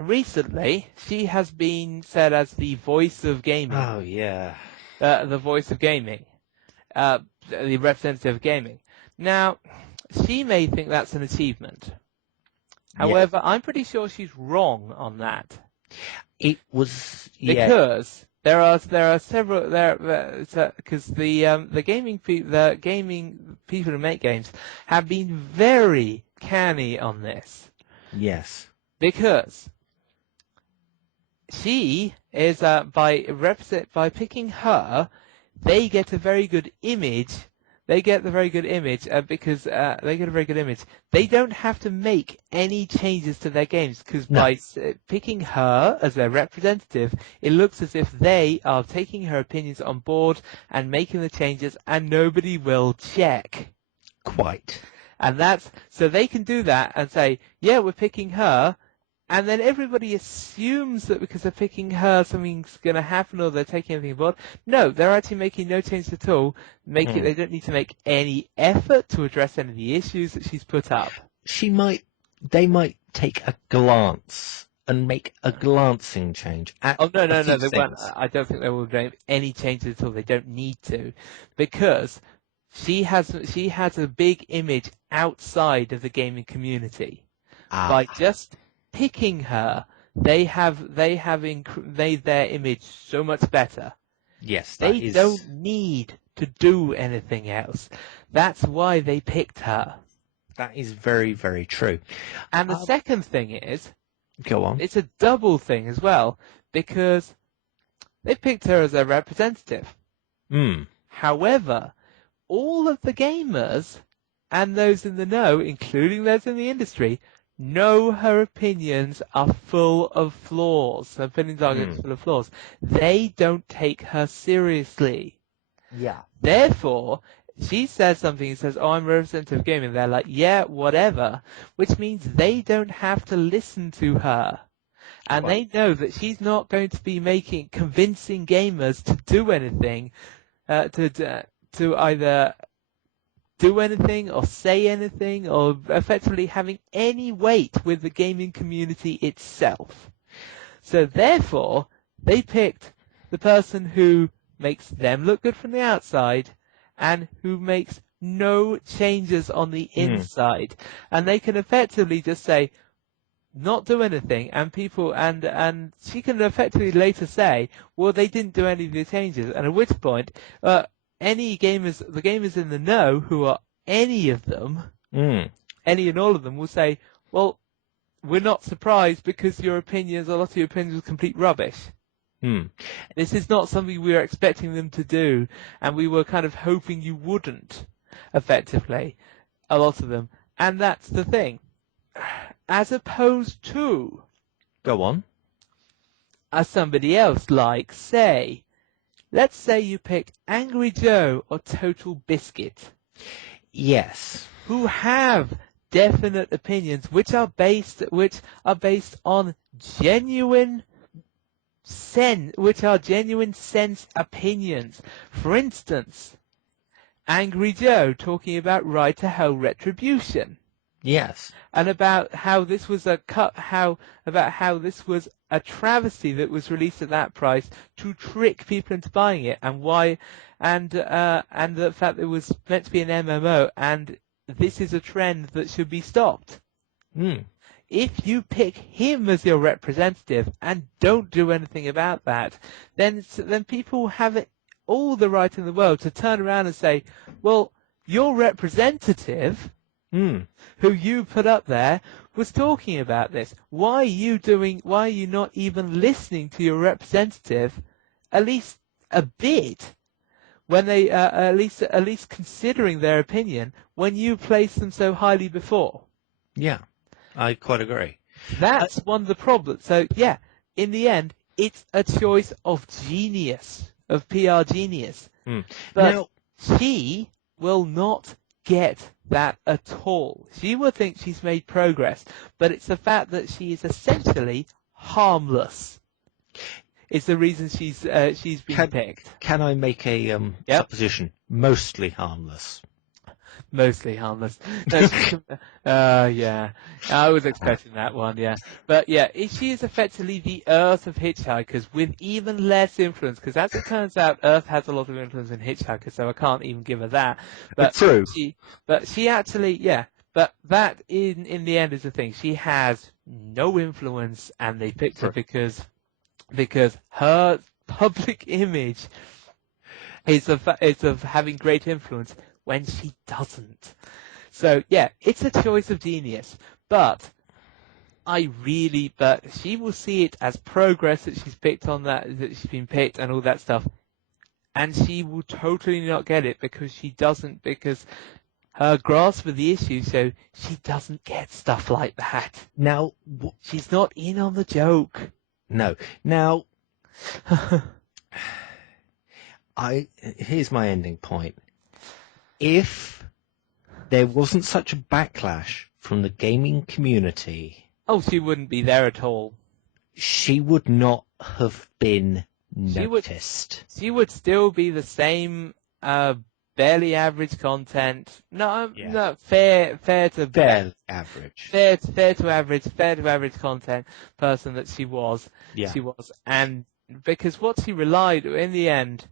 recently, she has been said as the voice of gaming. Oh, yeah. The voice of gaming. The representative of gaming. Now, she may think that's an achievement. However, I'm pretty sure she's wrong on that. It was... Because there are several... Because the gaming people who make games have been very canny on this. Yes. Because she is by picking her, they get a very good image. They get the very good image because they get a very good image. They don't have to make any changes to their games because by picking her as their representative, it looks as if they are taking her opinions on board and making the changes, and nobody will check. Quite. And so they can do that and say, yeah, we're picking her. And then everybody assumes that because they're picking her, something's going to happen or they're taking everything aboard. No, they're actually making no change at all. They don't need to make any effort to address any of the issues that she's put up. They might take a glance and make a glancing change. No, they won't. I don't think they will make any changes at all. They don't need to, because she has a big image outside of the gaming community. By just picking her, they have made their image so much better. Yes, they don't need to do anything else. That's why they picked her. That is very, very true. And the second thing is, go on. It's a double thing as well, because they picked her as their representative. However, all of the gamers and those in the know, including those in the industry, know her opinions are full of flaws. Her opinions are full of flaws. They don't take her seriously. Yeah. Therefore, she says something and says, I'm representative of gaming. They're like, yeah, whatever. Which means they don't have to listen to her. And they know that she's not going to be convincing gamers to do anything, to either do anything or say anything or effectively having any weight with the gaming community itself. So therefore, they picked the person who makes them look good from the outside and who makes no changes on the inside. And they can effectively just say, not do anything, and she can effectively later say, well, they didn't do any of the changes, and at which point, the gamers in the know, who are any of them, any and all of them, will say, well, we're not surprised because a lot of your opinions were complete rubbish. This is not something we were expecting them to do, and we were kind of hoping you wouldn't, effectively, a lot of them. And that's the thing. As opposed to... Go on. As somebody else, like, let's say you pick Angry Joe or Total Biscuit. Yes. Who have definite opinions which are based on genuine sense opinions. For instance, Angry Joe talking about right to hell retribution. Yes. And about how this was a travesty that was released at that price to trick people into buying it, and why, and the fact that it was meant to be an MMO, and this is a trend that should be stopped. If you pick him as your representative and don't do anything about that, then people have all the right in the world to turn around and say, well, your representative, who you put up there, was talking about this. Why are you not even listening to your representative at least a bit when they at least considering their opinion when you placed them so highly before? Yeah, I quite agree. That's one of the problems. So yeah, in the end, it's a choice of genius, of PR genius. But Now, she will not get that at all. She will think she's made progress, but it's the fact that she is essentially harmless. It's the reason she's been picked. Can I make a supposition? Mostly harmless. Mostly harmless. Yeah. I was expecting that one, yeah. But yeah, she is effectively the Earth of hitchhikers with even less influence, because as it turns out, Earth has a lot of influence in hitchhikers, so I can't even give her that. But true. She actually, yeah. But that in the end is the thing. She has no influence, and they picked her because her public image is of having great influence when she doesn't. So yeah, it's a choice of genius, but she will see it as progress that she's picked on that she's been picked and all that stuff, and she will totally not get it because her grasp of the issue, so she doesn't get stuff like that. Now, she's not in on the joke. No. Now, here's my ending point. If there wasn't such a backlash from the gaming community... Oh, she wouldn't be there at all. She would not have been noticed. She would still be the same barely average content. No, fair to average content person that she was. Yeah. She was, and because what she relied in the end,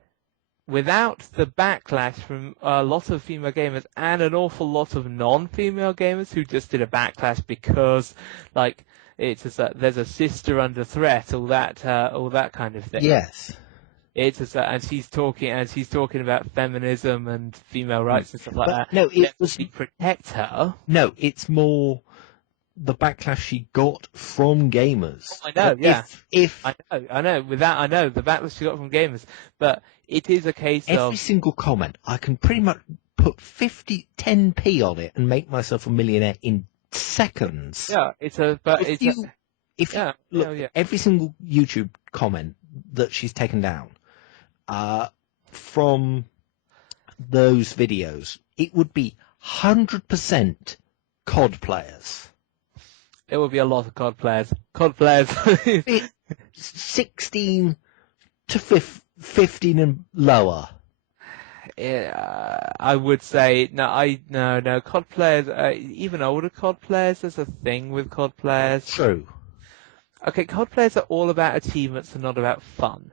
without the backlash from a lot of female gamers and an awful lot of non-female gamers who just did a backlash because, like, there's a sister under threat, all that kind of thing. Yes. And she's talking about feminism and female rights and stuff like that. No, protect her. No, it's more the backlash she got from gamers. Oh, I know, yeah. I know. With that, I know the backlash she got from gamers, but it is a case of every single comment. I can pretty much put 10p on it and make myself a millionaire in seconds. Yeah, every single YouTube comment that she's taken down from those videos, it would be 100% COD players. It would be a lot of COD players. COD players. 16 to 15 and lower. Yeah, I would say no. COD players, even older COD players. There's a thing with COD players. True. Okay, COD players are all about achievements and not about fun.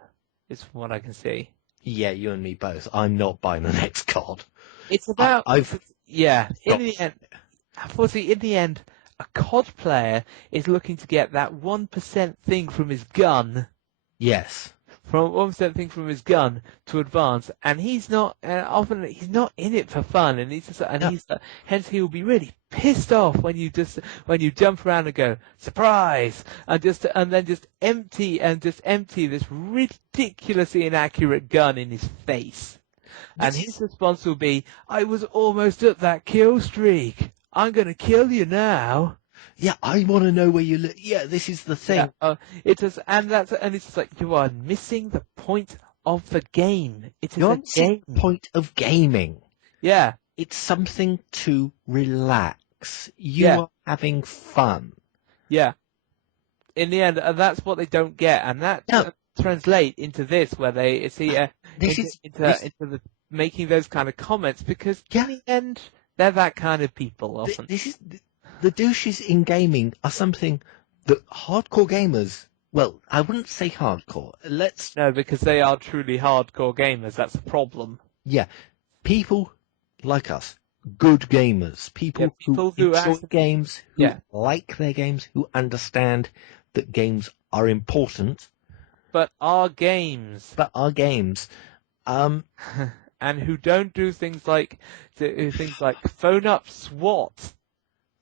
Is from what I can see. Yeah, you and me both. I'm not buying the next COD. It's about In the end, a COD player is looking to get that 1% thing from his gun. Yes. From 1% thing from his gun to advance, and he's not often he's not in it for fun, and hence he will be really pissed off when you jump around and go surprise, and then just empty this ridiculously inaccurate gun in his face, and his response will be, "I was almost at that kill streak. I'm going to kill you now." Yeah, I want to know where you live. Yeah, this is the thing. Yeah, it's just like you are missing the point of the game. It is a game. Point of gaming. Yeah, it's something to relax. sex. You Yeah. are having fun. Yeah. In the end, that's what they don't get, and that No. translate into this, where they see This into the making those kind of comments, because in the end, they're that kind of people often. This is the douches in gaming are something that hardcore gamers. Well, I wouldn't say hardcore. No, because they are truly hardcore gamers. That's the problem. Yeah, people like us, good gamers, people who enjoy games, who like their games, who understand that games are important. But our games. And who don't do things like phone up SWAT.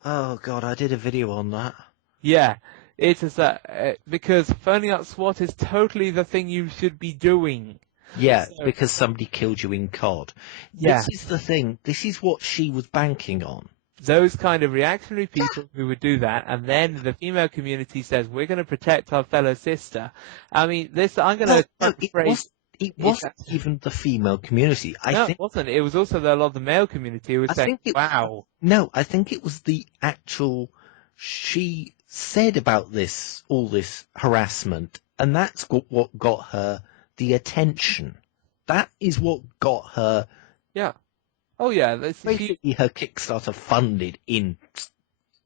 Oh God, I did a video on that. Yeah, it is that because phoning up SWAT is totally the thing you should be doing. Yeah, because somebody killed you in COD. Yeah. This is the thing. This is what she was banking on. Those kind of reactionary people who would do that, and then the female community says, we're going to protect our fellow sister. I mean, I'm going to... It wasn't even the female community. It wasn't. It was also a lot of the male community who was saying, wow. No, I think it was the actual... She said about all this harassment, and that's what got her the attention. That is what got her... Yeah. Oh, yeah. Basically, her Kickstarter funded in...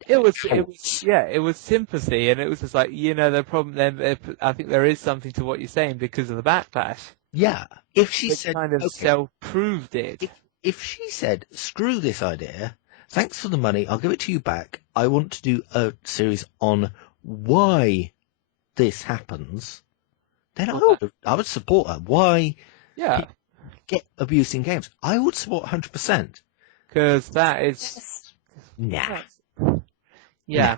It was sympathy, and it was just like, the problem then, I think there is something to what you're saying because of the backlash. Yeah. If she said... kind of self-proved it. If she said, screw this idea, thanks for the money, I'll give it to you back, I want to do a series on why this happens, then I would support her. Why get abused in games? I would support 100%. Because that is... Nah. Yeah.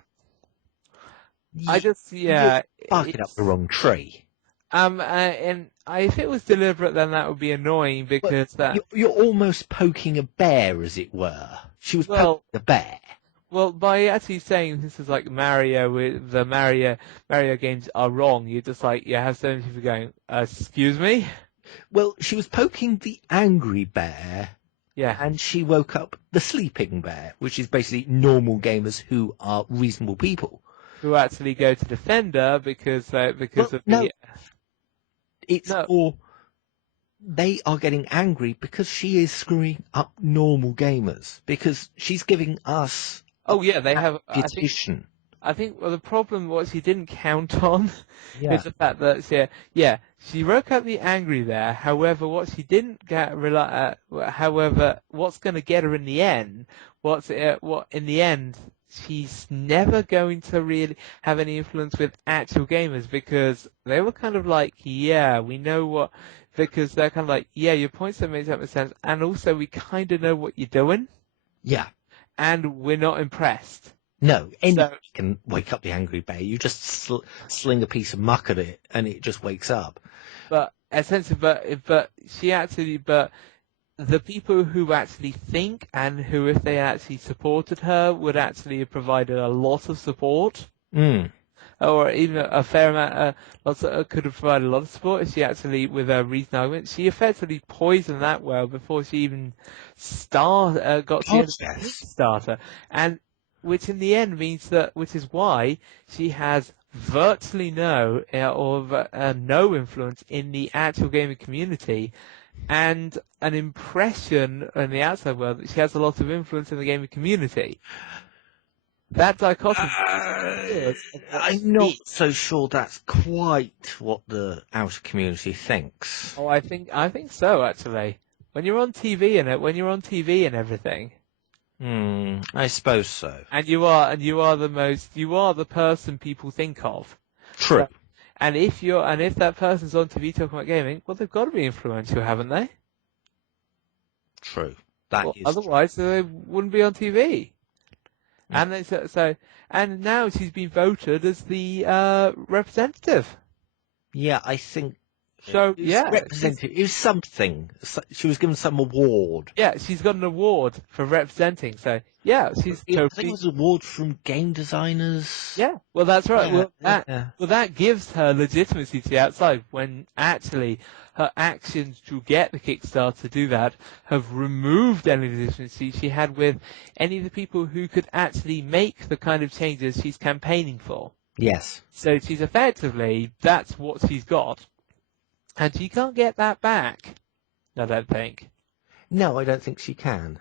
I just, You're barking up the wrong tree. And if it was deliberate, then that would be annoying because You're almost poking a bear, as it were. She was poking a bear. Well, by actually saying this is like Mario, the Mario games are wrong, you're just like, you have so many people going, excuse me? Well, she was poking the angry bear. Yeah. And she woke up the sleeping bear, which is basically normal gamers who are reasonable people. Who actually go to defend her because of the... It's more... They are getting angry because she is screwing up normal gamers. Because she's giving us... Oh, yeah, they have... Reputation. I think the problem, what she didn't count on, is the fact that she woke up the angry there. However, what she didn't what's going to get her in the end? In the end, she's never going to really have any influence with actual gamers because they were kind of like, yeah, we know what, because they're kind of like, yeah, your points don't make that much sense, and also we kind of know what you're doing. Yeah. And we're not impressed. No, anybody can wake up the angry bear. You just sling a piece of muck at it, and it just wakes up. But essentially, but the people who actually think and who, if they actually supported her, would actually have provided a lot of support. Or even a fair amount, could have provided a lot of support if she actually, with a reasonable argument, she effectively poisoned that well before she even got to the Kickstarter. And which in the end means which is why she has virtually no influence in the actual gaming community, and an impression in the outside world that she has a lot of influence in the gaming community. That dichotomy. I'm not so sure that's quite what the outer community thinks. Oh, I think so actually. When you're on TV and everything. I suppose so. And you are the person people think of. True. So, and if that person's on TV talking about gaming, well, they've got to be influential, haven't they? True. Otherwise, they wouldn't be on TV. And and now she's been voted as the representative. Yeah, I think So, It was yeah. represented. It was something. She was given some award. Yeah, she's got an award for representing. So, yeah, she's I think totally... it was an award from game designers. Yeah, well, that's right. Yeah. Well, that gives her legitimacy to the outside when actually her actions to get the Kickstarter to do that have removed any legitimacy she had with any of the people who could actually make the kind of changes she's campaigning for. Yes. So she's effectively, that's what she's got. And she can't get that back, I don't think. No, I don't think she can.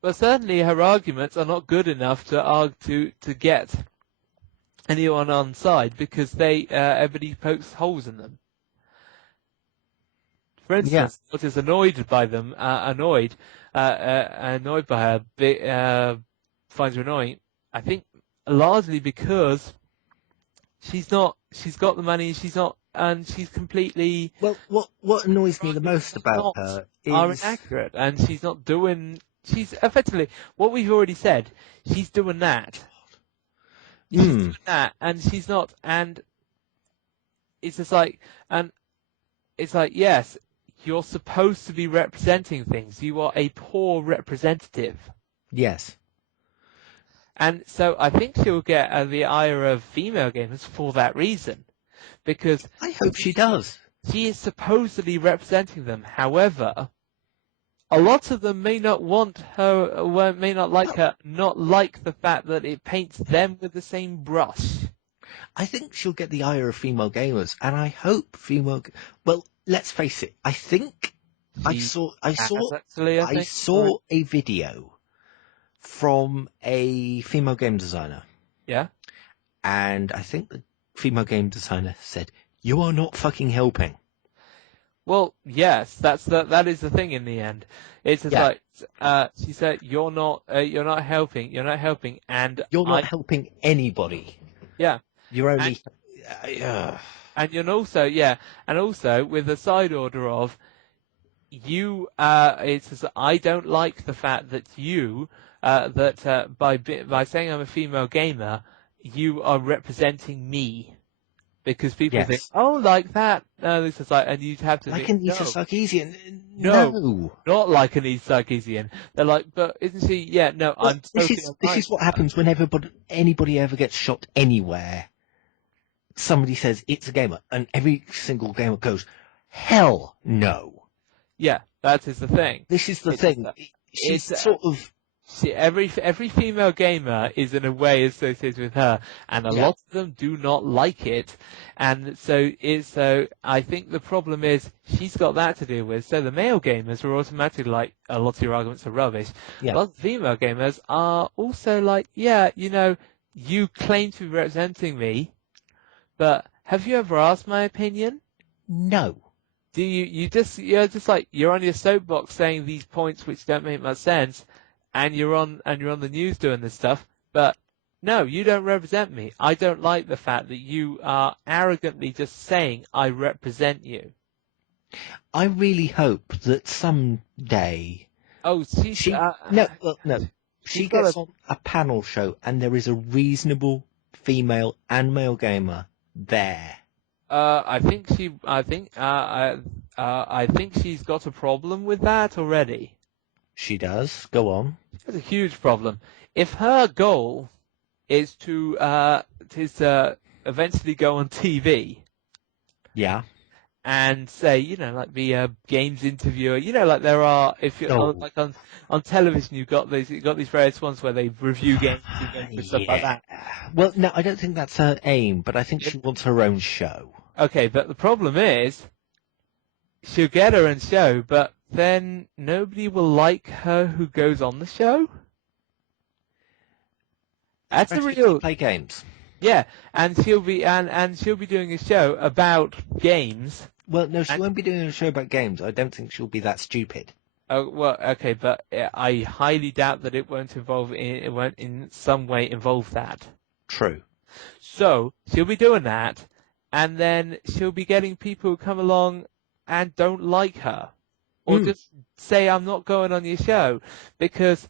But certainly her arguments are not good enough to get anyone on side because everybody pokes holes in them. For instance, what is annoyed by them, annoyed by her, finds her annoying. I think largely because she's got the money, and she's completely. Well, what annoys me the most about her are is inaccurate, and she's not doing. She's effectively what we've already said. She's doing that. She's doing that, and she's not. And it's just like, yes, you're supposed to be representing things. You are a poor representative. Yes. And so I think she'll get the ire of female gamers for that reason, because I hope she does. She is supposedly representing them. However, a lot of them may not want her, may not like her, not like the fact that it paints them with the same brush. I think she'll get the ire of female gamers, and I hope well, let's face it. I think I saw a video from a female game designer. Yeah. And I think the female game designer said, "You are not fucking helping." Well, yes, that is the thing in the end. It's just like she said, "You're not helping, and you're not helping anybody." Yeah, you're only. And you're also with the side order of you. It's just, I don't like the fact that you by saying I'm a female gamer, you are representing me. Because people think, oh, like that. No, this is like, and you'd have to like think, Anita Sarkeesian. No, not like Anita Sarkeesian. They're like, but isn't she? Yeah, no, well, I'm. This is what happens when anybody ever gets shot anywhere. Somebody says it's a gamer, and every single gamer goes, "Hell no." Yeah, that is the thing. This is the thing. She's sort of. See, every female gamer is in a way associated with her, and a lot of them do not like it. And so I think the problem is she's got that to deal with. So the male gamers are automatically like, a lot of your arguments are rubbish. Yeah. A lot of female gamers are also like, yeah, you claim to be representing me, but have you ever asked my opinion? No. Do you're just like, you're on your soapbox saying these points which don't make much sense, and you're on the news doing this stuff, but no, you don't represent me. I don't like the fact that you are arrogantly just saying I represent you. I really hope that someday. Oh, she gets on a panel show and there is a reasonable female and male gamer there. I think she's got a problem with that already. She does. Go on. That's a huge problem. If her goal is to eventually go on TV, yeah, and say, like be a games interviewer, like there are, if you're like on television, you've got these various ones where they review games and stuff like that. Well, no, I don't think that's her aim, but I think she wants her own show. Okay, but the problem is, she'll get her own show, but then nobody will like her who goes on the show. That's the real play games. Yeah, and she'll be doing a show about games. Well, no, she won't be doing a show about games. I don't think she'll be that stupid. Oh well, okay, but I highly doubt that it won't in some way involve that. True. So she'll be doing that, and then she'll be getting people who come along and don't like her. Or just say, I'm not going on your show, because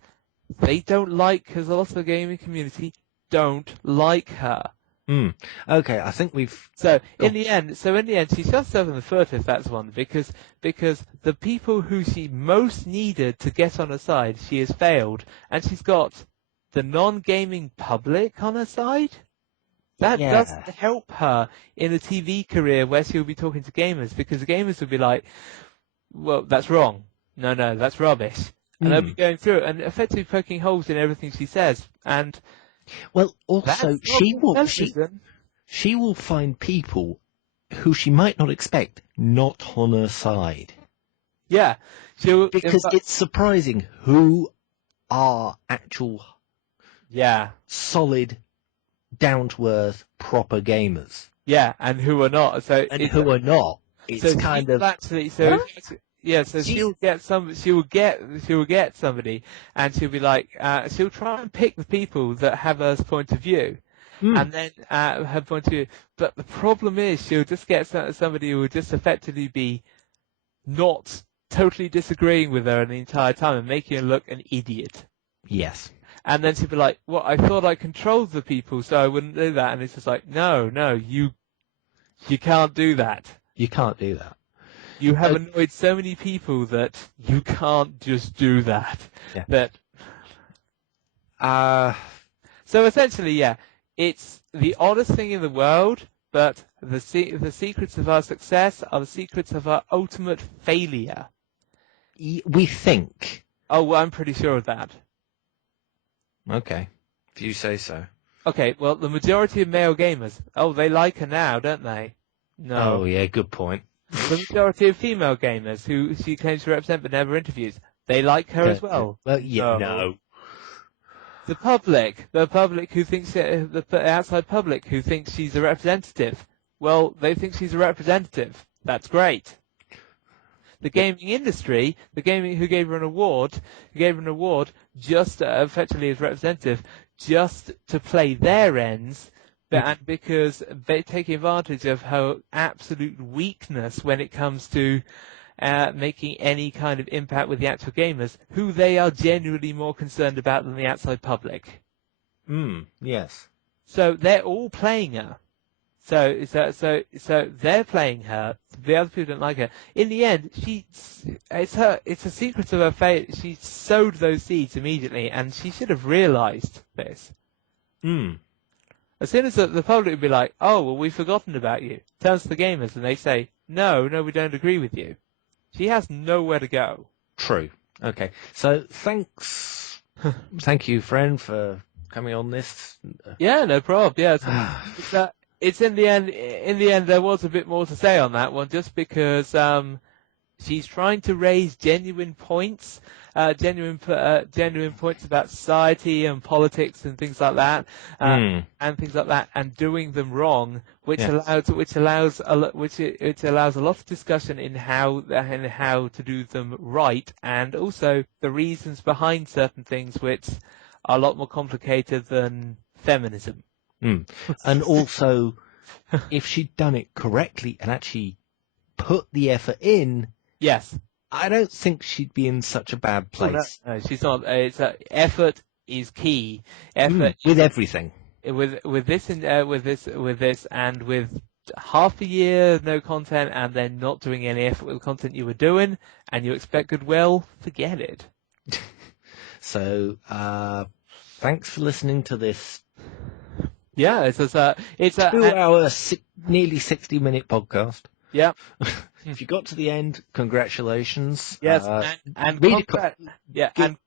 they don't because a lot of the gaming community don't like her. Okay, I think we've... So in the end, she shot herself in the foot if that's one, because the people who she most needed to get on her side, she has failed, and she's got the non-gaming public on her side. That doesn't help her in a TV career where she'll be talking to gamers, because the gamers will be like, well, that's wrong. No, that's rubbish. And they'll be going through it and effectively poking holes in everything she says. And well, also she will find people who she might not expect not on her side. Yeah, because it's surprising who are actual, solid, down-to-earth, proper gamers. Yeah, and who are not. Who are not. It's kind of actually she'll get somebody, and she'll be like, she'll try and pick the people that have her point of view, and then her point of view. But the problem is, she'll just get somebody who will just effectively be not totally disagreeing with her the entire time and making her look an idiot. Yes. And then she'll be like, well, I thought I controlled the people, so I wouldn't do that. And it's just like, no, you can't do that. You can't do that. You have annoyed so many people that you can't just do that. Yeah. So essentially, it's the oddest thing in the world, but the secrets of our success are the secrets of our ultimate failure. We think. Oh, well, I'm pretty sure of that. Okay, if you say so. Okay, well, the majority of male gamers, they like her now, don't they? No. Oh, yeah, good point. The majority of female gamers who she claims to represent but never interviews, they like her as well. Well, yeah, no. The public who thinks, the outside public who thinks she's a representative, well, they think she's a representative. That's great. The gaming industry, who gave her an award just effectively as representative, just to play their ends, and because they're taking advantage of her absolute weakness when it comes to making any kind of impact with the actual gamers, who they are genuinely more concerned about than the outside public. Yes. So they're all playing her. So they're playing her. The other people don't like her. In the end, it's a secret of her fate. She sowed those seeds immediately, and she should have realised this. As soon as the public would be like, oh, well, we've forgotten about you. Turns to the gamers, and they say, no, we don't agree with you. She has nowhere to go. True. Okay. So thanks. Thank you, friend, for coming on this. Yeah, no problem. Yeah, it's in the end, there was a bit more to say on that one, just because she's trying to raise genuine points about society and politics and things like that, and doing them wrong, which allows a lot of discussion in how to do them right, and also the reasons behind certain things, which are a lot more complicated than feminism. And also, if she'd done it correctly and actually put the effort in, yes, I don't think she'd be in such a bad place. No, she's not. Effort is key. Effort with everything. With this, and with half a year no content, and then not doing any effort with the content you were doing, and you expect goodwill, forget it. So, thanks for listening to this. Yeah, it's a 2-hour, nearly 60-minute podcast. Yeah. If you got to the end, congratulations. Yes, and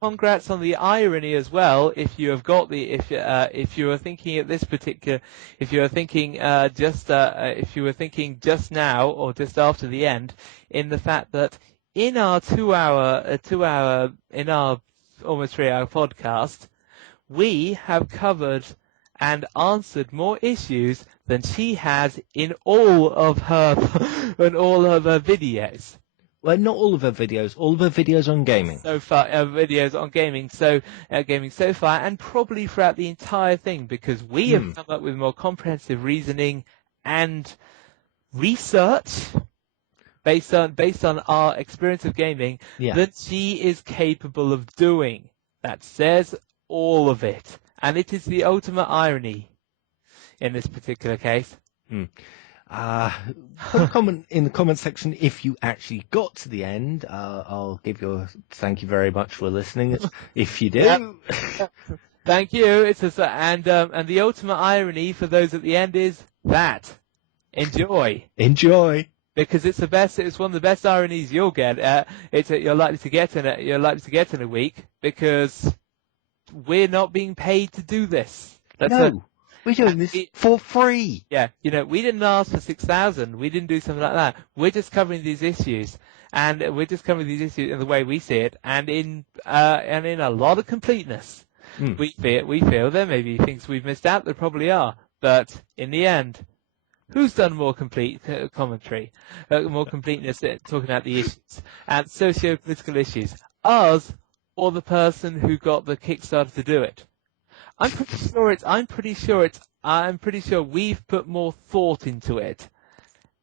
congrats on the irony as well. If you have got if you were thinking just now or just after the end, in the fact that in our almost 3-hour podcast, we have covered and answered more issues than she has in all of her videos. Well, not all of her videos. All of her videos on gaming. So far, videos on gaming. Gaming so far, and probably throughout the entire thing, because we have come up with more comprehensive reasoning and research based on our experience of gaming than she is capable of doing. That says all of it. And it is the ultimate irony. in this particular case. Put a comment in the comment section if you actually got to the end. I'll give you a thank you very much for listening. If you do, Yep. Thank you. And the ultimate irony for those at the end is that enjoy, because it's the best. It's one of the best ironies you'll get. You're likely to get in a week, because we're not being paid to do this. We're doing this for free. Yeah, we didn't ask for 6,000. We didn't do something like that. We're just covering these issues, and we're just covering these issues in the way we see it, and in a lot of completeness. We feel there may be things we've missed out. There probably are, but in the end, who's done more complete commentary, more completeness talking about the issues and socio-political issues, us or the person who got the Kickstarter to do it? I'm pretty sure we've put more thought into it,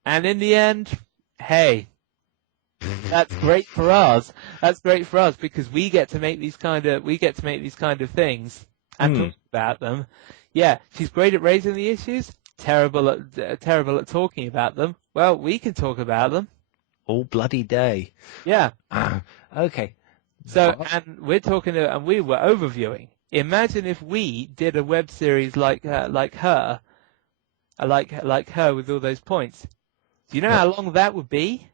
and in the end, hey, that's great for us. That's great for us, because we get to make these kind of things and talk about them. Yeah, she's great at raising the issues. Terrible at talking about them. Well, we can talk about them all bloody day. Yeah. Okay. So, and we were overviewing. Imagine if we did a web series like her with all those points. Do you know how long that would be?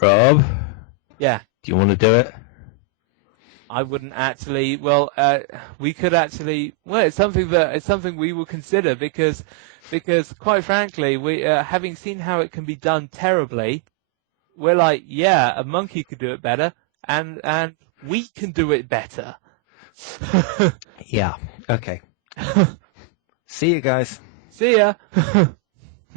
Rob? Yeah. Do you want to do it? I wouldn't actually. Well, we could actually. Well, it's something we will consider, because quite frankly, we having seen how it can be done terribly, we're like, yeah, a monkey could do it better, and we can do it better. Yeah. Okay. See you guys. See ya.